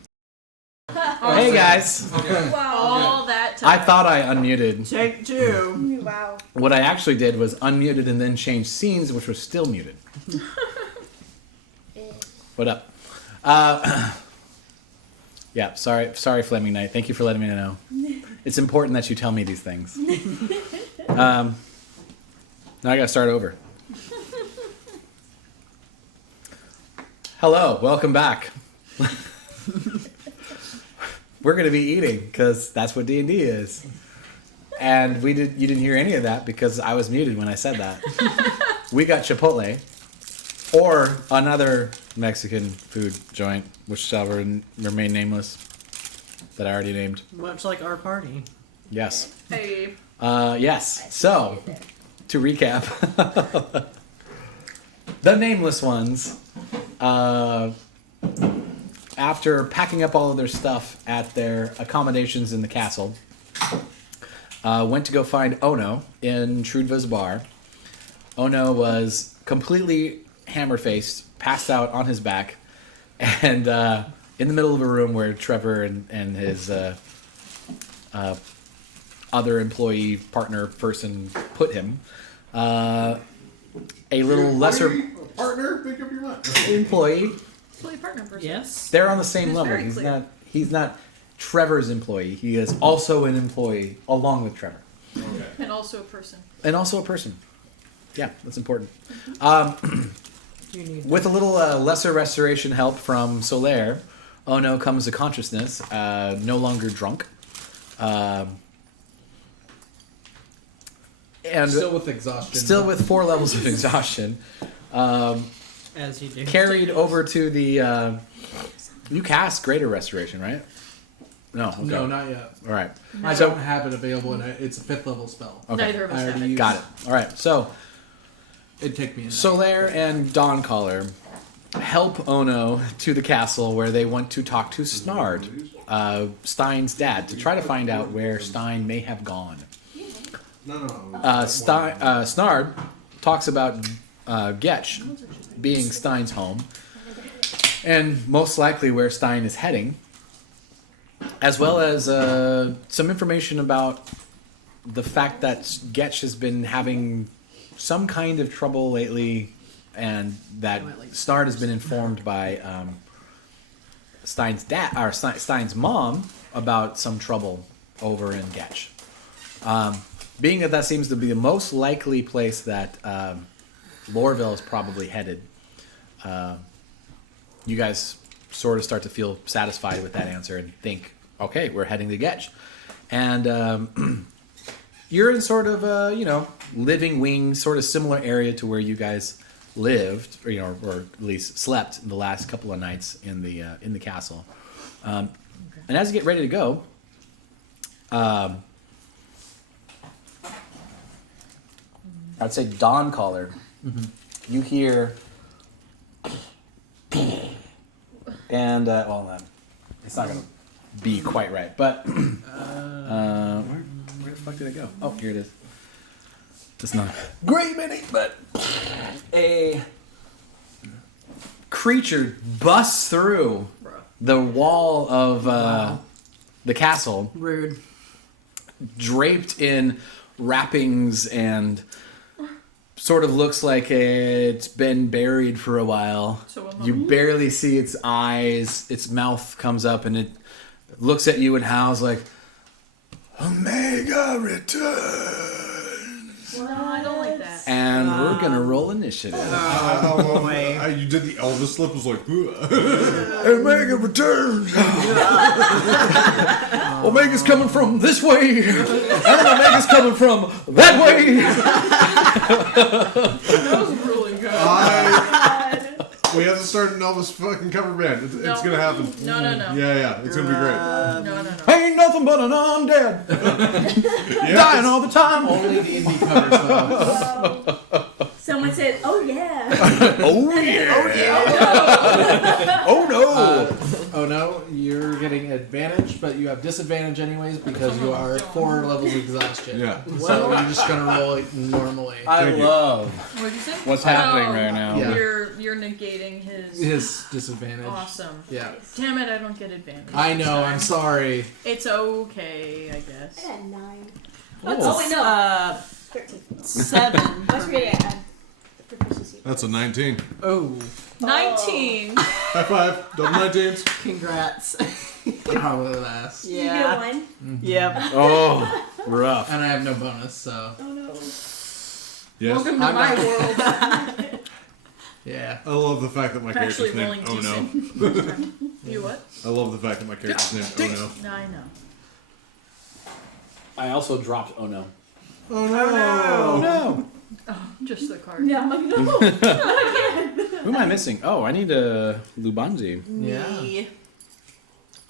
Hey guys. All that time. I thought I unmuted. Take two. Wow. What I actually did was unmuted and then changed scenes, which were still muted. What up? Yeah, sorry, Fleming Knight. Thank you for letting me know. It's important that you tell me these things. Now I gotta start over. Hello, welcome back. We're gonna be eating because that's what D&D is, and you didn't hear any of that because I was muted when I said that. We got Chipotle, or another Mexican food joint, which shall remain nameless, that I already named. Much like our party. Yes. Hey. Yes. So, to recap, the Nameless Ones, after packing up all of their stuff at their accommodations in the castle, went to go find Ono in Trudva's bar. Ono was completely hammer-faced, passed out on his back, and in the middle of a room where Trevor and his other employee partner person put him. A little lesser Partner, pick up your mind. employee. Play partner person. Yes. They're on the same It's level. very clear. He's not Trevor's employee. He is also an employee along with Trevor. Okay. And also a person. And also a person. Yeah, that's important. You need With a little lesser restoration help from Solaire, Ono comes to consciousness, no longer drunk. And Still with exhaustion. still with 4 levels of exhaustion. as you do. Carried over to the... you cast Greater Restoration, right? No. Okay. No, not yet. All right. I So- don't have it available, and it's a 5th level spell. Okay. Neither of us I have already it. used Got it. All right. So... It'd take me a night. Solaire and Dawncaller help Ono to the castle where they want to talk to Snard, Stein's dad, to try to find out where Stein may have gone. No. Snard talks about Getch being Stein's home, and most likely where Stein is heading, as well as some information about the fact that Getch has been having some kind of trouble lately, and that Snard has been informed by Stein's dad or Stein's mom about some trouble over in Getch. Being that seems to be the most likely place that Lorville is probably headed, you guys sort of start to feel satisfied with that answer and think, okay, we're heading to Getch. And you're in sort of living wing, sort of similar area to where you guys lived, or or at least slept the last couple of nights in the castle. And as you get ready to go, I'd say Dawncaller. You hear, and it's not gonna be quite right, but where the fuck did it go? Oh, here it is. It's not great many, but a creature busts through the wall of the castle, Rude. draped in wrappings, and sort of looks like it's been buried for a while. So You barely see its eyes. Its mouth comes up, and it looks at you and howls like, "Omega returns." No, I don't like that. And we're gonna roll initiative. You did the Elvis lip, was like, Omega returns. Omega's coming from this way, and Omega's coming from that way. That was really good. we have to start an Elvis fucking cover band. It's No. gonna happen. No. Yeah, it's gonna be great. No. Ain't nothing but an undead, dying all the time. Only D&D covers, though. Someone said, "Oh yeah." Oh yeah! Oh no! Oh no, you're getting advantage, but you have disadvantage anyways because you are at 4 levels of exhaustion. Yeah. So you're just gonna roll it normally. I Thank you. love What did you say? what's happening right now. Yeah. You're you're negating his. His disadvantage. Awesome. Yeah. Damn it! I don't get advantage. I know. I'm sorry. It's okay, I I guess. got 9. What's Oh, wait, no. 7. That's great. Proficiency. That's a 19. Oh. 19. High five. Double 19s. Congrats. Probably last. You get Yeah. 1. Yep. Oh, rough. And I have no bonus, so Oh no. Yes. Welcome to I'm my not- world. yeah. I love the fact that my Actually, character's rolling named Oh No. decent. You what? I love the fact that my character's named Oh No. No, I know. I also dropped Oh No. Oh no! No. Oh, just the card. Yeah, I'm like, no. Who am I missing? Oh, I need a Lubanzi. Yeah. Me.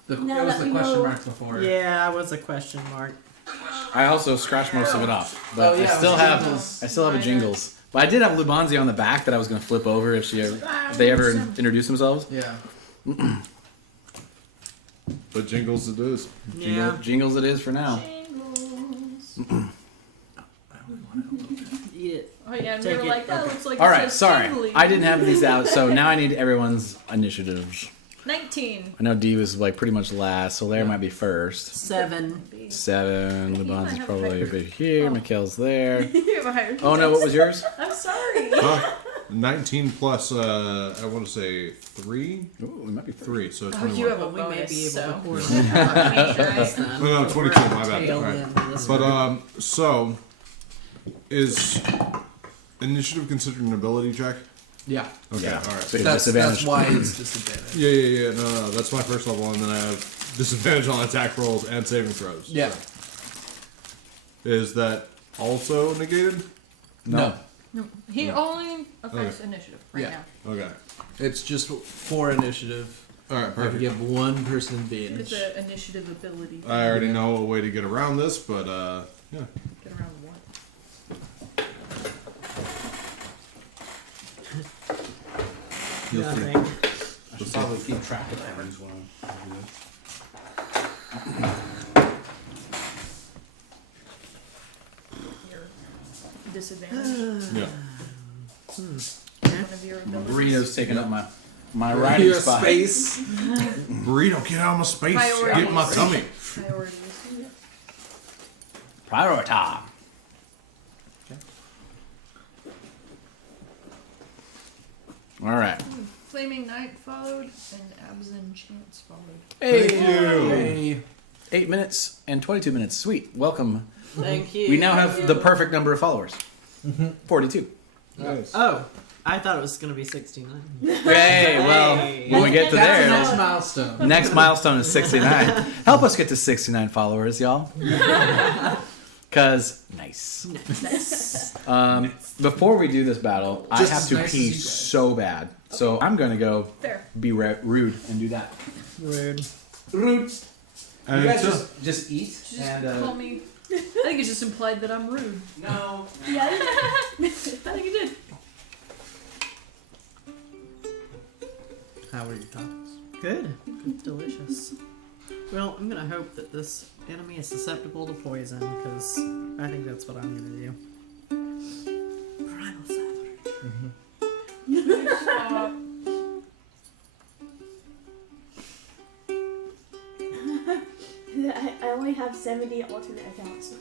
The, Now it was let the me question know. marks before. Yeah, I was a question mark. I also scratched most of it off, but Oh, yeah, I it still was have jingles. I still have a jingles. But I did have Lubanzi on the back that I was going to flip over if they ever introduce themselves. Yeah. But jingles it is. Yeah. Jingles it is for now. Eat it. Oh yeah, and we Take were it. like, that looks like All it right, says sorry, tingly. I didn't have these out, so now I need everyone's initiatives. 19. I know D was like pretty much last, so Lair might be first. 7. 7. I Lubanzi's have probably higher. a bit here. Oh. Mikhail's there. You have a higher Oh no, what was yours? I'm sorry. 19 plus, I want to say 3? Ooh, it might be 3, so Oh, 21. you have a Well, we may bonus, be able so. to coordinate then. Oh, no, 22, my bad. Tail Alright. end of this But, one. so, is initiative considered an ability check? Yeah. Okay, Yeah. alright. So That's disadvantage. why it's disadvantage. Yeah. No. That's my first level, and then I have disadvantage on attack rolls and saving throws. Yeah. So. Is that also negated? No. No, he only affects initiative right Yeah. now. Okay. It's just for initiative. Alright, I can perfect. give one person It's advantage. an initiative ability. I already know a way to get around this, but, yeah. Get around what? Nothing. I should probably keep track of things while I do this. Your disadvantage. Yeah. One of your abilities. Burrito's taking up my riding Your spot. space. Burrito, get out of my space. Priorities. Get my tummy. Priorities. Priorita. All right. Flaming Knight followed, and Absent Chance followed. Thank you. Hey. 8 minutes and 22 minutes. Sweet. Welcome. Thank you. We now have the perfect number of followers. 42. Nice. Oh, I thought it was going to be 69. Hey, well, when we get to That's the there, next milestone. next milestone is 69. Help us get to 69 followers, y'all. Cause nice. Before we do this battle, I Just have as to nice as pee you guys. so bad. So I'm gonna go Fair. be rude and do that. Rude. Rude. And You guys so- just eat Just and call me. I think it's just implied that I'm rude. no. Yeah. I think it did. How are your tacos? Good. It's delicious. Well, I'm going to hope that this enemy is susceptible to poison, because I think that's what I'm going to do. Primal Savage. I only have 70 alternate accounts.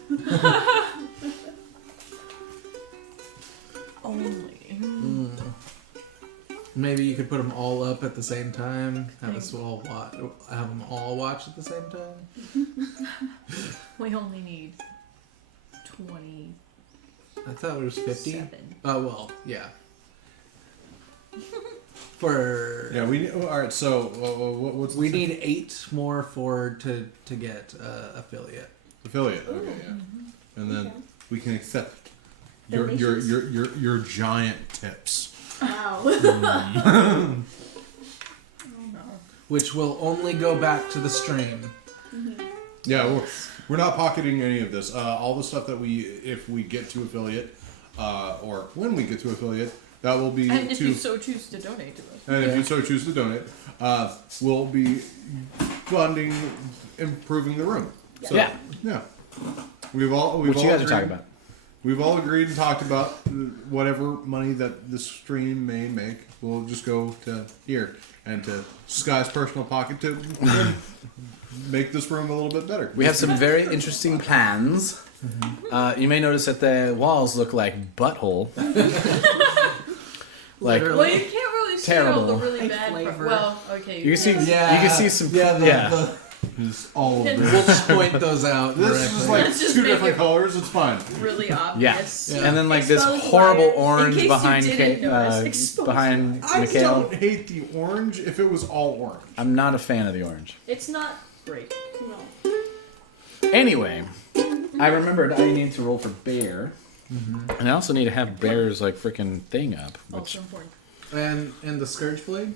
Only. Maybe you could put them all up at the same time. Have us all have them all watch at the same time. We only need 27. I thought it was 50. Oh well, yeah. For Yeah, we all right. So what's we the need 8 more to get affiliate. affiliate? Okay, yeah. And then Okay. we can accept your Donations? your giant tips. Wow. Oh no. Which will only go back to the stream. Yeah, we're not pocketing any of this. All the stuff that if we get to affiliate, or when we get to affiliate, that will be And if to. you so choose to donate to us. And if you so choose to donate, we'll be funding improving the room. So, Yeah. yeah. We've all What you guys are agreed- talking about? we've all agreed and talked about whatever money that this stream may make will just go to here and to Sky's personal pocket to make this room a little bit better. We have some very interesting plans. You may notice that the walls look like butthole. Like Well, you can't really see all the Terrible. really Like bad flavor. part. Well, okay. you can see, Yeah. you can see some. It's all of Can- this. We'll just point those out. This directly. is like Let's just 2 make different it- colors. It's fine. really Yeah. obvious. Yeah. And then like this Exposed horrible wires. In orange case you behind didn't notice, exposed behind I Mikhail. don't hate the orange if it was all orange. I'm not a fan of the orange. It's not great. No. Anyway, I remembered I need to roll for bear, and I also need to have bear's like freaking thing up, which Also important. And the Scourge Blade?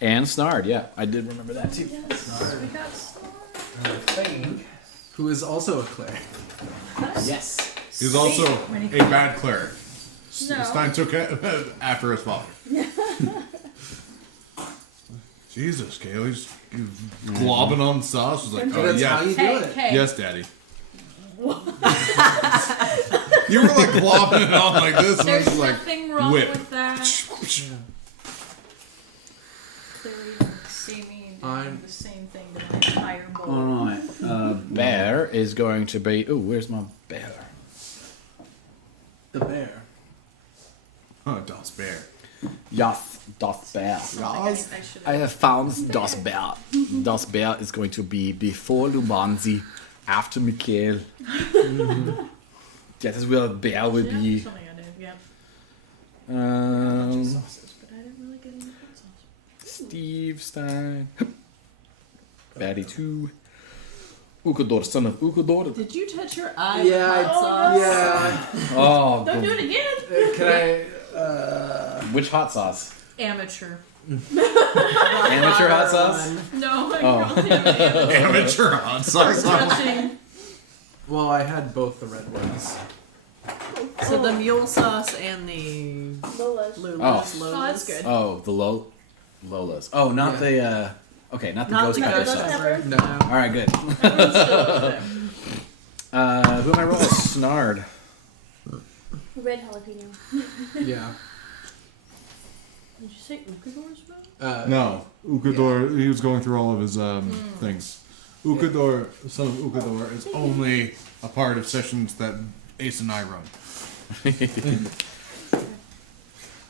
and Snard. Yeah, I did remember that too. Yes, we got Snarl. Who is also a cleric. Yes. He's also a bad cleric. No. Stein took it after his father. Jesus, Kaylee's globbing on the sauce. Was like, oh That's how you yes, do Hey, it. hey. yes, Daddy. You were like globbing it on like this, and I There's was like, nothing wrong whip. with that. Clearly, you don't see me doing I'm- the same thing to my entire bowl. Alright. Bear is going to be. Ooh, where's my bear? The bear. Oh, Das Bear. Yes, Das Bear. I should I have found Das Bear. Das Bear is going to be before Lumanzi, after Mikhail. That is where Bear will be. Something I did, yeah. Um, Sauces, but I didn't really get any hot sauce. Steve Stein. Batty 2. Ukador, son of Ukador. Did you touch your eye Yeah, with hot sauce? Yeah. Oh, Don't do it again! Can I? which hot sauce? Amateur. Amateur hot sauce? No, I Oh. don't think amateur. Amateur hot sauce. Touching. Well, I had both the red ones. So the mule sauce and the Lola's. Lula's. Oh. Oh, that's good. Oh, the Lolas. Oh, not Yeah. the, okay, not the Not ghost the pepper ghost sauce. pepper. No. Alright, good. Everyone's still over there. Who am I rolling? Snard. Red jalapeno. Yeah. Did you say Ukador's mouth? No, Ukador. He was going through all of his things. Ukador, son of Ukador, is only a part of sessions that Ace and I run.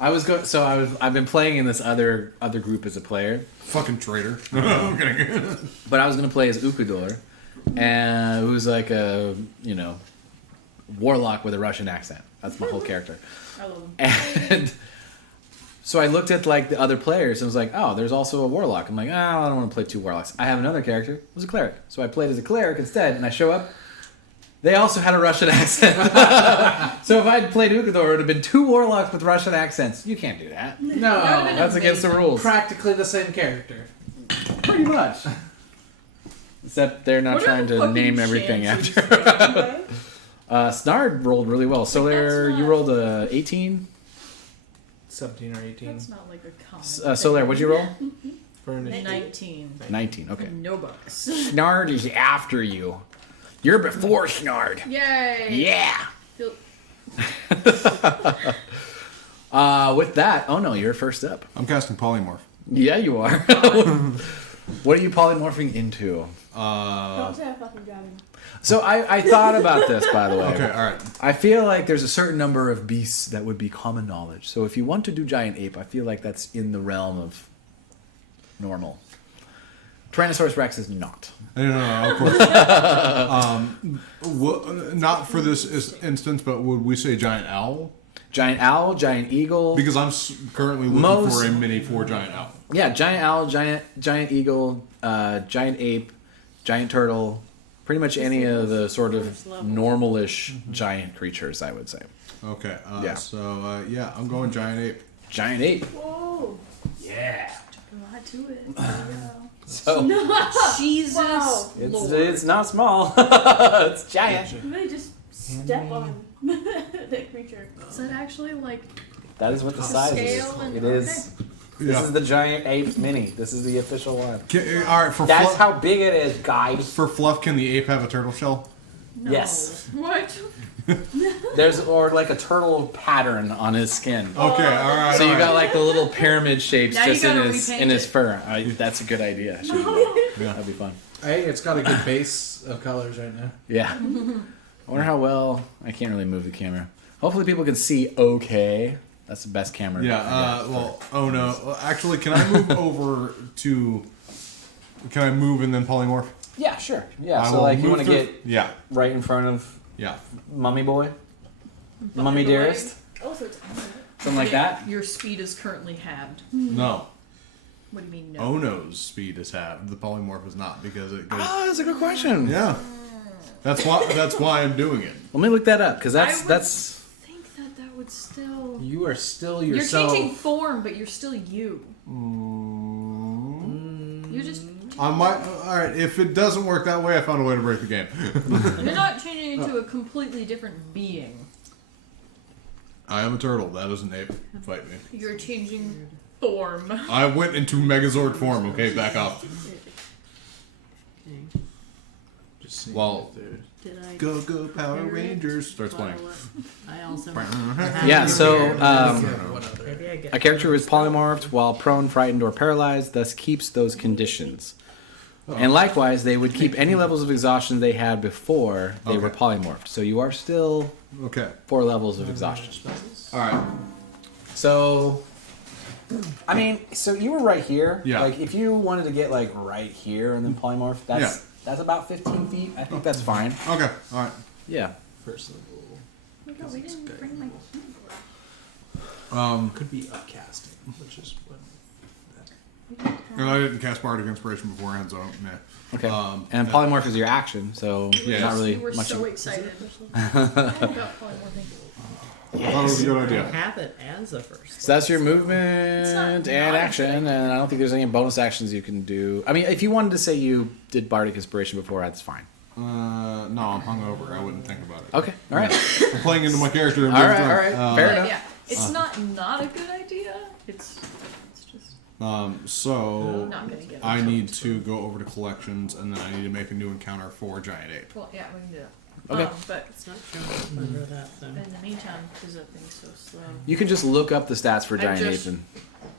I've been playing in this other group as a player, Fucking traitor. I'm kidding. but I was gonna play as Ukador, and who's like a warlock with a Russian accent. That's my whole character. I love him. And so I looked at like the other players and was like, oh, there's also a warlock. I'm like, I don't want to play two warlocks. I have another character who was a cleric, so I played as a cleric instead. And I show up. They also had a Russian accent. So if I'd played Ukador, it would have been two warlocks with Russian accents. You can't do that. No. That would've been That's against the rules. Practically the same character. Pretty much. Except they're not What are trying the to fucking name everything chances? after. Snard rolled really well. So Like, that's there, you not- rolled a 18. 17 or 18 That's not like a common So there, what'd you roll? for initiative. 19. 19. Okay. No bucks. Snard is after you. You're before Snard. Yay! Yeah. Feel- With that, oh no, you're first up. I'm casting polymorph. Yeah, you are. What are you polymorphing into? Don't say a fucking dragon. So I thought about this, by the way. Okay, all right. I feel like there's a certain number of beasts that would be common knowledge. So if you want to do giant ape, I feel like that's in the realm of normal. Tyrannosaurus Rex is not. No, of course. Not for this instance, but would we say giant owl? Giant owl, giant eagle. Because I'm currently looking Most- for a mini for giant owl. Yeah, giant owl, giant eagle, giant ape, giant turtle. Pretty much any of the sort of First level. normal-ish giant creatures, I would say. Okay, Yeah. so yeah, I'm going giant ape. Giant ape. Whoa. Yeah. A lot to it. There you go. So Jesus Wow. Lord. it's not small. It's giant. You really just step on the creature. Is that actually like That is what the size is. scale and It is. This Yeah. is the giant ape mini. This is the official one. All right, for That's fluff, how big it is, guys. for fluff, can the ape have a turtle shell? no. Yes. What? There's or like a turtle pattern on his skin. Okay, all right. So you all got right. like the little pyramid shapes Now you just gotta in repaint his it. fur. That's a good idea. I should do that. That'd be fun. Hey, it's got a good base of colors right now. Yeah. I wonder how well I can't really move the camera. Hopefully people can see okay. That's the best camera. Yeah. Well. Oh no. Well, actually, can I move over to? Can I move and then polymorph? Yeah, sure. Yeah. I So will like you move want to through- get Yeah. right in front of Yeah. Mummy Boy, Mummy boy. Dearest, Oh, so it's something like that. Your speed is currently halved. No. What do you mean no? Ono's speed is halved. The polymorph is not because it goes. Oh, that's a good question. Yeah. That's why I'm doing it. Let me look that up because I that's would- that's. I think that would still. You are still You're yourself. changing form, but you're still you. You're just. I might. All right. If it doesn't work that way, I found a way to break the game. You're not changing into a completely different being. I am a turtle. That is an ape. Fight me. You're changing form. I went into Megazord form. Okay, back off. Okay. Just seeing Well- if there- Did I Go Power prepare it Rangers starts while playing. I also. Yeah. So Yeah, what other- Maybe I get a character is polymorphed while prone, frightened, or paralyzed, thus keeps those conditions. And likewise, they would keep any levels of exhaustion they had before they were Okay. polymorphed. So you are still Okay. 4 levels of exhaustion. All right. So, I mean, so you were right here. Yeah. Like, if you wanted to get like right here and then polymorph, that's about 15 feet. I think that's fine. Okay. All right. Yeah. personable. Oh my god, we didn't bring my Could be upcasting, which is what. And I didn't cast Bardic Inspiration beforehand, so nah. Okay. And yeah. polymorph is your action, so Yeah. not really You were much. so excited about polymorphing. I thought it was a good I idea. have it as a first. So that's your not movement and not action, and I don't think there's any bonus actions you can do. I mean, if you wanted to say you did Bardic Inspiration before, that's fine. No, I'm hungover. I wouldn't think about it. Okay, all right. I'm playing into my character. All right, all right. Fair But enough. yeah, it's not a good idea. It's just So not gonna get. I need to go over to collections, and then I need to make a new encounter for Giant Ape. Well, yeah, we can do that. Okay. But It's not showing up under that though. in the meantime, because that thing's so slow. You can just look up the stats for I Giant just- Ape, and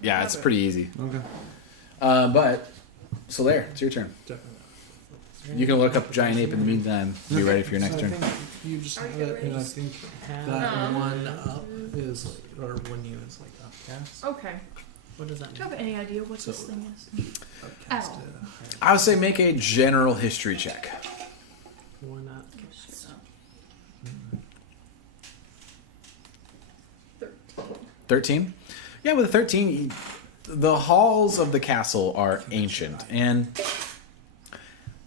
yeah, it's Okay. pretty easy. Okay. But so there, it's your turn. Definitely. You can look up Giant Ape in the meantime. Be ready for your next So turn. I think you just have it, and I think Have- that one up is like, or when you is like upcast. Okay. What does that Do you mean? have any idea what this So- thing is? Upcast Ow. it. I would say make a general history check. Why not? 13? Yeah, with a 13, the halls of the castle are ancient, and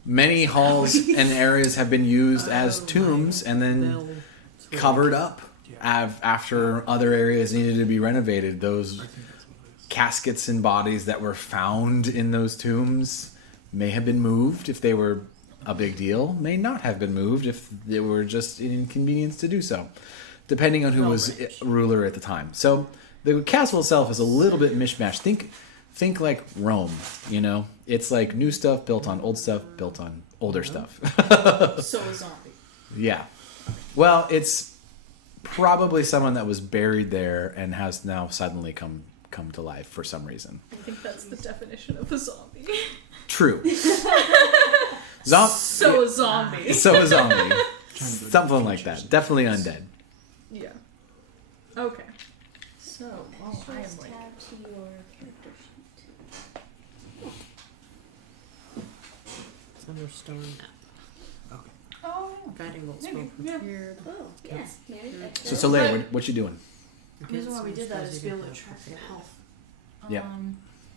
many halls and areas have been used as tombs and then They'll covered up after other areas needed to be renovated. Those caskets and bodies that were found in those tombs may have been moved if they were a big deal, may not have been moved if they were just an inconvenience to do so, depending on who was ruler at the time. So the castle itself is a little bit mishmash. Think like Rome, you know? It's like new stuff built on old stuff built on older stuff. So a zombie. Yeah. Well, it's probably someone that was buried there and has now suddenly come to life for some reason. I think that's the definition of a zombie. True. So a zombie. So a zombie. Something like that. Definitely undead. Yeah. Okay. So, I am Just like, tab to your character sheet. It's under Stone Map. Oh, Guiding bolts Maybe, will yeah. appear. oh, yeah. Maybe that's So Larry, what you doing? the reason why we did that is to be able to track your health. Yeah.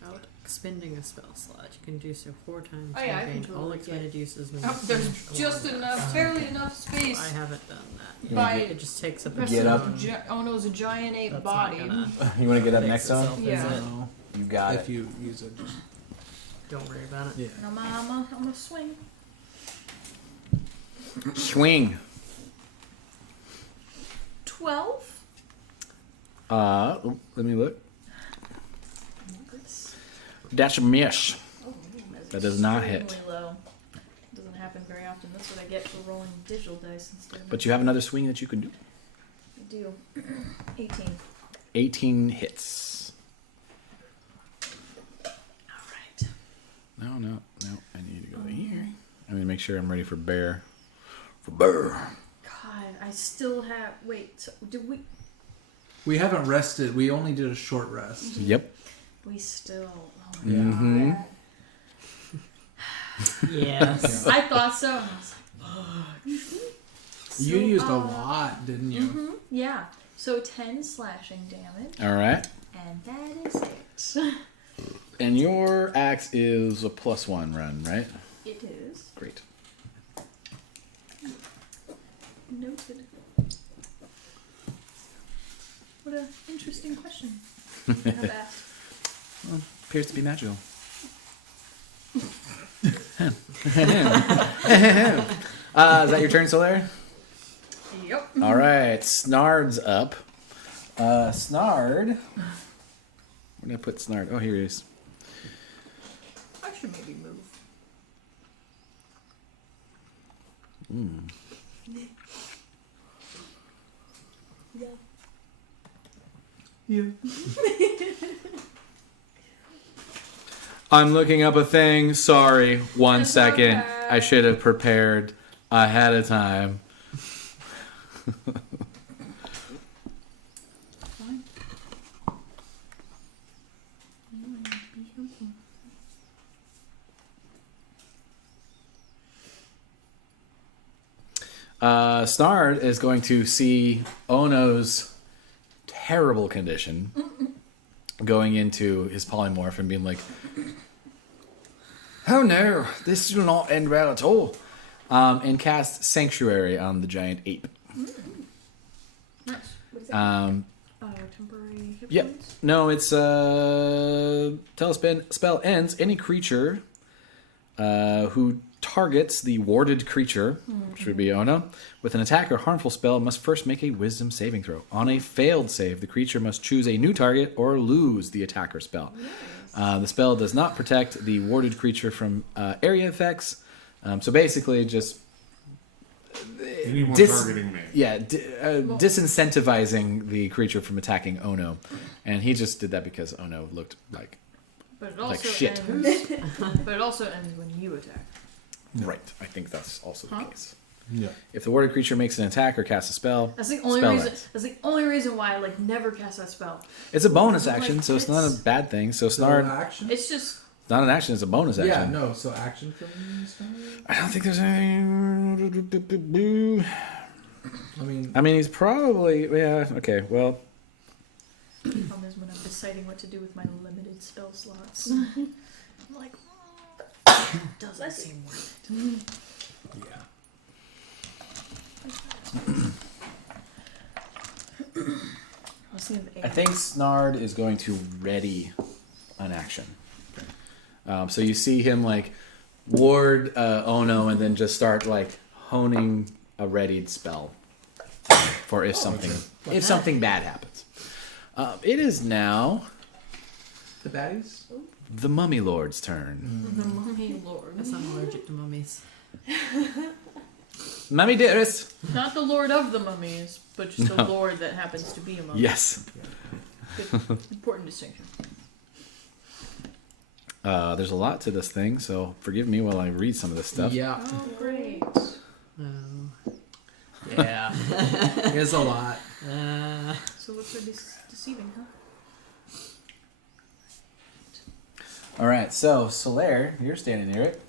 Without expending a spell slot, you can do so 4 times. Oh, yeah, I and can gain all totally expended uses when Oh, you there's finish a just level. enough, barely enough space. I haven't done that. You wanna By It just takes up a rest Get of up. the oh no, it's a giant ape That's body. not gonna You want to get up fix next on? itself, is Yeah. it? No, You got if it. you use it, just Don't worry about it. yeah. No, I'm gonna swing. Swing. 12? Let me look. That's a miss. That does not hit. Extremely low. Doesn't happen very often. That's what I get for rolling digital dice instead of. But you have another swing that you can do. I do. 18. 18 hits. Alright. No. I need to go here. I'm going to make sure I'm ready for bear. For bear. God, I still have. Wait, so did we. We haven't rested. We only did a short rest. Yep. We still. Oh my Mm-hmm. God. Yes. I thought so. And I was like, fuck. You used a lot, didn't you? Mm-hmm. Yeah. So 10 slashing damage. All right. And that is it. And your axe is a +1 run, right? It is. Great. Noted. What an interesting question. Have asked. Well, appears to be magical. Is that your turn, Solaire? Yep. All right, Snard's up. Snard. Where did I put Snard? Oh, here he is. I should maybe move. Yeah. Yeah. I'm looking up a thing. Sorry. One It's second. okay. I should have prepared ahead of time. Fine. Be helpful. Snard is going to see Ono's terrible condition going into his polymorph and being like, oh no, this will not end well at all. And cast Sanctuary on the giant ape. Nice. What is that? Temporary hit Yep. points? No, it's till spell ends. Any creature who targets the warded creature, which would be Ono, with an attack or harmful spell must first make a Wisdom saving throw. On a failed save, the creature must choose a new target or lose the attacker spell. The spell does not protect the warded creature from area effects. So basically, just Anyone Dis- targeting me. yeah, disincentivizing the creature from attacking Ono, and he just did that because Ono looked like But it also shit. ends. But it also ends when you attack. right. I think that's also the Huh? case. Yeah. If the warded creature makes an attack or casts a spell, That's the only Spell reason. ends. That's the only reason why I never cast that spell. it's a bonus Like, action, so it's not a it's- bad thing. So So Snard, action? It's just it's not an action; it's a bonus action. Yeah, no. So action from Snard? I don't think there's anything. I mean, he's probably okay. Well, the problem is when I'm deciding what to do with my limited spell slots. I'm like, doesn't seem worth it. yeah. I was thinking of I think Snard is going to ready an action. So you see him ward Ono and then just start honing a readied spell for if something bad happens. It is now The baddies? the Mummy Lord's turn. The mummy lord. Guess I'm allergic to mummies. Mummy dearest. Not the Lord of the Mummies, but just the No. Lord that happens to be a mummy. Yes. Good, important distinction. There's a lot to this thing, so forgive me while I read some of this stuff. Yeah. Oh, great. Oh. Yeah. There's a lot. So what's so deceiving, huh? All right, so Solaire, you're standing near it.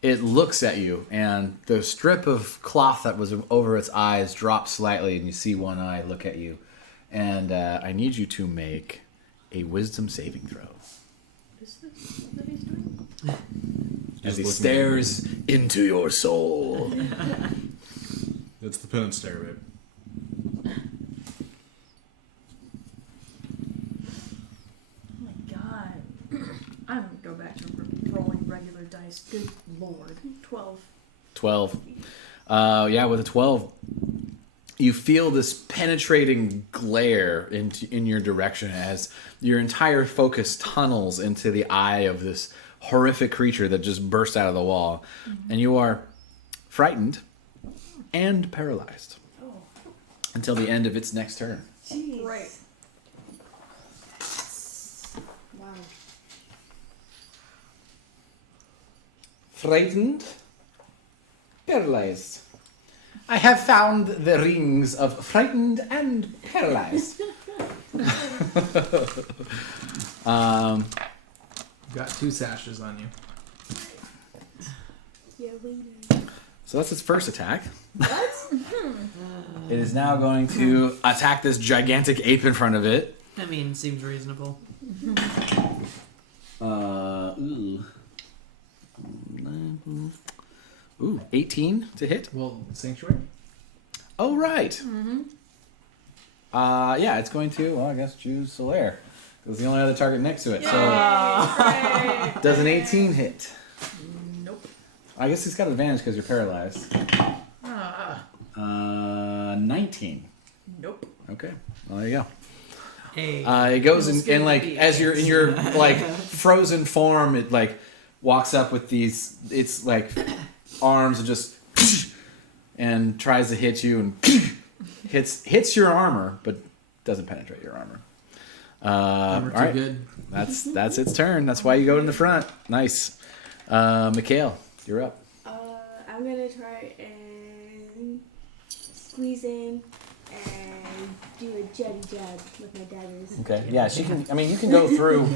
It looks at you, and the strip of cloth that was over its eyes drops slightly, and you see one eye look at you. And I need you to make a Wisdom saving throw. What is this that he's doing? As he looking stares into your soul. It's the penance stare, babe. Oh my god. I'm gonna go back to rolling regular dice. Good lord. 12. 12. Yeah, with a 12, you feel this penetrating glare in your direction as your entire focus tunnels into the eye of this horrific creature that just burst out of the wall. And you are frightened and paralyzed until the end of its next turn. Jeez. Right. Wow. Frightened, paralyzed. I have found the rings of frightened and paralyzed. Got 2 sashes on you. Yeah, waiting. So that's its first attack. What? It is now going to attack this gigantic ape in front of it. I mean, seems reasonable. Ooh, 18 to hit. Well, Sanctuary? Oh, right. Yeah, it's going to, well, I guess, choose Solaire. It's the only other target next to it. So, does an 18 hit? Nope. I guess he's got advantage because you're paralyzed. 19. Nope. Okay, well, there you go. Hey. It goes and like as you're in your like frozen form, it like walks up with its like arms and just and tries to hit you and hits your armor, but doesn't penetrate your armor. Armor all right, too good. that's its turn. That's why you go in the front. Nice, Mikhail, you're up. I'm gonna try and squeeze in and do a jetty jab with my daggers. Okay, yeah, she can. I mean, you can go through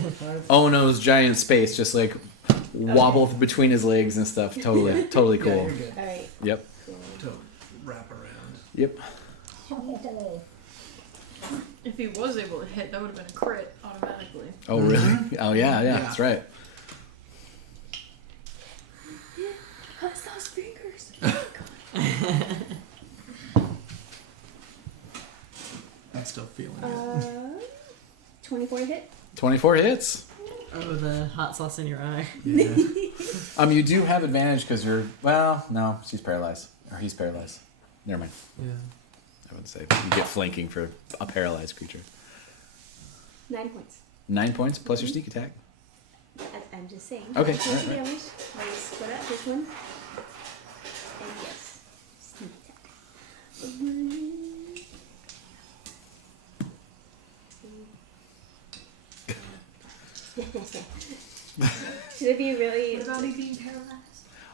Ono's giant space, just like wobble between his legs and stuff. Totally Yeah, cool. you're good. Alright. Yep. Cool. To wrap around. Yep. If he was able to hit, that would have been a crit automatically. Oh, really? Oh, yeah, that's right. How's those fingers? I'm still feeling it. 24 hit. 24 hits. Oh, the hot sauce in your eye. Yeah. You do have advantage because you're. Well, no, she's paralyzed, or he's paralyzed. Never mind. Yeah. I wouldn't say you get flanking for a paralyzed creature. 9 points. 9 points plus your sneak attack. I'm just saying. Okay, 20 alright. damage. Let's split up this one. And yes, sneak attack. Should it be really? What about he being paralyzed?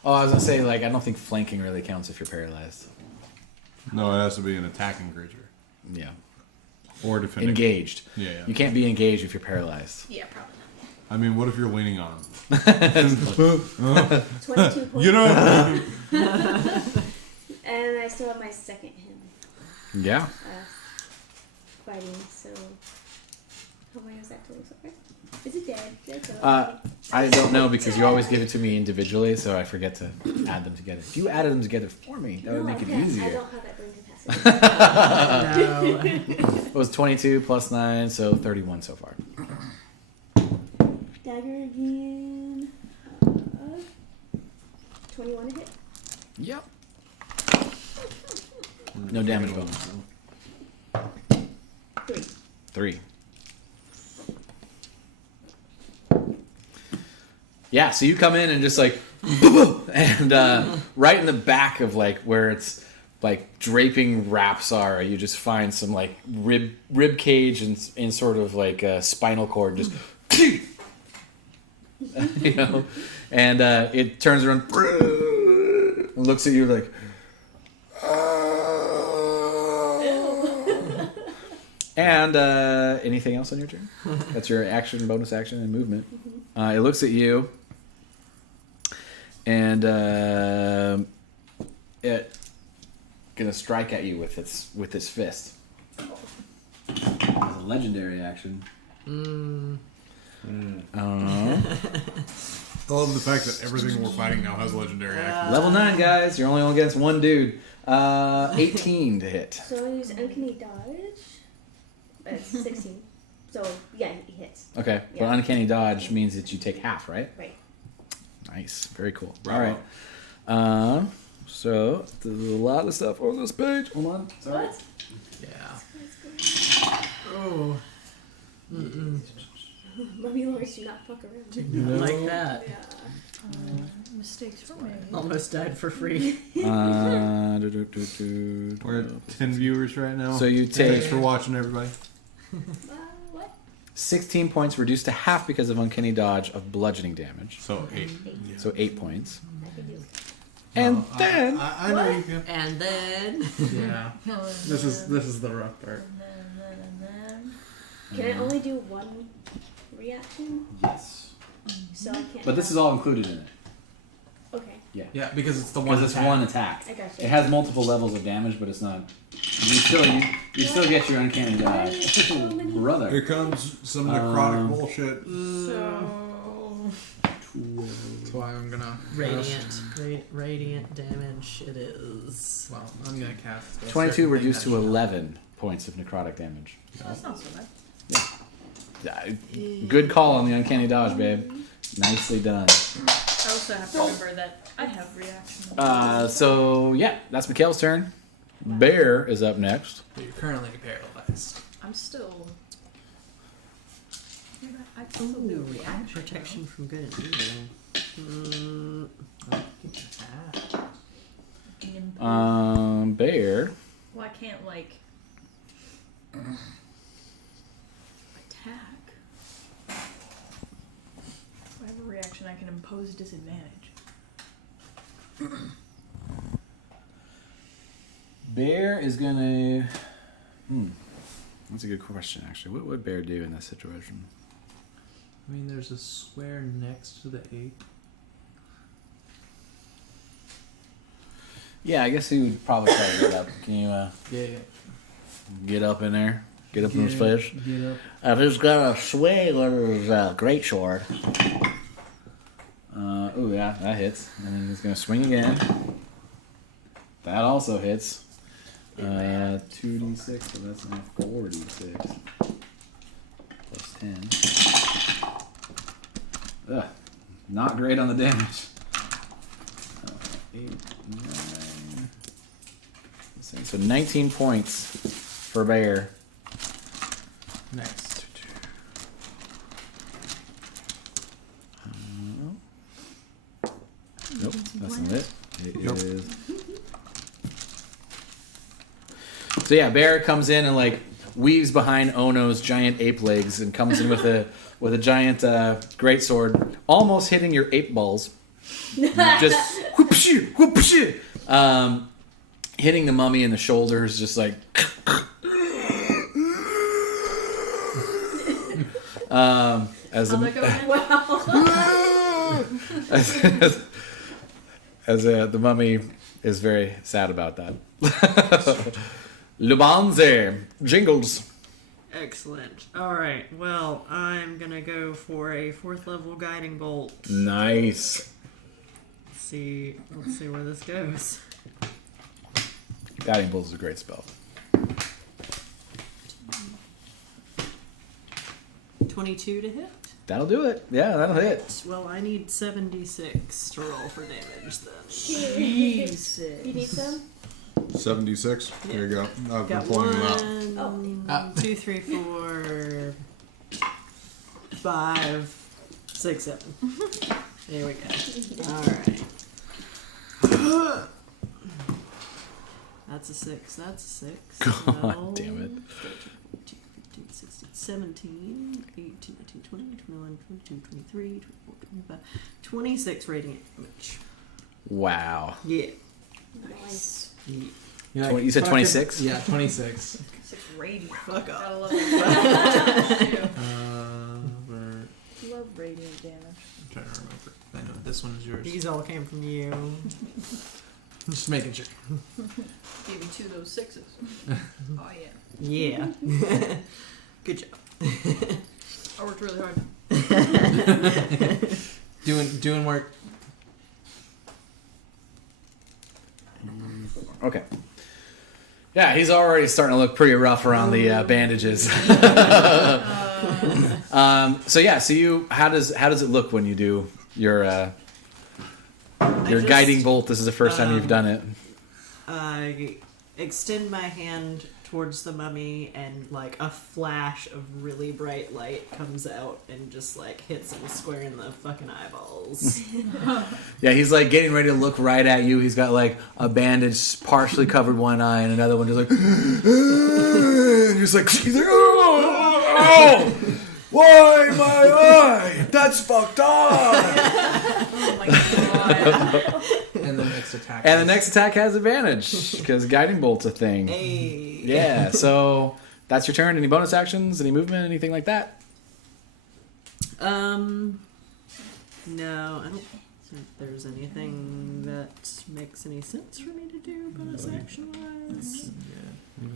Oh, I was gonna say like I don't think flanking really counts if you're paralyzed. No, it has to be an attacking creature Yeah. or defending. Engaged. Yeah. You can't be engaged if you're paralyzed. Yeah, probably I mean, what if you're leaning on him? 22 points. You know. And I still have my second him Yeah. fighting. So how many was that total? Sorry. Is it dead? Did I kill it? I don't know because you always give it to me individually, so I forget to add them together. If you added them together for me, that would make it I easier. don't have that brain capacity. No. It was 22 plus 9, so 31 so far. Dagger again. 21 to hit. Yep. No damage bonus. 3. 3. Yeah, so you come in and just like, and right in the back of like where it's like draping wraps are, you just find some like rib cage and sort of like spinal cord, just you know, and it turns around, and looks at you like. And anything else on your turn? That's your action, bonus action, and movement. It looks at you, and it gonna strike at you with its fist. As a legendary action. I love the fact that everything we're fighting now has legendary action. Level 9, guys. You're only against one dude. 18 to hit. So I use uncanny dodge. It's 16. So yeah, he hits. Okay, but Yeah. uncanny dodge means that you take half, right? Right. Nice, very cool. Bravo. All right. So there's a lot of stuff on this page. Hold on. Sorry. What? Yeah. Oh, Mummy lords do not fuck around. didn't like that. Yeah. Mistakes were made. Almost died for free. We're at 10 viewers right now. So you take Thanks for watching, everybody. What? 16 points reduced to half because of uncanny dodge of bludgeoning damage. So 8. So 8 points. I can do it. And then I know you can. And then Yeah. This is the rough part. Can I only do one reaction? yes. So I can't. But this is all included in it. Okay, Yeah, because it's the one. Because it's attack. one attack. I got you. It has multiple levels of damage, but it's not. You still get your uncanny dodge. So many. Brother. Here comes some necrotic bullshit. so That's why I'm gonna radiant damage. It is. Well, I'm gonna cast. a 22 certain reduced thing to that- 11 points of necrotic damage. That's not so bad. Yeah, good call on the uncanny dodge, babe. Nicely done. I also have to remember that I have reaction. So yeah, that's Mikhail's turn. Bear is up next. But you're currently paralyzed. I'm still. I can still do a reaction. Protection from good and evil. Bear. Well, I can't like attack. If I have a reaction, I can impose disadvantage. Bear is gonna. That's a good question, actually. What would Bear do in this situation? I mean, there's a square next to the 8. Yeah, I guess he would probably try to get up. Can you Yeah. get up in there? Get up in his face? Get up. I've just got to swing with his great sword. Oh yeah, that hits. And then he's gonna swing again. That also hits. 2d6, so that's now 4d6. Plus 10. Ugh. Not great on the damage. 8, 9. So 19 points for Bear. Next. Nope, that's not it. It is. So yeah, Bear comes in and like weaves behind Ono's giant ape legs and comes in with a giant greatsword, almost hitting your ape balls. Just whoop-shoo, whoop-shoo. Hitting the mummy in the shoulders, just like. As How'd a, that go again? Wow. as the mummy is very sad about that. Lubanze jingles. Excellent. All right. Well, I'm gonna go for a 4th level guiding bolt. Nice. Let's see where this goes. Guiding bolt is a great spell. 22 to hit. That'll do it. Yeah, that'll hit. Well, I need 7d6 to roll for damage then. Jesus. You need some? 76. There you go. I've been Got pulling them out. 1, 2, 3, 4, 5, 6, 7. There we go. All right. That's a 6. That's a 6. God damn it. 15, 16, 17, 18, 19, 20, 21, 22, 23, 24, 25, 26 radiant damage. Wow. Yeah. Nice. Yeah, You said 26? Yeah, 26. 6 radiant. Fuck Gotta off. love it. We're Love radiant damage. trying to remember. I know this one is yours. These all came from you. Just making sure. Gave you 2 of those 6s. Oh yeah. Yeah. Good job. I worked really hard. Doing work. Okay. Yeah, he's already starting to look pretty rough around the bandages. So yeah, so you how does it look when you do your Your just, guiding bolt. This is the first time you've done it. I extend my hand towards the mummy, and like a flash of really bright light comes out and just like hits him square in the fucking eyeballs. Yeah, he's like getting ready to look right at you. He's got like a bandage, partially covered one eye, and another one just like. He's like, oh, why my eye? That's fucked up. Oh my god. And the next attack. And the next attack has advantage because guiding bolt's a thing. Hey. Yeah, so that's your turn. Any bonus actions? Any movement? Anything like that? No, I don't think there's anything that makes any sense for me to do bonus action wise. Yeah.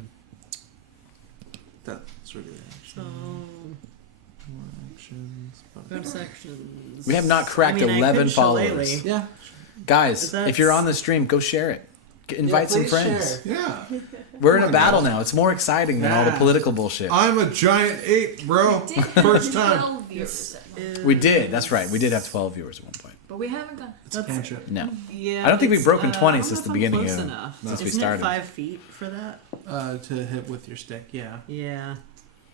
That's really So more actions. bonus actions. We have not cracked I 11 could followers. shillelagh. Yeah. Guys, That's- if you're on the stream, go share it. Invite some please friends. share. Yeah. We're in Oh a my battle God. now. It's more exciting than all the Yeah. political bullshit. I'm a giant ape, bro. First time. 12 viewers at one- We did. That's right. We did have 12 viewers at one point. But we haven't got. It's a cantrip. No. Yeah, I don't think we've it's, broken 20 I don't since know the if I'm beginning close of- enough. since we Isn't started. it 5 feet for that? To hit with your stick, yeah. Yeah,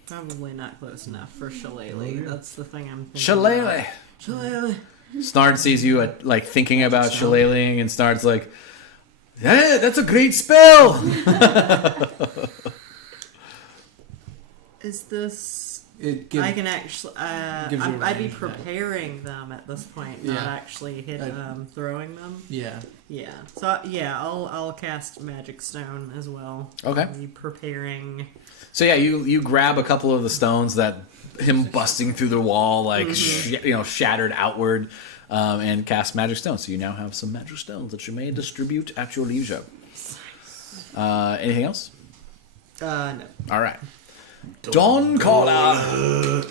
probably not close enough for shillelagh. That's the thing I'm thinking. Shillelagh. Shillelagh. Snard sees you like thinking about shillelaghing, and Snard's like, "Yeah, that's a great spell." Is this? It gives. I can actually. gives you a I'd be range, yeah. preparing them at this point, not Yeah. actually throwing them. Yeah. Yeah. So yeah, I'll cast Magic Stone as well. Okay. Be preparing. So yeah, you grab a couple of the stones that him busting through the wall, like shattered outward, and cast magic stones. So you now have some magic stones that you may distribute at your leisure. Anything else? No. All right. Dawn Caller.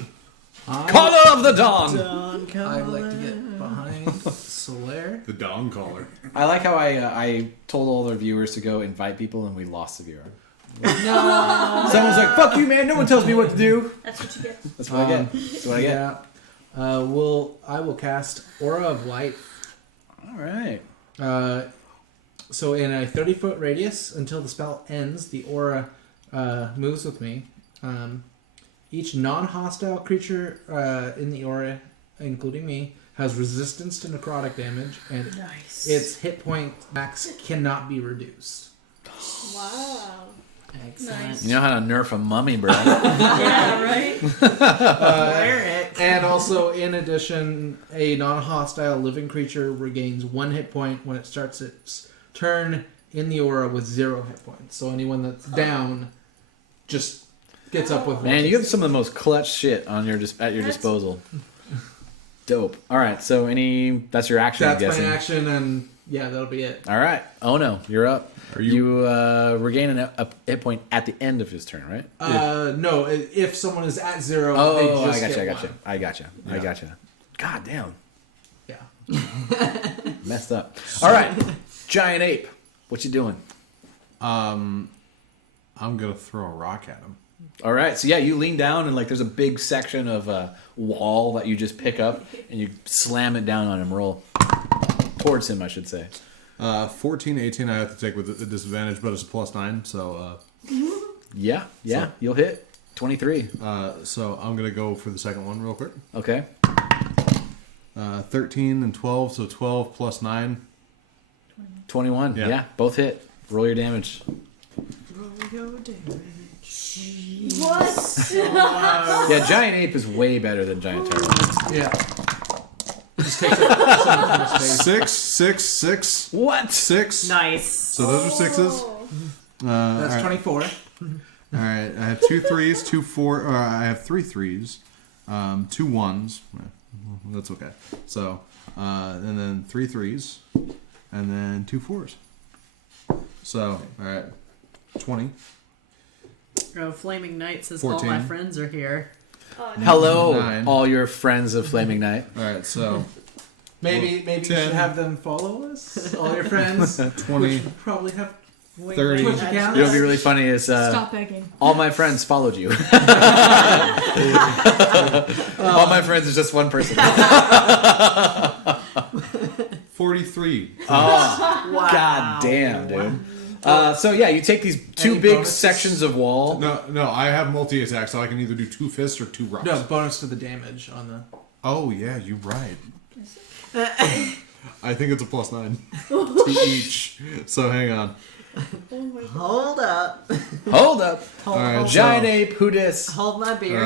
Caller of the Dawn. I'd like to get behind Solaire. The Dawn Caller. I like how I told all the viewers to go invite people, and we lost a viewer. No. Someone's like, "Fuck you, man! No one tells me what to do." That's what you get. That's what I get. That's what I get. Yeah. I will cast Aura of Light. All right. So in a 30-foot radius until the spell ends, the aura moves with me. Each non-hostile creature in the aura, including me, has resistance to necrotic damage, and Nice. its hit point max cannot be reduced. Wow. Excellent. Nice. You know how to nerf a mummy, bro. Yeah, right? Cleric. And also, in addition, a non-hostile living creature regains 1 hit point when it starts its turn in the aura with 0 hit points. So anyone that's down just gets up with 1. Man, you have some of the most clutch shit on your at your disposal. Dope. All right, so that's your action, That's I'm my guessing. action, and yeah, that'll be it. All right. Oh no, you're up. Are you regain a hit point at the end of his turn, right? No, if someone is at 0, they Oh, just I get gotcha. one. I gotcha. Yeah. God damn, Yeah. messed up. All right, giant ape, what you doing? I'm gonna throw a rock at him. All right, so yeah, you lean down and like there's a big section of wall that you just pick up and you slam it down on him. Roll towards him, I should say. 14, 18 I have to take with a disadvantage, but it's a +9, so Yeah, So- you'll hit 23. so I'm gonna go for the second one real quick. Okay. 13 and 12, so 12 plus 9. 21. Yeah. Yeah, both hit. Roll your damage. Roll your damage. What? Yeah, giant ape is way better than giant turtle. Yeah. Just takes up so much more space. 6, 6, 6, What? 6. Nice. So those are 6s. Oh. That's all right. 24. All right, I have 2 3s, 2 4. I have 3 3s, 2 1s. That's okay. So, and then 3 3s, and then 2 4s. So, all right, 20. Oh, Flaming Knight says 14. all my friends are here. Oh, no. Hello, 9. all your friends of Flaming Knight. All right, so Maybe you 10. should have them follow us. All your friends. 20. Which probably have 30. Twitch accounts. You know what would be really funny is Stop begging. all my friends followed you. All my friends is just one person. 43. Oh, Wow. god damn, dude. So yeah, you take these two Any big bonuses? sections of wall. No, I have multi-attack, so I can either do 2 fists or 2 rocks. No, bonus to the damage on the. Oh, yeah, you're right. I think it's a +9 to each. So hang on. Oh my god. Hold up. Hold up. Alright, Giant ape, who dis? Hold my beer.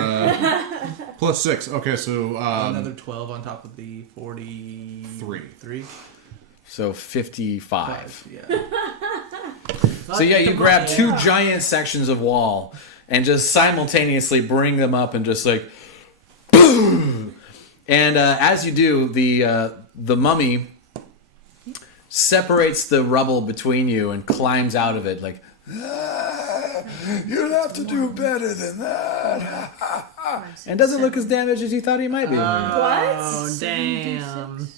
+6. Okay, so Another 12 on top of the 43. 3? So 55. Yeah. So yeah, you grab two giant sections of wall and just simultaneously bring them up and just like boom. And as you do, the mummy separates the rubble between you and climbs out of it like, you'll have to do better than that. And doesn't look as damaged as you thought he might be. Oh, damn.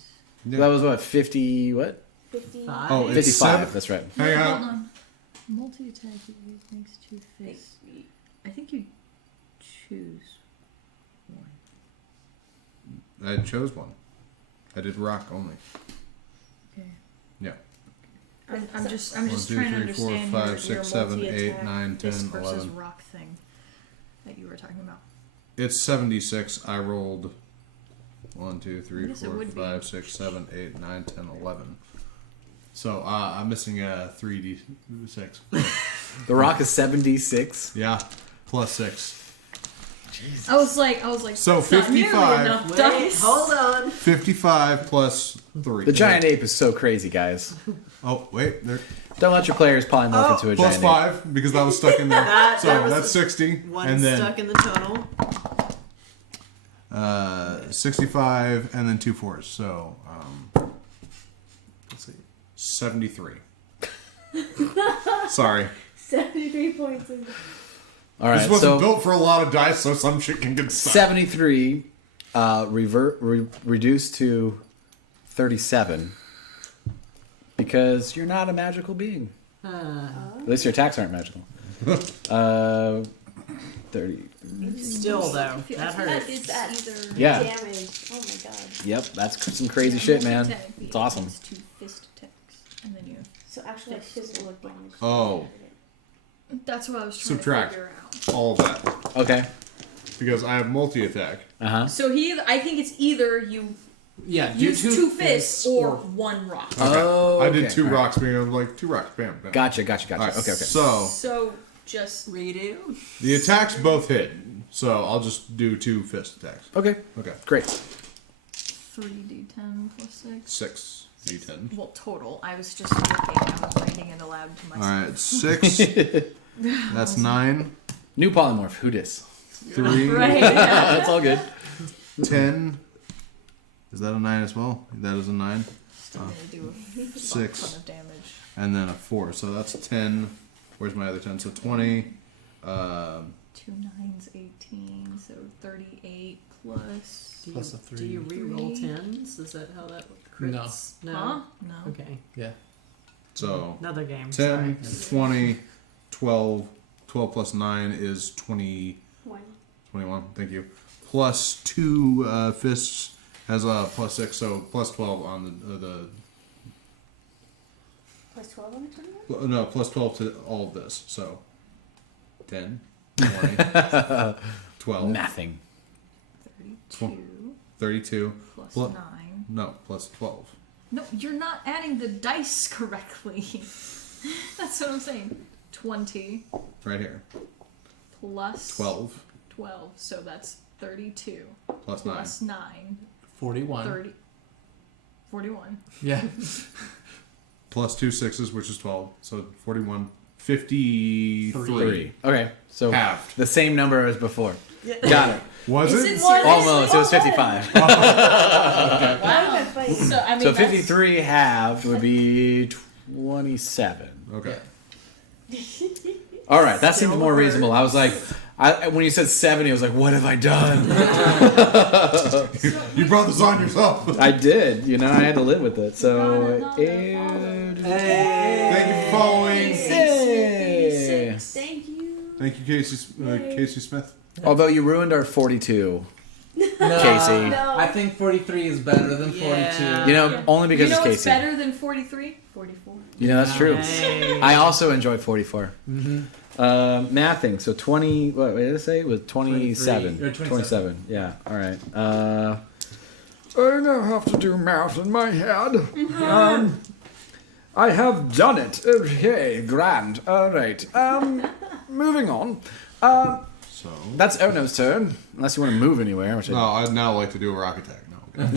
That was what, 50, what? 50. Oh, it's 55, that's right. hang Hold on. on. Multi-attack makes 2 fists. I think you choose one. I chose one. I did rock only. Okay. Yeah. I'm just 1, 2, trying to 3, 4, understand 5, your 6, 7, 8, multi-attack 9, 10, fist versus 11. rock thing that you were talking about. It's 76. I rolled 1, 2, 3, I guess it 4, would be. 5, 6, 7, 8, 9, 10, 11. So I'm missing a 3d6. The rock is 76. Yeah, +6. I was like, So "That's not nearly 55. enough Wait, dice." hold on. 55 plus 3. The giant ape is so crazy, guys. Oh, wait. There. Don't let your players polymorph into a Plus giant ape. 5, because that was stuck in there. That So was that's 60. One and then stuck in the tunnel. 65, and then 2 4s. So, let's see. 73. Sorry. 73 points. All This right, wasn't so built for a lot of dice, so some shit can get stuck. 73 reduced to 37 because you're not a magical being. At least your attacks aren't magical. 30. Still, though, that That hurts. is that Yeah. damage. Oh my god. Yep, that's some crazy shit, man. It's awesome. 2 fist attacks, and then you. So actually, like physical damage. Oh. That's what I was trying Subtract. to figure out. All of that. Okay. Because I have multi-attack. Uh-huh. So I think it's either you Yeah, do use 2 fists or 1 rock. Okay. Oh, I did okay, 2 all right. rocks, being like 2 rocks. Bam, bam. Gotcha. All right, Okay. So, So just Redo. the attacks both hit. So, I'll just do 2 fist attacks. Okay, Okay. great. 3d10 plus 6. 6 d10. Well, total. I was just looking. I was reading it aloud to myself. Alright, 6. That's 9. New polymorph, who dis? 3. Right. That's all good. 10. Is that a 9 as well? That is a 9. Still gonna do a 6. ton of damage. And then a 4. So that's 10. Where's my other 10? So 20. 2 9s, 18. So 38 plus. Plus a 3. Do you re-roll 10s? Is that how that crits? No. Huh? No. Okay. Yeah. So Another game. 10, Sorry. 20, 12. 12 plus 9 is 20. 1. 21. Thank you. Plus 2 fists has a plus 6. So plus 12 on the Plus 12 on the 21? no, plus 12 to all of this. So 10, 20, 12, Nothing. 32 32. plus Plu- 9. No, plus 12. No, you're not adding the dice correctly. That's what I'm saying. 20 Right here. plus 12 12. So that's 32 plus 9. plus 9. 41. 30. 41. Yeah. Plus 2 6s, which is 12. So 41. 53. 3. Okay, so Halved. the same number as before. Got it. Was Is it? it Almost. It was 55. Wow. So I mean, So that's- 53 halved would be 27. Okay. All right, that Still seems more works. reasonable. I was like, when you said 70, I was like, what have I done? You brought this on yourself. I did. I had to live with it. So, Thank you for following. Hey. Thank you. Thank you, Casey Smith. Although you ruined our 42. No, Casey. No. I think 43 is better than 42. Yeah. You know, only because you know it's what's Casey. better than 43? 44. You know, that's true. Hey. I also enjoy 44. Mm-hmm. Mathing. So 20. What did I say? It was 27. 23, or 27. Yeah. All right. I now have to do math in my head. I have done it. Okay, grand. All right. Moving on. So. That's Ono's turn. Unless you want to move anywhere. Which No, I'd now like to do a rock attack. No. Okay.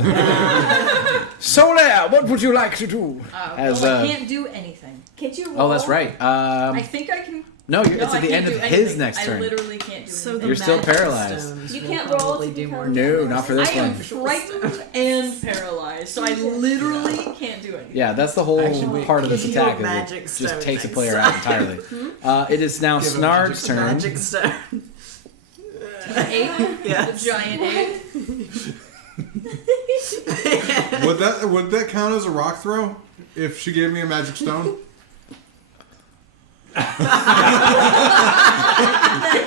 Solaire, what would you like to do? As, Well, I can't do anything. Can't you roll? Oh, that's right. I think I can. No, No, it's at I the can't end do of anything. his next I turn. literally can't do So anything. the You're still magic paralyzed. stones You will can't roll probably to do become more. No, not for this I am one. frightened and paralyzed, so I literally can't do anything. Yeah, that's the whole Actually, part of this give you a attack. Is magic it stone just takes the next player time. out entirely. It is now Give a Snarg's turn. Magic stone. The ape, Yes. the giant ape. Would that count as a rock throw? If she gave me a magic stone?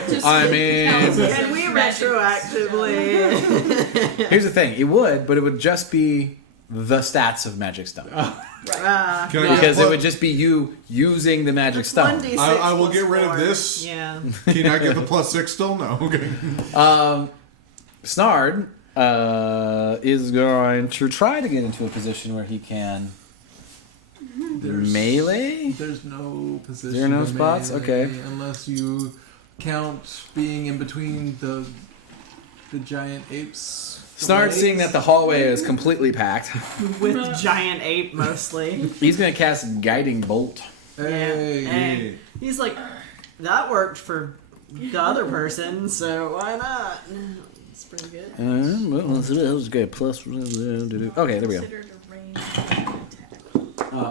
Just I mean- counts as Can a we magic retroactively? Here's the thing: it would, but it would just be the stats of Magic Stone, Can I get because it plus- would just be you using the Magic Stone. 1d6 I will plus get rid of 4. this. Yeah. Can I get the +6 still? No. Okay. Snard is going to try to get into a position where he can melee. There's no position. There are no to spots? melee Okay. Unless you count being in between the giant apes. Snard, seeing that the hallway is completely packed, With giant ape mostly. he's going to cast Guiding Bolt. Hey. And he's like, that worked for the other person, so why not? It's pretty good. Well, let's go plus. Okay, there we go. Considered a ranged attack.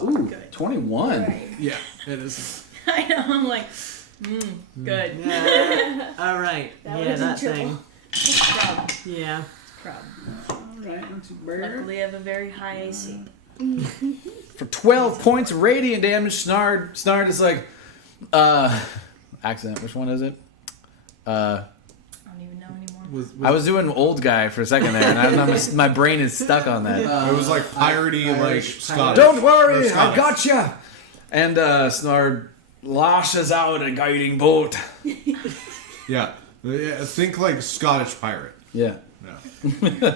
Ooh, 21. Right. Yeah, it is. I know. I'm like, good. Yeah. All right. That Yeah, was that in thing. Crab. Yeah. Crab. Alright, not too bad. Luckily, I have a very high AC. For 12 points of radiant damage, Snard is like, accent, which one is it? I don't even know anymore. I was doing old guy for a second there, and I don't know, my brain is stuck on that. It was like piratey, like Irish. Scottish. Don't worry, Or I Scottish. gotcha! And Snard lashes out a guiding bolt. Yeah. Think like Scottish pirate. Yeah. Yeah.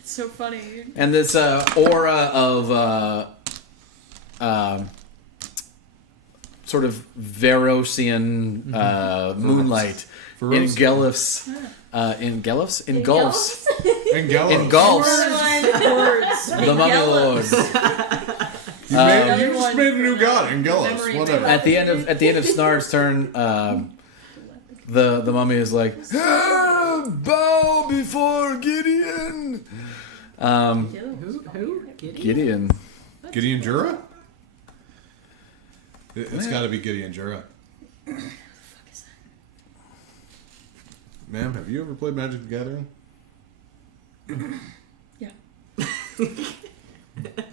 It's so funny. And this aura of sort of Verosian moonlight Verosian. engulfs engulfs engulfs Engulfs. Words. the mummy lords. You Another just one made a new for god, Engulfs. memory Whatever. At the end of Snar's turn, the mummy is like, bow before Gideon. Who? Gideon. Gideon Jura? It's got to be Gideon Jura. Ma'am, have you ever played Magic the Gathering? Yeah.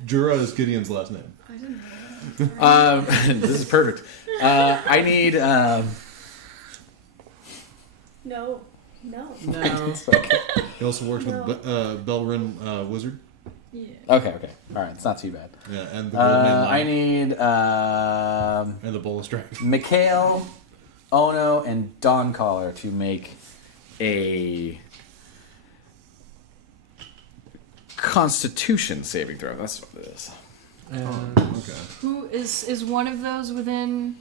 Jura is Gideon's last name. I didn't know that. This is perfect. I need. No. No. He also works with Belrin Wizard. Yeah. Okay. All right, it's not too bad. Yeah, and the Gold Man I Lion. need And the Bolus Dragon. Mikhail, Ono, and Dawn Caller to make a Constitution saving throw. That's what it is. Okay. Who is one of those within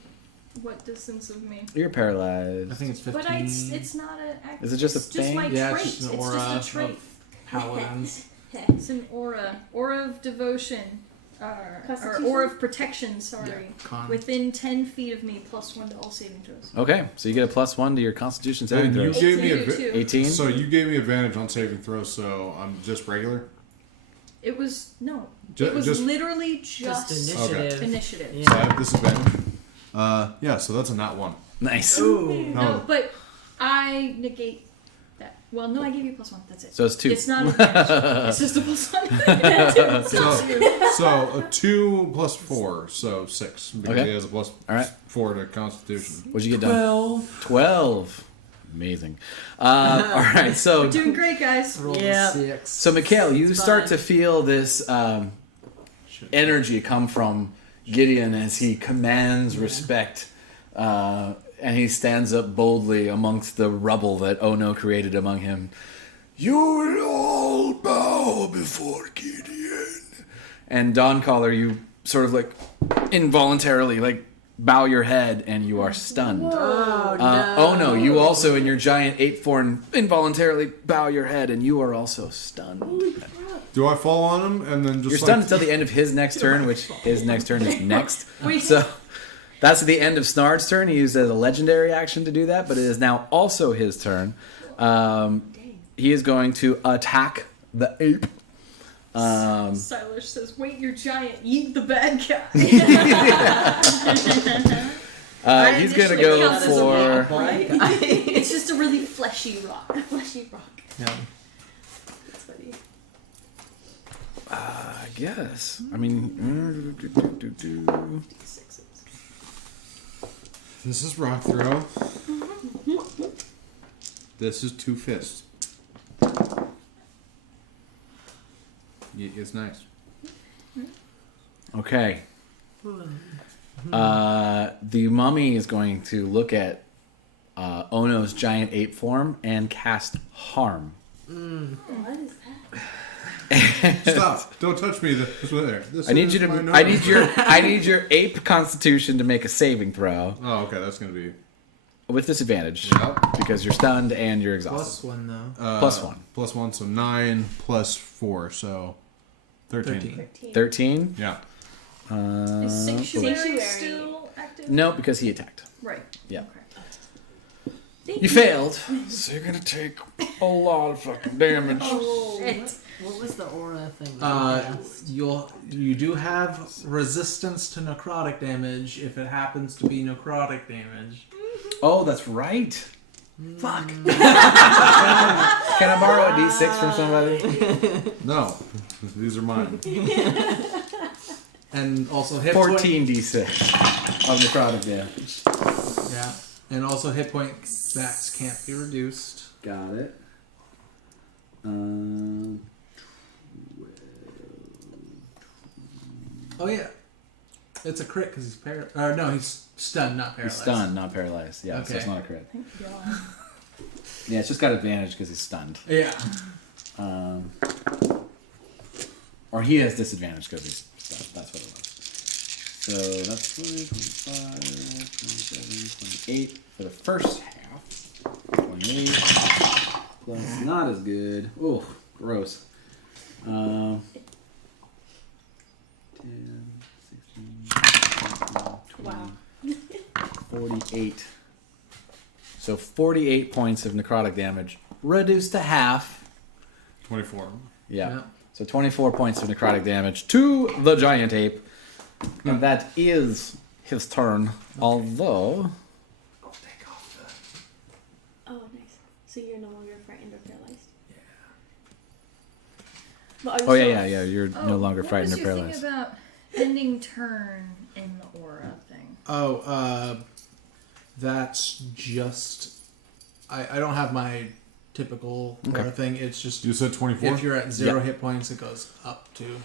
what distance of me? You're paralyzed. I think it's 15. But it's not an act. Is it just a it's thing? my Yeah, trait. it's just an It's aura just a trait. of paladins. It's an aura. Aura of devotion. Or Constitution? aura of protection, sorry. Con. Within 10 feet of me, +1 to all saving throws. Okay, so you get a +1 to your Constitution saving And you throw. gave me 18 to 2. 18. So you gave me advantage on saving throws, so I'm just regular? It was, no. Ju- it was just- literally Just just initiative. initiative. Yeah. So I have disadvantage. Yeah, so that's a not one. Nice. Ooh. No, but I negate that. Well, no, I gave you +1. That's it. So it's 2. It's not advantage. It's just a +1. So a 2 plus 4, so 6. Because Okay. he has a plus All right. 4 to Constitution. What'd you get done? 12. Amazing. All right, so Doing great, guys. Roll Yeah. a 6. so Mikhail, you It's start fine. to feel this energy come from Gideon as he commands respect, and he stands up boldly amongst the rubble that Ono created among him. You will all bow before Gideon. And Dawncaller, you sort of like involuntarily like bow your head and you are stunned. Oh, Oh no, you also in your giant ape form involuntarily bow your head and you are also stunned. Holy crap. Do I fall on him and then just You're like stunned until the end of his next turn, which his next turn is next. Wait. So that's the end of Snard's turn. He used it as a legendary action to do that, but it is now also his turn. He is going to attack the ape. Silas says, "Wait, you're giant. Eat the bad guy." He's going to go counts as a for... right? It's just a really fleshy rock. A fleshy rock. Yeah. That's funny. I guess. I mean... This is rock throw. This is 2 fists. It's nice. Okay. The mummy is going to look at Ono's giant ape form and cast harm. What is that? Stop! Don't touch me. This way there. This I need is you to. my I nose. need your ape constitution to make a saving throw Oh, okay. That's gonna be with disadvantage Yep. because you're stunned and you're exhausted. Plus 1 though. +1. +1, so 9 plus 4, so 13. 13. Yeah. Is Sanctuary Sanctuary. still active? No, because he attacked. Right. Yeah. Okay. Thank You failed, so you're gonna take a lot of fucking damage. Oh, What was the aura thing? that you cast? You do have resistance to necrotic damage if it happens to be necrotic damage. Oh, that's right. Fuck. Can I borrow a D6 from somebody? No, these are mine. And also hit point. 14 D6 of necrotic damage. Yeah. And also hit point backs can't be reduced. Got it. 12. Oh yeah. It's a crit because he's no, he's stunned, not paralyzed. He's stunned, not paralyzed. Yeah, so Okay. it's not a crit. Thank God. Yeah, it's just got advantage because he's stunned. Yeah. Or he has disadvantage because he's stunned. That's what it was. So that's 20, 25, 27, 28 for the first half. 28 plus not as good. Oh, gross. 10, 16, 17, 20, wow. 48. So 48 points of necrotic damage, reduced to half. 24. Yeah. Yeah. So 24 points of necrotic damage to the giant ape. And that is his turn. Although... Go take off Oh, nice. So you're no longer frightened or paralyzed? But are you Oh, still- yeah. You're no longer frightened or What was your paralyzed. thing about ending turn in the aura thing? That's just I don't have my typical Okay. aura thing. It's just You said 24? if you're at 0 Yeah. hit points, it goes up to.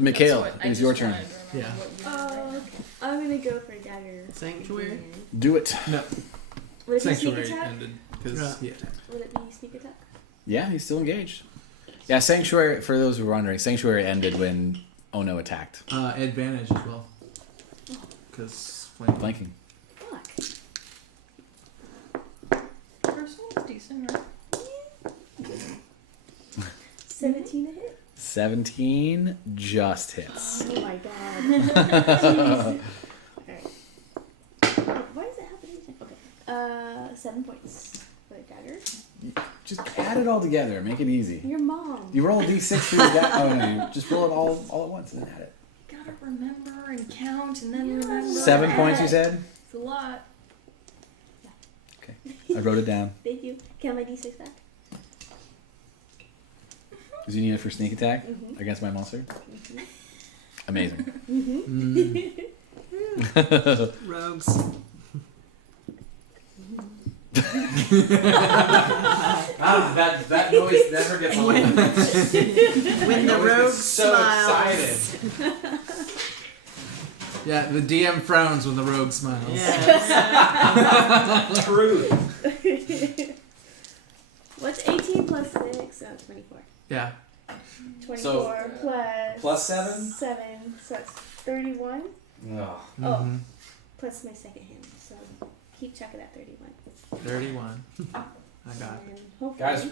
Mikhail, That's what I it is just your turn. wanted to remember Yeah. what you did Oh, right okay. I'm gonna go for dagger. Sanctuary? Do it. No, Would it be sneak sanctuary attack? ended because he attacked. Would it be sneak attack? Yeah, he's still engaged. Yeah, Sanctuary, for those who are wondering, Sanctuary ended when Ono attacked. Advantage as well. Because flanking. Flanking. Fuck. First one was decent, right? 17 to hit? 17 just hits. Oh my god. Jeez. Alright. Why does it happen? Okay. 7 points for the dagger. Just add it all together. Make it easy. Your mom. You roll a d6 for your dagger. Oh, no, you just roll it all at once and then add it. Gotta remember and count and then remember. 7 points, you said? It's a lot. Okay. I wrote it down. Thank you. Can I have my d6 back? Because you need it for sneak attack Mhm. against my monster? Amazing. Rogues. That noise never gets old. When the rogue so smiles. Yeah, the DM frowns when the rogue smiles. Yes. Truth. What's 18 plus 6? Oh, 24. Yeah. 24 plus 7? 7, so that's 31. Oh. Oh, plus my second hand, so keep track of that 31. 31. I got it. And hopefully, Guys,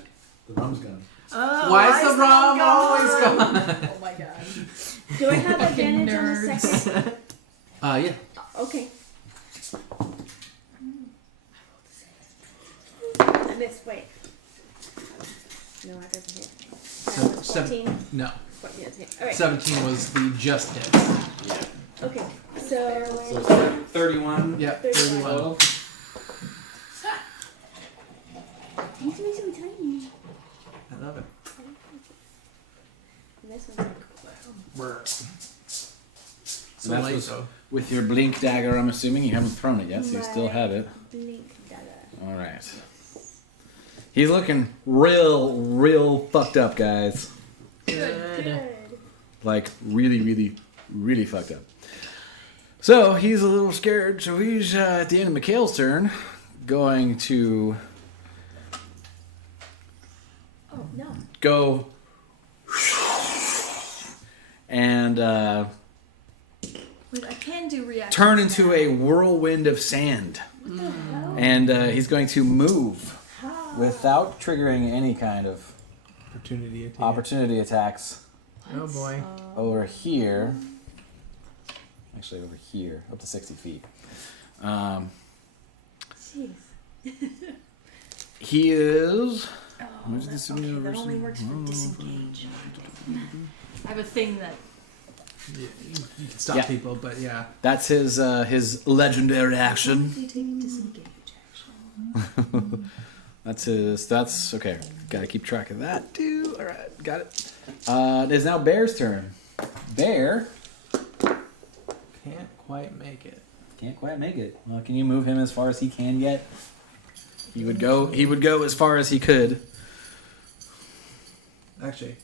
the rum's gone. Oh, Why is the rum always gone? Oh my god. do I have Fucking advantage on the nerds. second? Yeah. Okay. I missed. Wait. No, that doesn't hit. So, That was 14. No. 14 doesn't hit. All right. 17 was the just hit. Okay. So So it's 31 Yeah, 31. 31. total. These are so tiny. I love it. And this one's like, So That's light what's- though. With your blink dagger, I'm assuming you haven't thrown it yet, so you still have it. blink dagger. All right. He's looking real fucked up, guys. Good. Like really fucked up. So he's a little scared. So he's at the end of Mikhail's turn, going to Oh no. go and Wait, I can do reaction. turn into a whirlwind of sand, What the hell? and he's going to move How? without triggering any kind of Opportunity attack. opportunity attacks Oh boy. over here. Actually, over here, up to 60 feet. Jeez. He is. Oh, Where's that's the okay. That universe? only works for disengage. I have a thing that. You can stop Yeah. people, but yeah. That's his legendary action. You take disengage action. That's okay. Gotta keep track of that too. All right, got it. It is now Bear's turn. Bear Can't quite make it. can't quite make it. Well, can you move him as far as he can get? He would go as far as he could. Actually,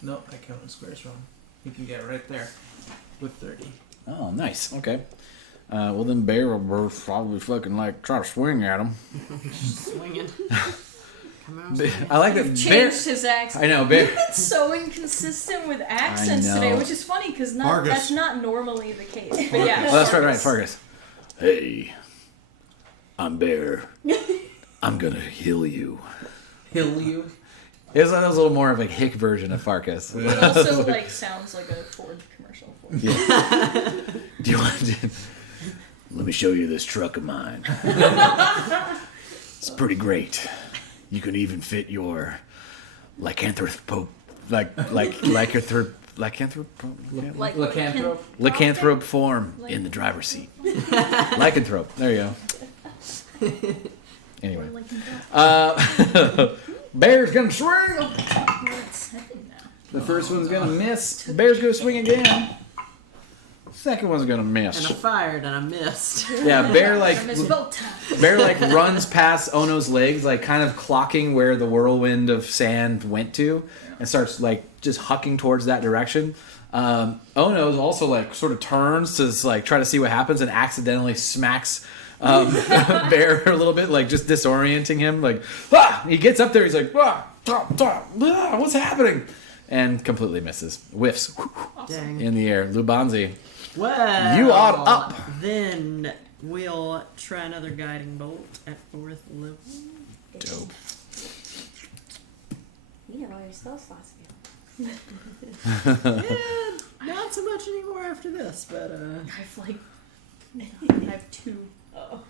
no, I counted squares wrong. You can get right there with 30. Oh, nice. Okay. Well, then Bear will probably fucking like try to swing at him. Swinging. Come on. I like that Changed Bear. his accent. I know Bear. It's so inconsistent with accents I know. today, which is funny because Fargus. that's not normally the case. But yeah, Oh, that's right, Fargus. Hey, I'm Bear. I'm gonna heal you. Heal you. That was a little more of a hick version of Farkas. It also like sounds like a Ford commercial. Yeah. Do you want to? Let me show you this truck of mine. It's pretty great. You can even fit your lycanthrope, lycanthrope Lycanthrope. form in the driver's seat. Lycanthrope. There you go. Anyway, Bear's gonna swing. What's happening now? The first one's gonna miss. Bear's gonna swing again. Second one's gonna And miss. I fired and I missed. Yeah, Bear I missed both times. Bear runs past Ono's legs, like kind of clocking where the whirlwind of sand went to, and starts just hucking towards that direction. Ono's also sort of turns to try to see what happens and accidentally smacks Bear a little bit, just disorienting him. He gets up there, he's like, what's happening? And completely misses. Whiffs Dang. in the air. Lubanzi, Well, you are up. Then we'll try another guiding bolt at 4th level. Dope. You know all your spell slots now. Yeah, not so much anymore after this, but I have two. Oh.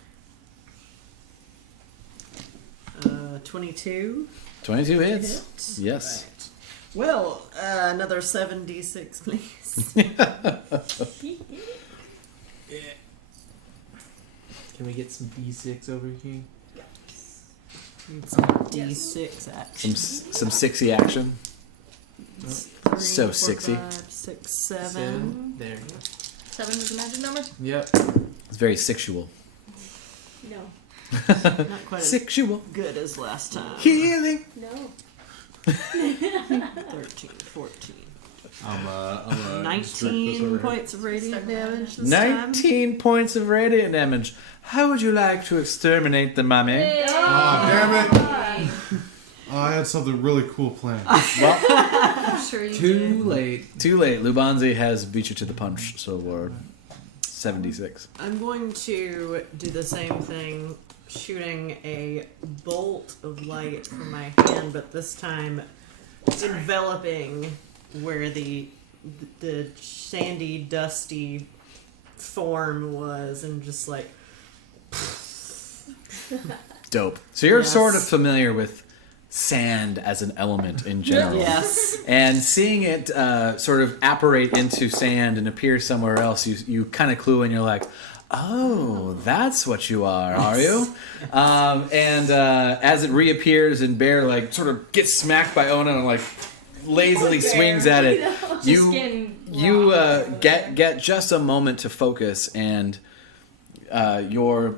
22. 22 hits. Hits. Yes. Right. Well, another 7d6, please. Can we get some D6 over here? Need some d6 action. Some sixy action. 3, So 4, sexy. 5, 6, 7. There you go. 7 is the magic number. Yep. It's very sexual. No. Not quite as Sexual good as last time. healing. No. 13, 14. I'm 19 points of radiant damage this time. 19 points of radiant damage. How would you like to exterminate the mummy? Oh, damn it! Oh, I had something really cool planned. I'm sure you Too did. late. Too late. Lubanzi has beat you to the punch, so we're 76. I'm going to do the same thing, shooting a bolt of light from my hand, but this time enveloping where the sandy, dusty form was, and just like. Dope. So you're Yes. sort of familiar with sand as an element in general. Yes. And seeing it sort of apparate into sand and appear somewhere else, you kind of clue in. You're like, oh, that's what you are you? And as it reappears and Bear like sort of gets smacked by Ona and like lazily swings at it, Just getting you rocked. get just a moment to focus, and your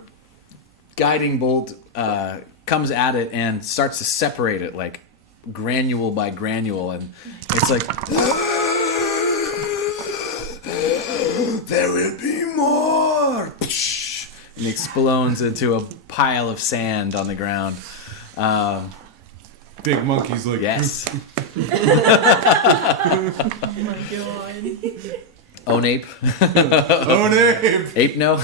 guiding bolt comes at it and starts to separate it like granule by granule, and it's like there will be more, and explodes into a pile of sand on the ground. Big monkey's like, Yes. Oh my god. Own ape. oh, Abe! Ape no. No.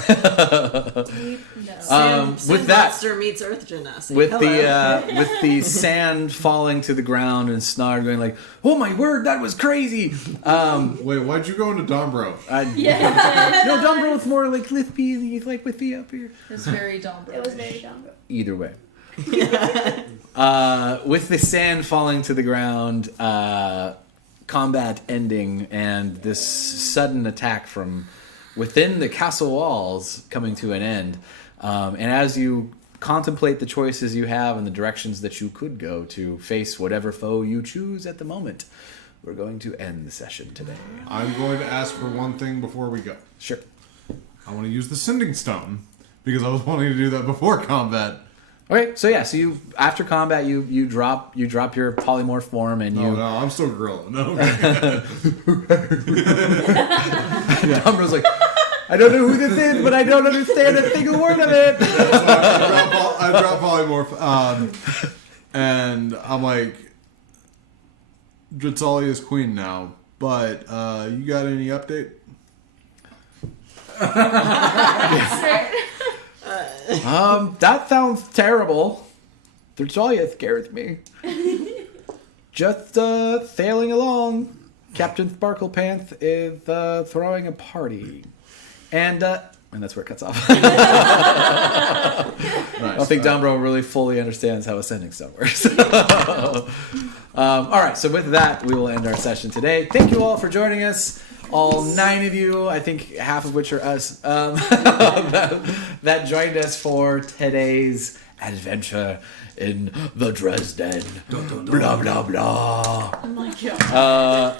With that, Monster meets Earth Genasi. with Hello. with the sand falling to the ground and Snarl going like, "Oh my word, that was crazy!" Wait, why'd you go into Dombro? No, Dumbro's more like Lispy, and he's like with the up here. It's very dumb. It was very dumb. Either way, with the sand falling to the ground, combat ending, and this sudden attack from within the castle walls coming to an end. And as you contemplate the choices you have and the directions that you could go to face whatever foe you choose at the moment, we're going to end the session today. I'm going to ask for one thing before we go. Sure. I want to use the Sending Stone, because I was wanting to do that before combat. Okay, so yeah, so you after combat you drop your polymorph form and No, you. no, I'm still grilling. No. Umbro's like, I don't know who this is, but I don't understand a single word of it. I drop polymorph, and I'm like, Dritzalia is queen now, but you got any update? That sounds terrible. Dritzalia scares me. Just sailing along. Captain Sparklepants is throwing a party. And that's where it cuts off. I don't think Dombro really fully understands how ascending stone works. All right, so with that, we will end our session today. Thank you all for joining us. All 9 of you, I think half of which are us, that joined us for today's adventure in the Dresden. Blah, blah, blah. Oh my god.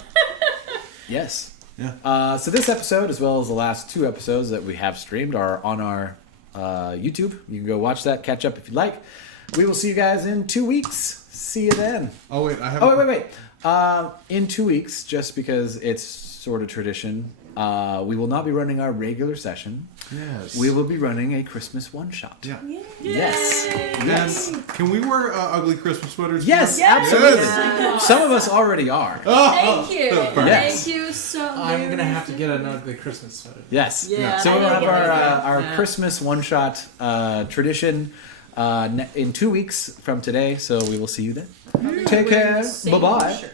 Yes. Yeah. So this episode, as well as the last 2 episodes that we have streamed, are on our YouTube. You can go watch that, catch up if you'd like. We will see you guys in 2 weeks. See you then. Oh wait, I have. Oh, wait. In 2 weeks, just because it's sort of tradition, we will not be running our regular session. Yes. We will be running a Christmas one-shot. Yeah. Yes. Yes. And can we wear ugly Christmas sweaters? Yes, Yes. absolutely. Yes. Some of us already are. Thank you. Yes. Thank you so much. I'm gonna have to get an ugly Christmas sweater. Yes. Yeah, So I we'll have think our yeah. Christmas one-shot tradition in 2 weeks from today. So we will see you then. Take care. Same Bye-bye. shirt.